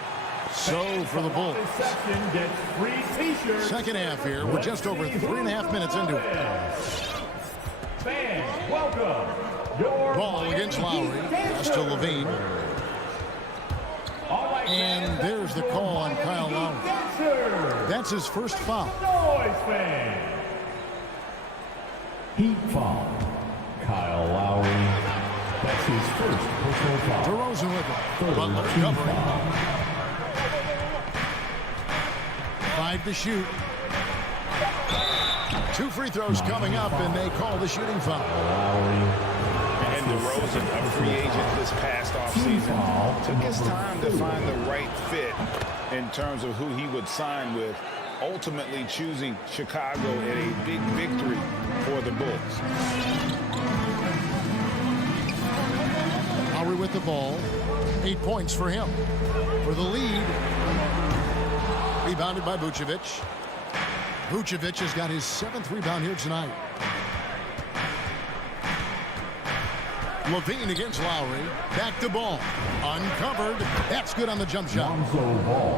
So for the Bulls. Second half here. We're just over 3.5 minutes into it. Fans, welcome. Ball against Lowry. Pass to Levine. And there's the call on Kyle Lowry. That's his first foul. Heat foul. Kyle Lowry. That's his first personal foul. DeRozan with it. Butler covering. 5 to shoot. 2 free throws coming up, and they call the shooting foul. And DeRozan, a free agent this past offseason, took his time to find the right fit in terms of who he would sign with, ultimately choosing Chicago in a big victory for the Bulls. Lowry with the ball. 8 points for him. For the lead. Rebounded by Vucevic. Vucevic has got his 7th rebound here tonight. Levine against Lowry. Back to Ball. Uncovered. That's good on the jump shot.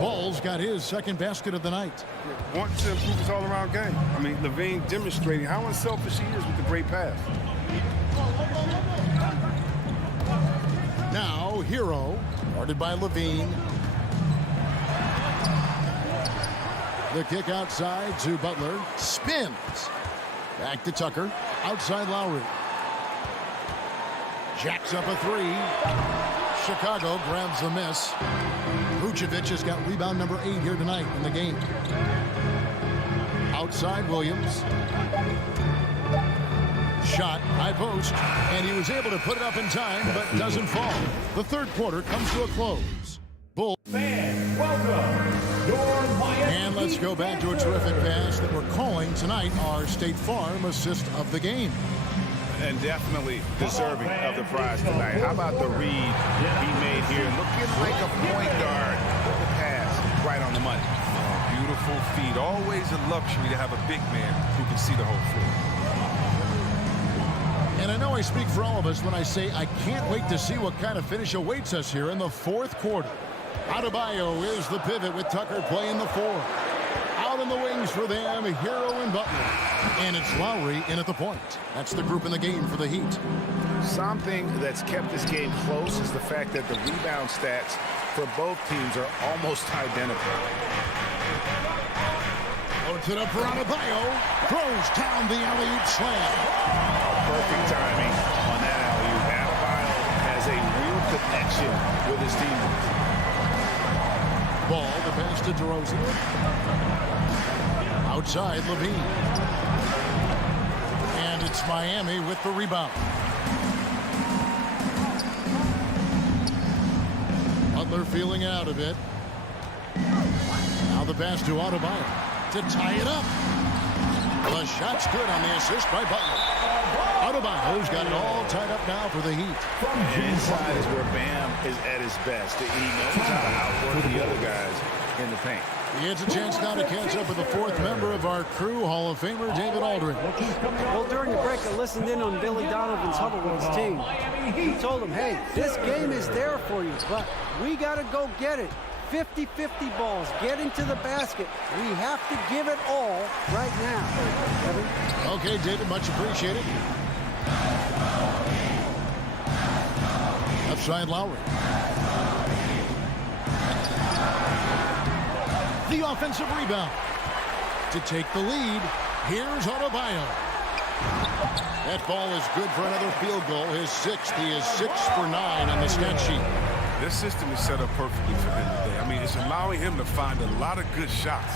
Ball's got his 2nd basket of the night. Want to improve his all-around game. I mean, Levine demonstrating how unselfish he is with the great pass. Now, Hero. Guarded by Levine. The kick outside to Butler. Spins. Back to Tucker. Outside Lowry. Jacks up a 3. Chicago grabs the miss. Vucevic has got rebound number 8 here tonight in the game. Outside Williams. Shot, high post, and he was able to put it up in time, but doesn't fall. The third quarter comes to a close. Bulls. Fans, welcome. And let's go back to a terrific pass that we're calling tonight our State Farm assist of the game. And definitely deserving of the prize tonight. How about the read he made here? Looking like a point guard with the pass right on the money. Beautiful feed. Always a luxury to have a big man who can see the whole floor. And I know I speak for all of us when I say I can't wait to see what kind of finish awaits us here in the fourth quarter. Adebayo is the pivot with Tucker playing the 4. Out in the wings for them, Hero and Butler. And it's Lowry in at the point. That's the group in the game for the Heat. Something that's kept this game close is the fact that the rebound stats for both teams are almost identical. Puts it up for Adebayo. Throws down the alley-oop slam. Perfect timing on that alley-oop. Adebayo has a real connection with his team. Ball, the pass to DeRozan. Outside, Levine. And it's Miami with the rebound. Butler feeling it out a bit. Now the pass to Adebayo to tie it up. The shot's good on the assist by Butler. Adebayo's got it all tied up now for the Heat. And inside is where Bam is at his best. He knows how to outwork the other guys in the paint. He gets a chance now to catch up with the 4th member of our crew, Hall of Famer David Aldridge. Well, during the break, I listened in on Billy Donovan's huddle with his team. He told them, hey, this game is there for you, but we got to go get it. 50-50 balls, get into the basket. We have to give it all right now. Kevin? Okay, David, much appreciated. Left side, Lowry. The offensive rebound. To take the lead, here's Adebayo. That ball is good for another field goal. His 6th. He is 6 for 9 on the stat sheet. This system is set up perfectly for him today. I mean, it's allowing him to find a lot of good shots.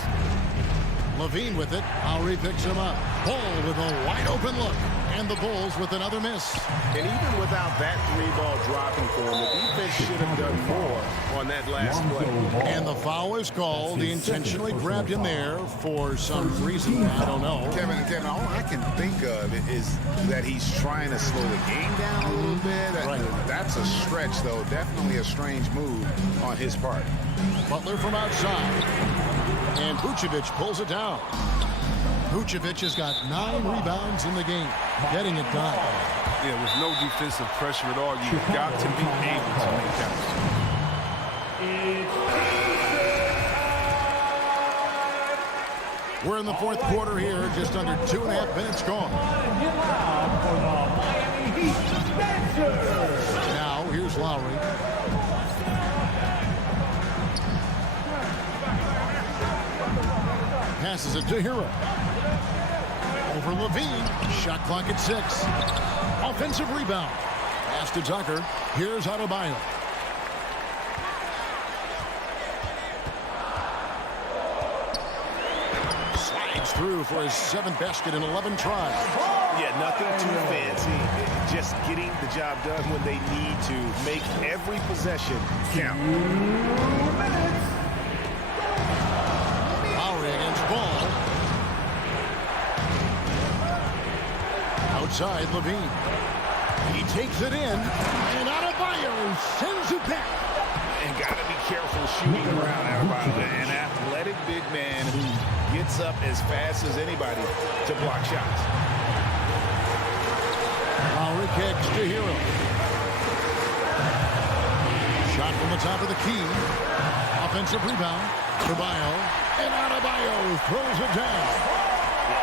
Levine with it. Lowry picks him up. Ball with a wide open look. And the Bulls with another miss. And even without that three-ball dropping for him, the defense should have done more on that last play. And the foul is called. He intentionally grabbed him there for some reason. I don't know. Kevin, all I can think of is that he's trying to slow the game down a little bit. That's a stretch, though. Definitely a strange move on his part. Butler from outside. And Vucevic pulls it down. Vucevic has got 9 rebounds in the game, getting it done. Yeah, with no defensive pressure at all, you've got to be able to make counts. We're in the fourth quarter here, just under 2.5 minutes gone. Now, here's Lowry. Passes it to Hero. Over Levine. Shot clock at 6. Offensive rebound. Pass to Tucker. Here's Adebayo. Slides through for his 7th basket in 11 tries. Yeah, nothing too fancy. Just getting the job done when they need to. Make every possession count. Against Ball. Outside Levine. He takes it in, and Adebayo sends it back. And got to be careful shooting around Adebayo. An athletic big man who gets up as fast as anybody to block shots. Lowry kicks to Hero. Shot from the top of the key. Offensive rebound. Adebayo. And Adebayo throws it down.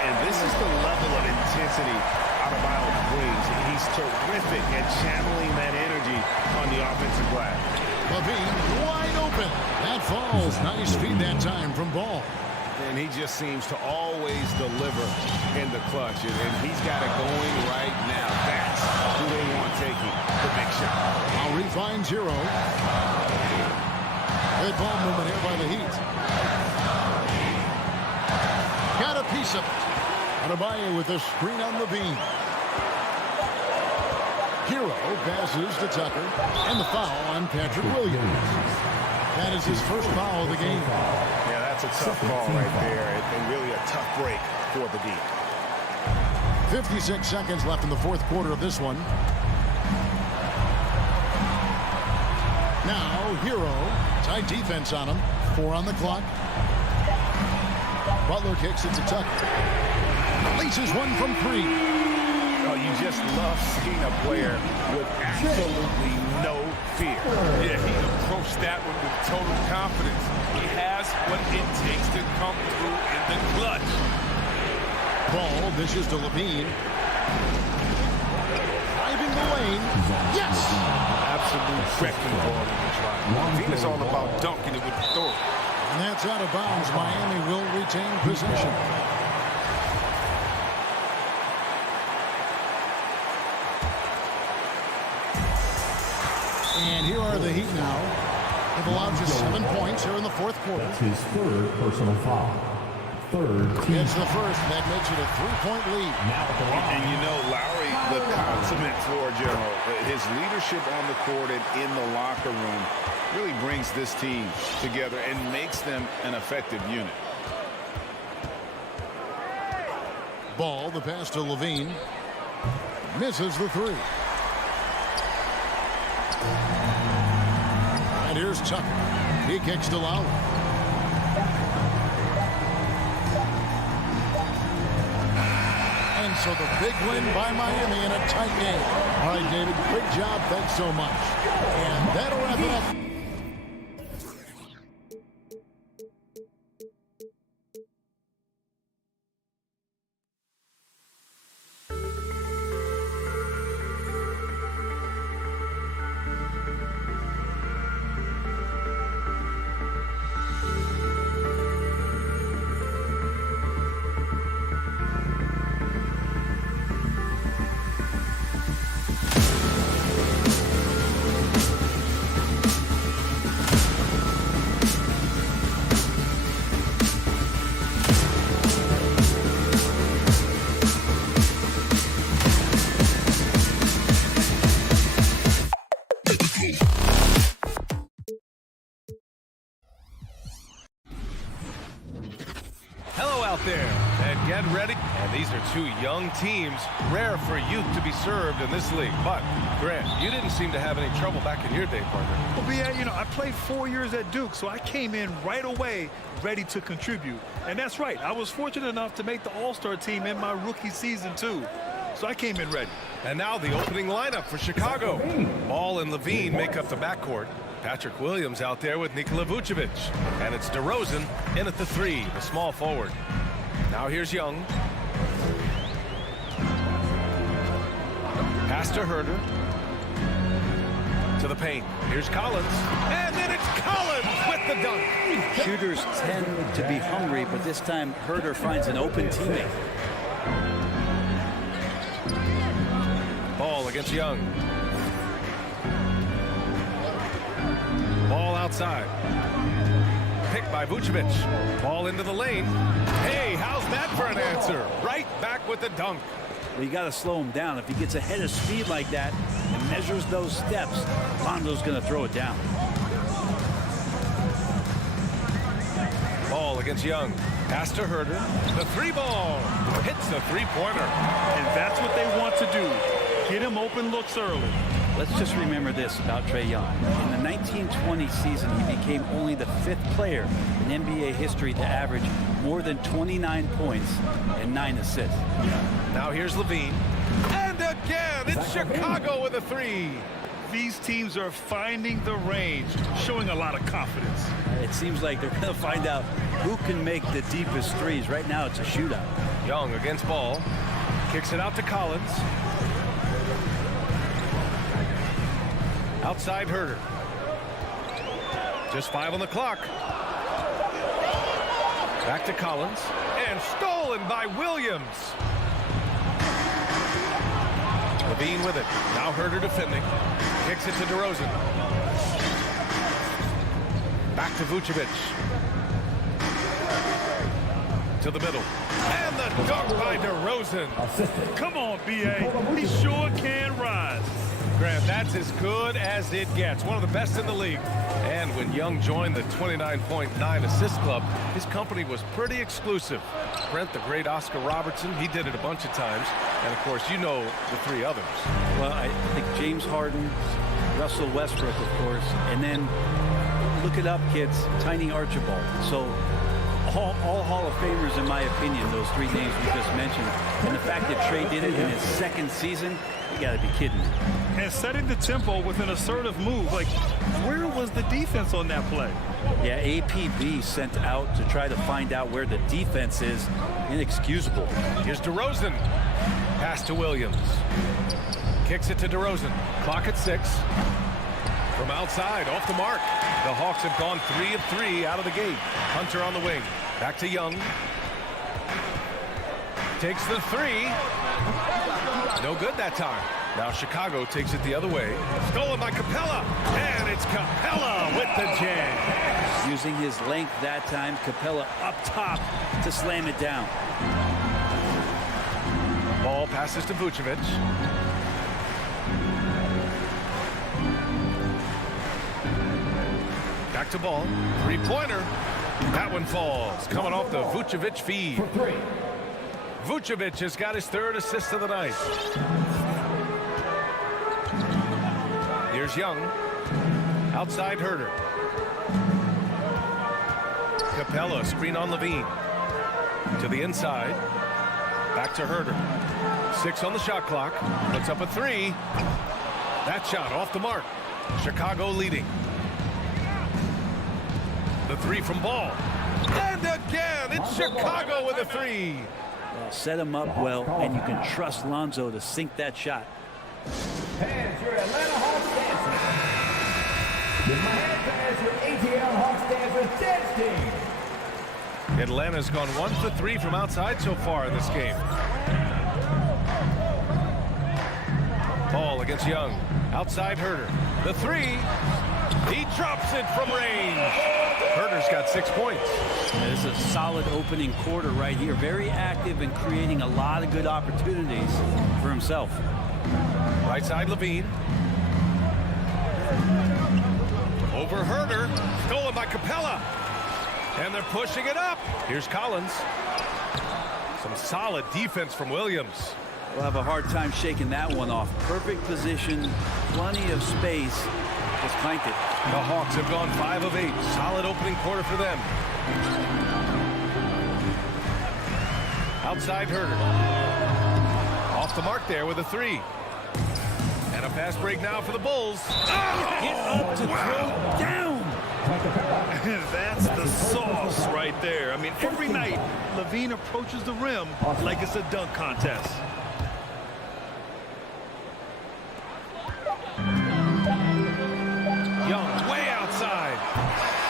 And this is the level of intensity Adebayo brings. He's terrific at channeling that energy on the offensive glass. Levine wide open. That falls. Nice feed that time from Ball. And he just seems to always deliver in the clutch. And he's got it going right now. That's who they want taking the big shot. Lowry finds Hero. Good ball movement here by the Heat. Got a piece of it. Adebayo with a screen on Levine. Hero passes to Tucker. And the foul on Patrick Williams. That is his first foul of the game. Yeah, that's a tough call right there. And really a tough break for the D. 56 seconds left in the fourth quarter of this one. Now, Hero. Tight defense on him. 4 on the clock. Butler kicks it to Tucker. Laces one from 3. Oh, you just love seeing a player with absolutely no fear. Yeah, he approached that one with total confidence. He has what it takes to come through in the clutch. Ball dishes to Levine. Driving the lane. Yes! Absolute wrecking ball in the drive. Levine is all about dunking it with authority. And that's out of bounds. Miami will retain possession. And here are the Heat now. They've allowed just 7 points here in the fourth quarter. That's his 3rd personal foul. 3rd team. It's the first. That makes it a 3-point lead. And you know, Lowry, the consummate floor general, his leadership on the court and in the locker room really brings this team together and makes them an effective unit. Ball, the pass to Levine. Misses the 3. And here's Tucker. He kicks to Lowry. And so the big win by Miami in a tight game. All right, David, great job. Thanks so much. And that'll wrap it up. These are two young teams, rare for youth to be served in this league. But, Grant, you didn't seem to have any trouble back in your day, partner. Well, BA, you know, I played 4 years at Duke, so I came in right away ready to contribute. And that's right. I was fortunate enough to make the All-Star team in my rookie season, too. So I came in ready. And now the opening lineup for Chicago. Ball and Levine make up the backcourt. Patrick Williams out there with Nikola Vucevic. And it's DeRozan in at the 3, the small forward. Now here's Young. Pass to Herder. To the paint. Here's Collins. And then it's Collins with the dunk. Shooters tend to be hungry, but this time Herder finds an open teammate. Ball against Young. Ball outside. Picked by Vucevic. Ball into the lane. Hey, how's that for an answer? Right back with the dunk. Well, you got to slow him down. If he gets ahead of speed like that and measures those steps, Lonzo's going to throw it down. Ball against Young. Pass to Herder. The 3 ball. Hits the 3-pointer. And that's what they want to do. Get him open looks early. Let's just remember this about Trae Young. In the 1920 season, he became only the 5th player in NBA history to average more than 29 points and 9 assists. Now here's Levine. And again, it's Chicago with a 3. These teams are finding the range, showing a lot of confidence. It seems like they're going to find out who can make the deepest threes. Right now, it's a shootout. Young against Ball. Kicks it out to Collins. Outside Herder. Just 5 on the clock. Back to Collins. And stolen by Williams. Levine with it. Now Herder defending. Kicks it to DeRozan. Back to Vucevic. To the middle. And the dunk by DeRozan. Come on, B.A. He sure can rise. Grant, that's as good as it gets. One of the best in the league. And when Young joined the 29.9 assist club, his company was pretty exclusive. Brent, the great Oscar Robertson, he did it a bunch of times. And, of course, you know the 3 others. Well, I think James Harden, Russell Westbrook, of course, and then look it up, kids, Tiny Archibald. So all Hall of Famers, in my opinion, those 3 names we just mentioned. And the fact that Trae did it in his 2nd season, you got to be kidding me. And setting the tempo with an assertive move. Like, where was the defense on that play? Yeah, APB sent out to try to find out where the defense is. Inexcusable. Here's DeRozan. Pass to Williams. Kicks it to DeRozan. Clock at 6. From outside, off the mark. The Hawks have gone 3 of 3 out of the gate. Hunter on the wing. Back to Young. Takes the 3. No good that time. Now Chicago takes it the other way. Stolen by Capella. And it's Capella with the jam. Using his length that time, Capella up top to slam it down. Ball passes to Vucevic. Back to Ball. 3-pointer. That one falls. Coming off the Vucevic feed. Vucevic has got his 3rd assist of the night. Here's Young. Outside Herder. Capella, screen on Levine. To the inside. Back to Herder. 6 on the shot clock. Puts up a 3. That shot off the mark. Chicago leading. The 3 from Ball. And again, it's Chicago with a 3. Well, set him up well, and you can trust Lonzo to sink that shot. Pass your Atlanta Hawks dancer. With my hand pass your ATL Hawks dancer dance team. Atlanta's gone 1 for 3 from outside so far in this game. Ball against Young. Outside Herder. The 3. He drops it from range. Herder's got 6 points. This is a solid opening quarter right here. Very active and creating a lot of good opportunities for himself. Right side Levine. Over Herder. Stolen by Capella. And they're pushing it up. Here's Collins. Some solid defense from Williams. We'll have a hard time shaking that one off. Perfect position, plenty of space. Just clanked it. The Hawks have gone 5 of 8. Solid opening quarter for them. Outside Herder. Off the mark there with a 3. And a fast break now for the Bulls. Get up to throw down. That's the sauce right there. I mean, every night, LaVine approaches the rim like it's a dunk contest. Young way outside.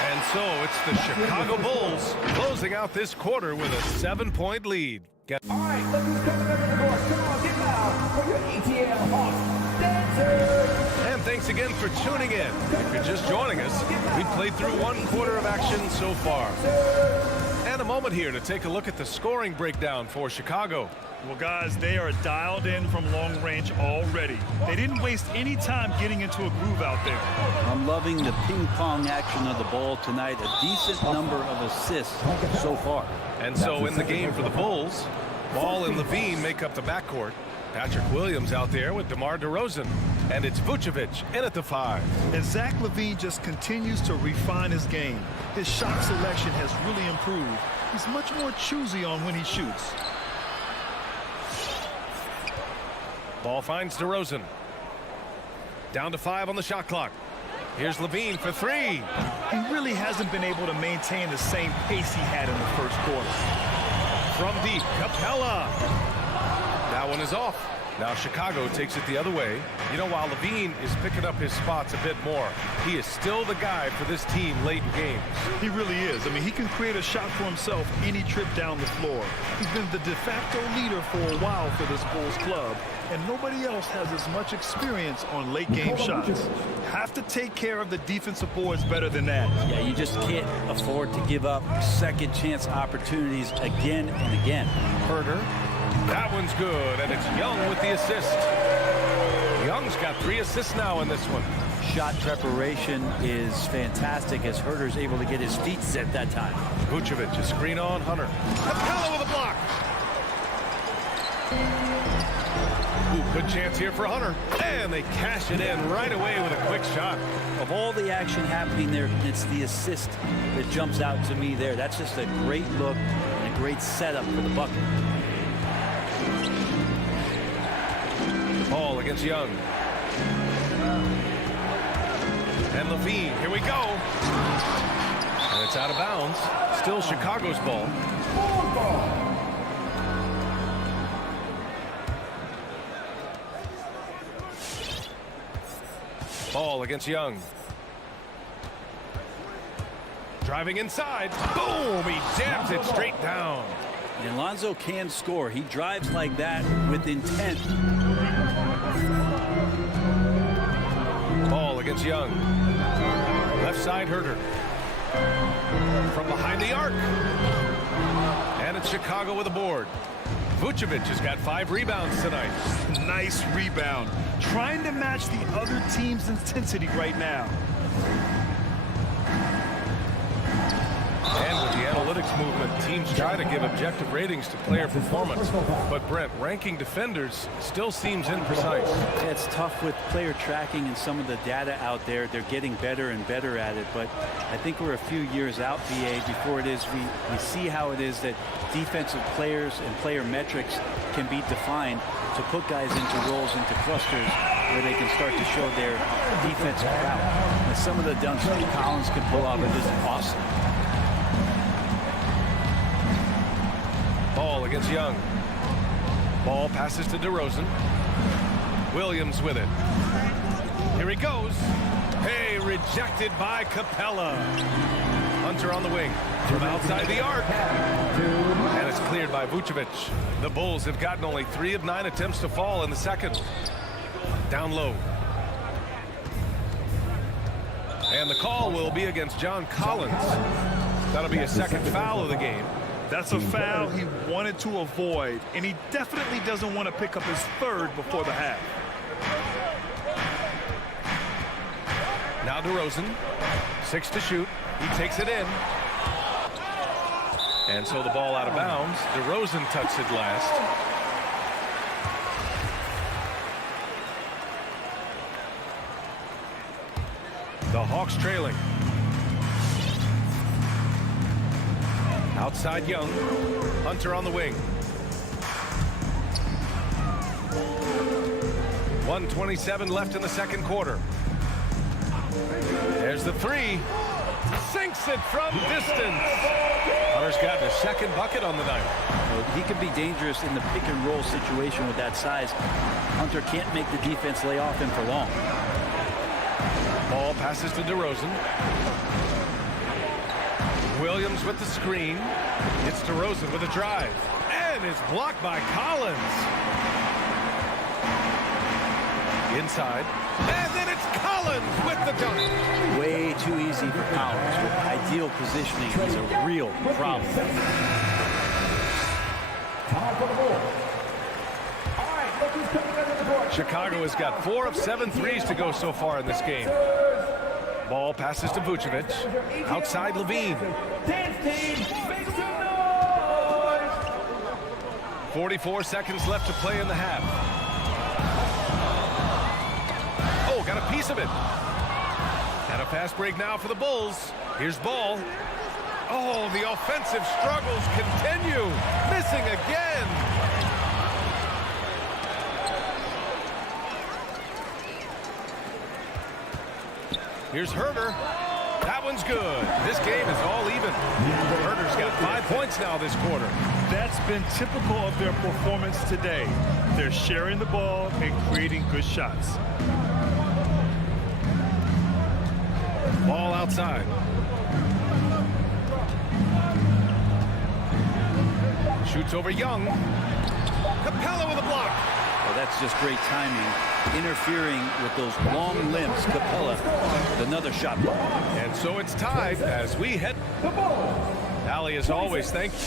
And so it's the Chicago Bulls closing out this quarter with a 7-point lead. All right, look who's coming over the court. Come on, get loud for your ETL Hawks dancers. And thanks again for tuning in. If you're just joining us, we've played through 1 quarter of action so far. And a moment here to take a look at the scoring breakdown for Chicago. Well, guys, they are dialed in from long range already. They didn't waste any time getting into a groove out there. I'm loving the ping pong action of the ball tonight. A decent number of assists so far. And so in the game for the Bulls, Ball and LaVine make up the backcourt. Patrick Williams out there with DeMar DeRozan. And it's Vucevic in at the 5. And Zach LaVine just continues to refine his game. His shot selection has really improved. He's much more choosy on when he shoots. Ball finds DeRozan. Down to 5 on the shot clock. Here's LaVine for 3. He really hasn't been able to maintain the same pace he had in the first quarter. From deep, Capella. That one is off. Now Chicago takes it the other way. You know, while LaVine is picking up his spots a bit more, he is still the guy for this team late in games. He really is. I mean, he can create a shot for himself any trip down the floor. He's been the de facto leader for a while for this Bulls club, and nobody else has as much experience on late game shots. Have to take care of the defensive boards better than that. Yeah, you just can't afford to give up second chance opportunities again and again. Herder. That one's good, and it's Young with the assist. Young's got 3 assists now in this one. Shot preparation is fantastic as Herder's able to get his feet set that time. Vucevic, a screen on Hunter. Capella with a block. Ooh, good chance here for Hunter. And they cash it in right away with a quick shot. Of all the action happening there, it's the assist that jumps out to me there. That's just a great look and a great setup for the bucket. Ball against Young. And LaVine, here we go. And it's out of bounds. Still Chicago's ball. Ball against Young. Driving inside. Boom! He jams it straight down. And Lonzo can score. He drives like that with intent. Ball against Young. Left side Herder. From behind the arc. And it's Chicago with a board. Vucevic has got 5 rebounds tonight. Nice rebound. Trying to match the other team's intensity right now. And with the analytics movement, teams try to give objective ratings to player performance. But Brent, ranking defenders still seems imprecise. Yeah, it's tough with player tracking and some of the data out there. They're getting better and better at it. But I think we're a few years out, BA, before it is we see how it is that defensive players and player metrics can be defined to put guys into roles, into clusters, where they can start to show their defensive prowess. And some of the dunks that Collins can pull off are just awesome. Ball against Young. Ball passes to DeRozan. Williams with it. Here he goes. Hey, rejected by Capella. Hunter on the wing. From outside the arc. And it's cleared by Vucevic. The Bulls have gotten only 3 of 9 attempts to fall in the second. Down low. And the call will be against John Collins. That'll be a second foul of the game. That's a foul he wanted to avoid, and he definitely doesn't want to pick up his 3rd before the half. Now DeRozan, 6 to shoot. He takes it in. And so the ball out of bounds. DeRozan touched it last. The Hawks trailing. Outside Young. Hunter on the wing. 1:27 left in the second quarter. There's the three. Sinks it from distance. Hunter's got his second bucket on the night. He could be dangerous in the pick and roll situation with that size. Hunter can't make the defense lay off him for long. Ball passes to DeRozan. Williams with the screen. It's DeRozan with a drive. And it's blocked by Collins. Inside. And then it's Collins with the dunk. Way too easy for Collins. With ideal positioning, he's a real problem. Chicago has got 4 of 7 threes to go so far in this game. Ball passes to Vucevic. Outside Levine. 44 seconds left to play in the half. Oh, got a piece of it. And a fast break now for the Bulls. Here's Ball. Oh, the offensive struggles continue. Missing again. Here's Herter. That one's good. This game is all even. Herter's got 5 points now this quarter. That's been typical of their performance today. They're sharing the ball and creating good shots. Ball outside. Shoots over Young. Capella with a block. Well, that's just great timing. Interfering with those long limbs. Capella with another shot ball. And so it's tied as we head. Allie, as always, thank you.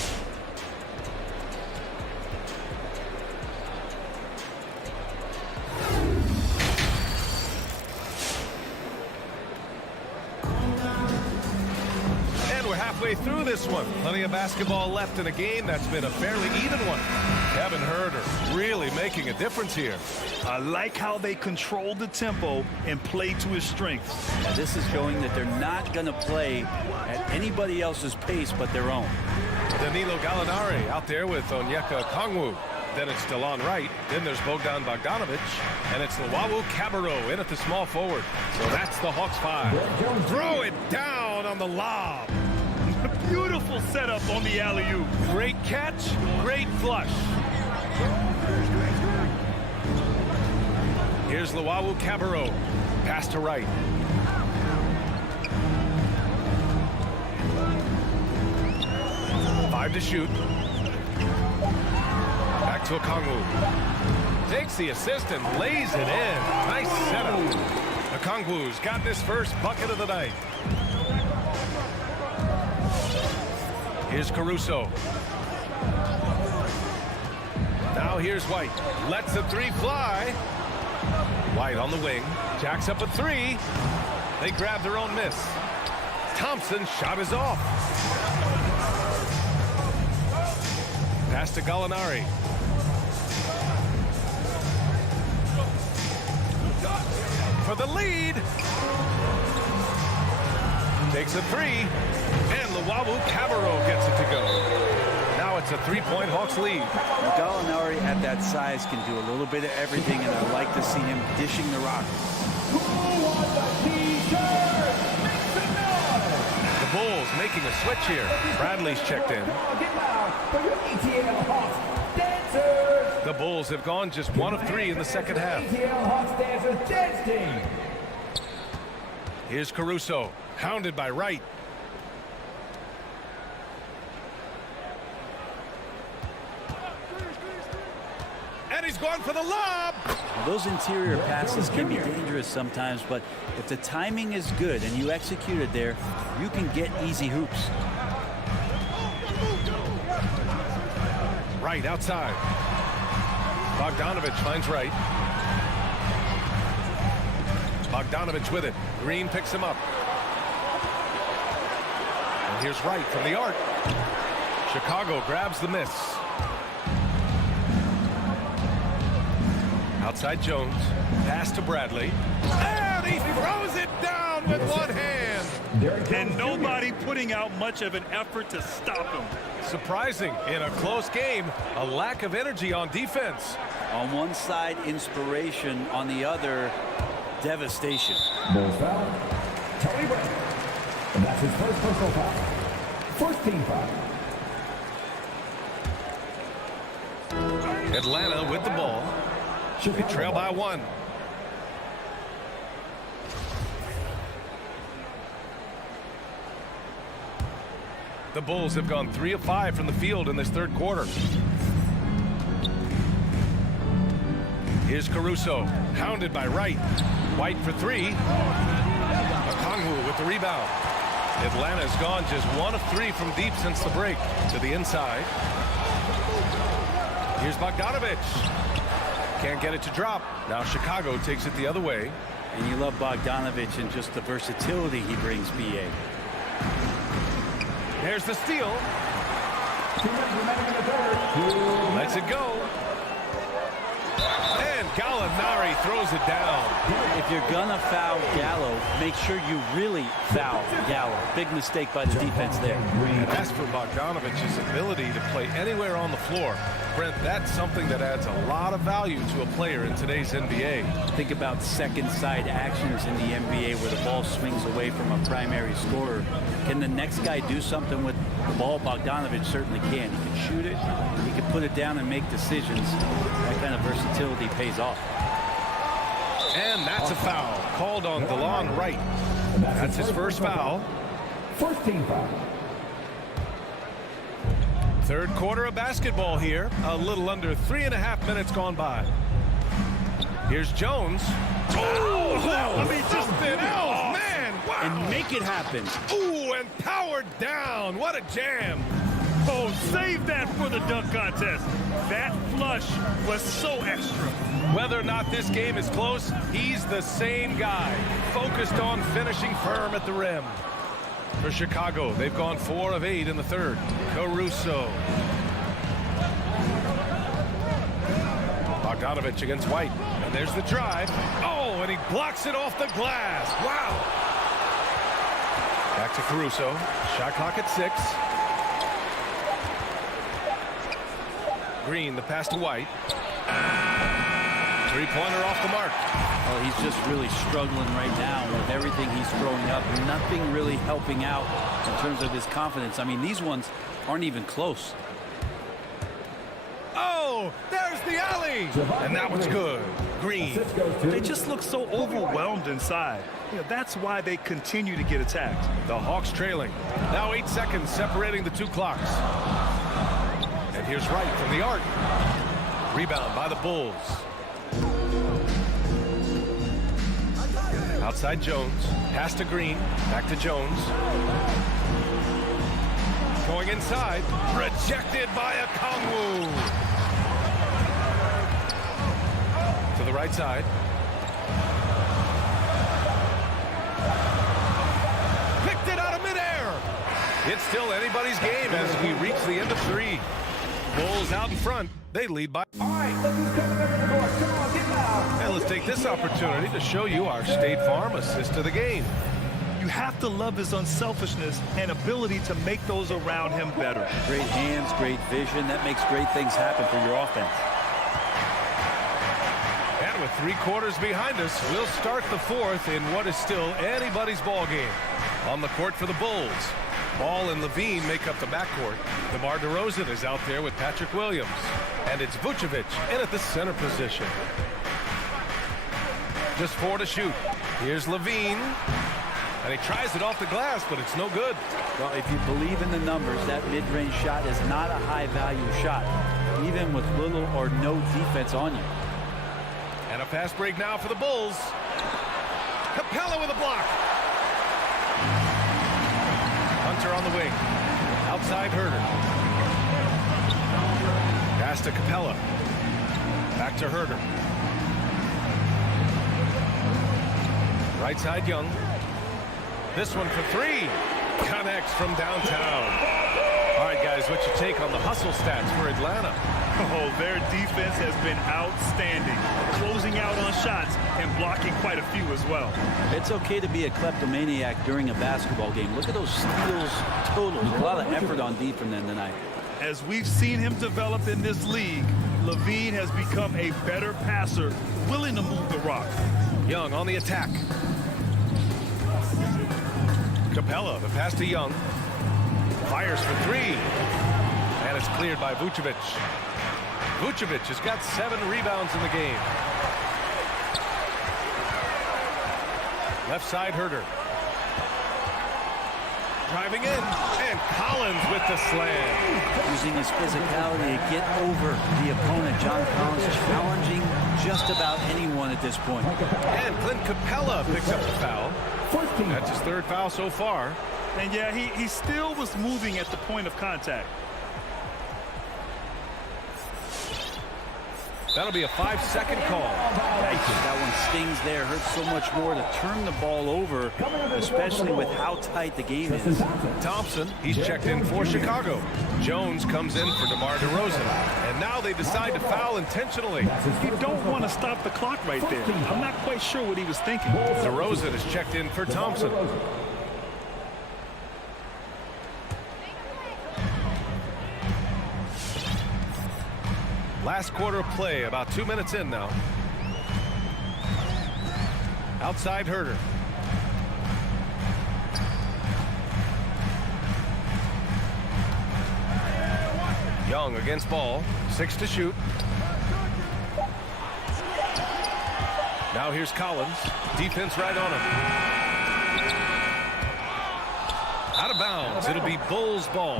Through this one. Plenty of basketball left in a game that's been a fairly even one. Kevin Herter really making a difference here. I like how they control the tempo and play to his strengths. Now, this is showing that they're not going to play at anybody else's pace but their own. Danilo Gallinari out there with Onyeka Okongwu. Then it's DeLon Wright. Then there's Bogdan Bogdanovic. And it's Luwawu Cabarrot in at the small forward. So that's the Hawks 5. Throw it down on the lob. Beautiful setup on the alley-oop. Great catch, great flush. Here's Luwawu Cabarrot. Pass to Wright. Five to shoot. Back to Okongwu. Takes the assist and lays it in. Nice setup. Okongwu's got his first bucket of the night. Here's Caruso. Now here's White. Lets the three fly. White on the wing. Jacks up a three. They grab their own miss. Thompson's shot is off. Pass to Gallinari. For the lead. Takes a three. And Luwawu Cabarrot gets it to go. Now it's a three-point Hawks lead. Gallinari at that size can do a little bit of everything, and I like to see him dishing the rock. The Bulls making a switch here. Bradley's checked in. The Bulls have gone just 1 of 3 in the second half. Here's Caruso, hounded by Wright. And he's going for the lob. Well, those interior passes can be dangerous sometimes, but if the timing is good and you execute it there, you can get easy hoops. Wright outside. Bogdanovic finds Wright. Bogdanovic with it. Green picks him up. And here's Wright from the arc. Chicago grabs the miss. Outside Jones. Pass to Bradley. And he throws it down with one hand. And nobody putting out much of an effort to stop him. Surprising in a close game, a lack of energy on defense. On one side, inspiration. On the other, devastation. Bulls foul. Tony Brown. And that's his first personal foul. First team foul. Atlanta with the ball. They trail by 1. The Bulls have gone 3 of 5 from the field in this third quarter. Here's Caruso, hounded by Wright. White for 3. Okongwu with the rebound. Atlanta's gone just 1 of 3 from deep since the break. To the inside. Here's Bogdanovich. Can't get it to drop. Now Chicago takes it the other way. And you love Bogdanovich and just the versatility he brings, BA. There's the steal. Lets it go. And Gallinari throws it down. If you're gonna foul Gallo, make sure you really foul Gallo. Big mistake by the defense there. And as for Bogdanovich's ability to play anywhere on the floor, Brent, that's something that adds a lot of value to a player in today's NBA. Think about second side actions in the NBA where the ball swings away from a primary scorer. Can the next guy do something with the ball? Bogdanovich certainly can. He can shoot it, he can put it down and make decisions. That kind of versatility pays off. And that's a foul called on DeLon Wright. That's his first foul. First team foul. Third quarter of basketball here. A little under 3.5 minutes gone by. Here's Jones. Oh, I mean, just something else, man. Wow. And make it happen. Ooh, and powered down. What a jam. Oh, save that for the dunk contest. That flush was so extra. Whether or not this game is close, he's the same guy. Focused on finishing firm at the rim. For Chicago, they've gone 4 of 8 in the third. Caruso. Bogdanovich against White. And there's the drive. Oh, and he blocks it off the glass. Wow. Back to Caruso. Shot clock at 6. Green, the pass to White. Three-pointer off the mark. Oh, he's just really struggling right now with everything he's throwing up. Nothing really helping out in terms of his confidence. I mean, these ones aren't even close. Oh, there's the alley. And that one's good. Green. They just look so overwhelmed inside. You know, that's why they continue to get attacked. The Hawks trailing. Now 8 seconds separating the 2 clocks. And here's Wright from the arc. Rebound by the Bulls. Outside Jones. Pass to Green. Back to Jones. Going inside. Rejected by Okongwu. To the right side. Picked it out of midair. It's still anybody's game as we reach the end of 3. Bulls out in front. They lead by. All right, look who's coming in the door. Come on, get loud. And let's take this opportunity to show you our State Farm assist to the game. You have to love his unselfishness and ability to make those around him better. Great hands, great vision. That makes great things happen for your offense. And with 3 quarters behind us, we'll start the 4th in what is still anybody's ball game. On the court for the Bulls. Ball and Levine make up the backcourt. DeMar DeRozan is out there with Patrick Williams. And it's Vucevic in at the center position. Just 4 to shoot. Here's Levine. And he tries it off the glass, but it's no good. Well, if you believe in the numbers, that mid-range shot is not a high-value shot, even with little or no defense on you. And a fast break now for the Bulls. Capella with a block. Hunter on the wing. Outside Herder. Pass to Capella. Back to Herder. Right side Young. This one for 3. Connects from downtown. All right, guys, what's your take on the hustle stats for Atlanta? Oh, their defense has been outstanding, closing out on shots and blocking quite a few as well. It's okay to be a kleptomaniac during a basketball game. Look at those steals totals. A lot of effort on D from them tonight. As we've seen him develop in this league, Levine has become a better passer, willing to move the rock. Young on the attack. Capella, the pass to Young. Fires for three. And it's cleared by Vucevic. Vucevic has got 7 rebounds in the game. Left side, Herter. Driving in, and Collins with the slam. Using his physicality to get over the opponent. John Collins challenging just about anyone at this point. And Clint Capella picks up the foul. That's his 3rd foul so far. And yeah, he still was moving at the point of contact. That'll be a 5-second call. That one stings there. Hurts so much more to turn the ball over, especially with how tight the game is. Thompson, he's checked in for Chicago. Jones comes in for DeMar DeRozan. And now they decide to foul intentionally. You don't want to stop the clock right there. I'm not quite sure what he was thinking. DeRozan is checked in for Thompson. Last quarter of play, about 2 minutes in now. Outside Herter. Young against ball. 6 to shoot. Now here's Collins. Defense right on him. Out of bounds. It'll be Bulls ball.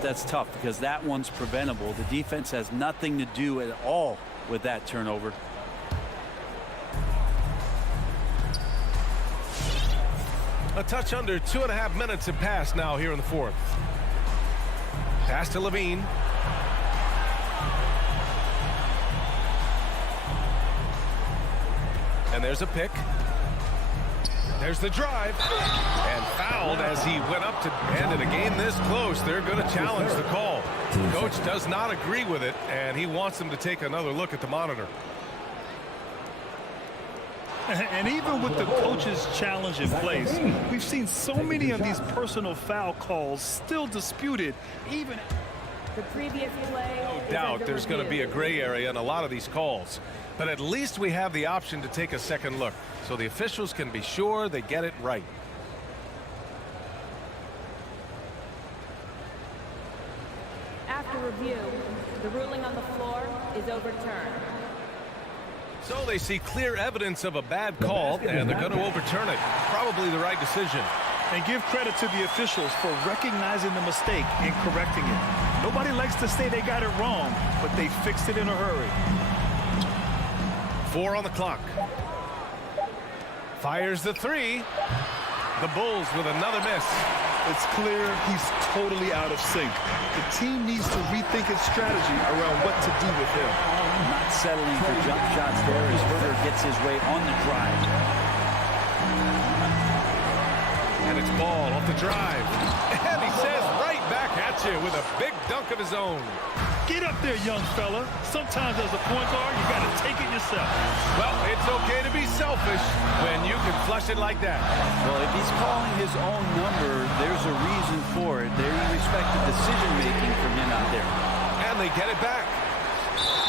That's tough because that one's preventable. The defense has nothing to do at all with that turnover. A touch under 2.5 minutes have passed now here in the 4th. Pass to Levine. And there's a pick. There's the drive. And fouled as he went up to end in a game this close. They're going to challenge the call. Coach does not agree with it, and he wants them to take another look at the monitor. And even with the coach's challenge in place, we've seen so many of these personal foul calls still disputed, even the previous play. No doubt there's going to be a gray area in a lot of these calls. But at least we have the option to take a second look, so the officials can be sure they get it right. After review, the ruling on the floor is overturned. So they see clear evidence of a bad call, and they're going to overturn it. Probably the right decision. And give credit to the officials for recognizing the mistake and correcting it. Nobody likes to say they got it wrong, but they fixed it in a hurry. 4 on the clock. Fires the 3. The Bulls with another miss. It's clear he's totally out of sync. The team needs to rethink its strategy around what to do with him. Not settling for jump shots there as Herter gets his way on the drive. And it's ball off the drive. And he says right back at you with a big dunk of his own. Get up there, young fella. Sometimes as a point guard, you got to take it yourself. Well, it's okay to be selfish when you can flush it like that. Well, if he's calling his own number, there's a reason for it. They respect the decision-making from him out there. And they get it back.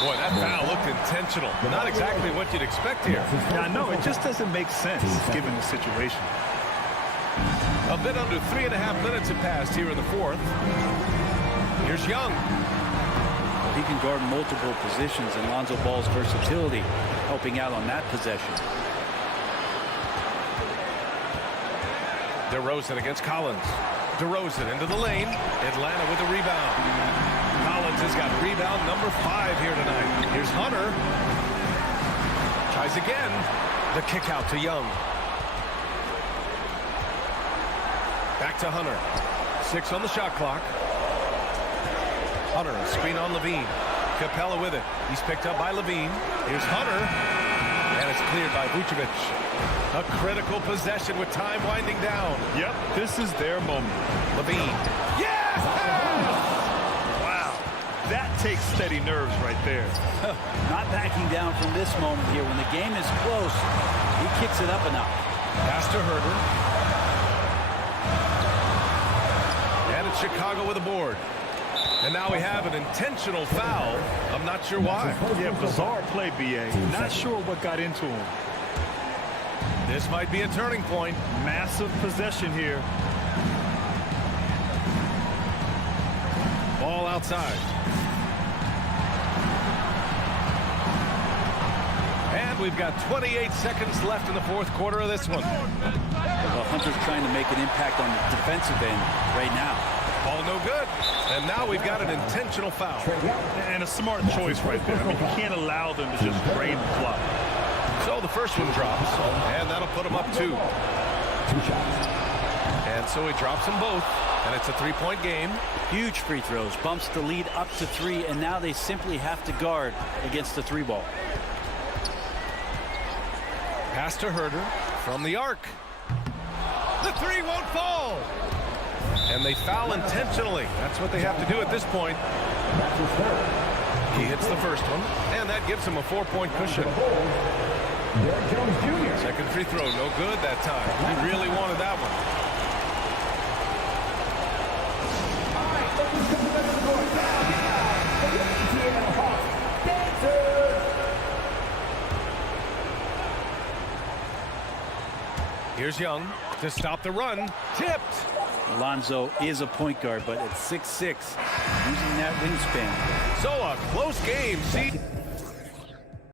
Boy, that foul looked intentional. Not exactly what you'd expect here. Yeah, I know. It just doesn't make sense given the situation. A bit under 3.5 minutes have passed here in the 4th. Here's Young. He can guard multiple positions, and Lonzo Ball's versatility helping out on that possession. DeRozan against Collins. DeRozan into the lane. Atlanta with a rebound. Collins has got rebound number 5 here tonight. Here's Hunter. Tries again. The kick out to Young. Back to Hunter. 6 on the shot clock. Hunter, screen on Levine. Capella with it. He's picked up by Levine. Here's Hunter. And it's cleared by Vucevic. A critical possession with time winding down. Yep, this is their moment. Levine. Yeah! Wow, that takes steady nerves right there. Not backing down from this moment here. When the game is close, he kicks it up a notch. Pass to Herder. And it's Chicago with a board. And now we have an intentional foul. I'm not sure why. Yeah, bizarre play, B.A. Not sure what got into him. This might be a turning point. Massive possession here. Ball outside. And we've got 28 seconds left in the fourth quarter of this one. Well, Hunter's trying to make an impact on the defensive end right now. Ball no good. And now we've got an intentional foul. And a smart choice right there. I mean, you can't allow them to just drain the clock. So the first one drops, and that'll put him up 2. And so he drops them both, and it's a 3-point game. Huge free throws, bumps the lead up to 3, and now they simply have to guard against the 3-ball. Pass to Herder from the arc. The 3 won't fall. And they foul intentionally. That's what they have to do at this point. He hits the first one, and that gives him a 4-point cushion. Second free throw, no good that time. He really wanted that one. Here's Young to stop the run. Tipped. Alonzo is a point guard, but at 6'6", using that wingspan. So a close game. See.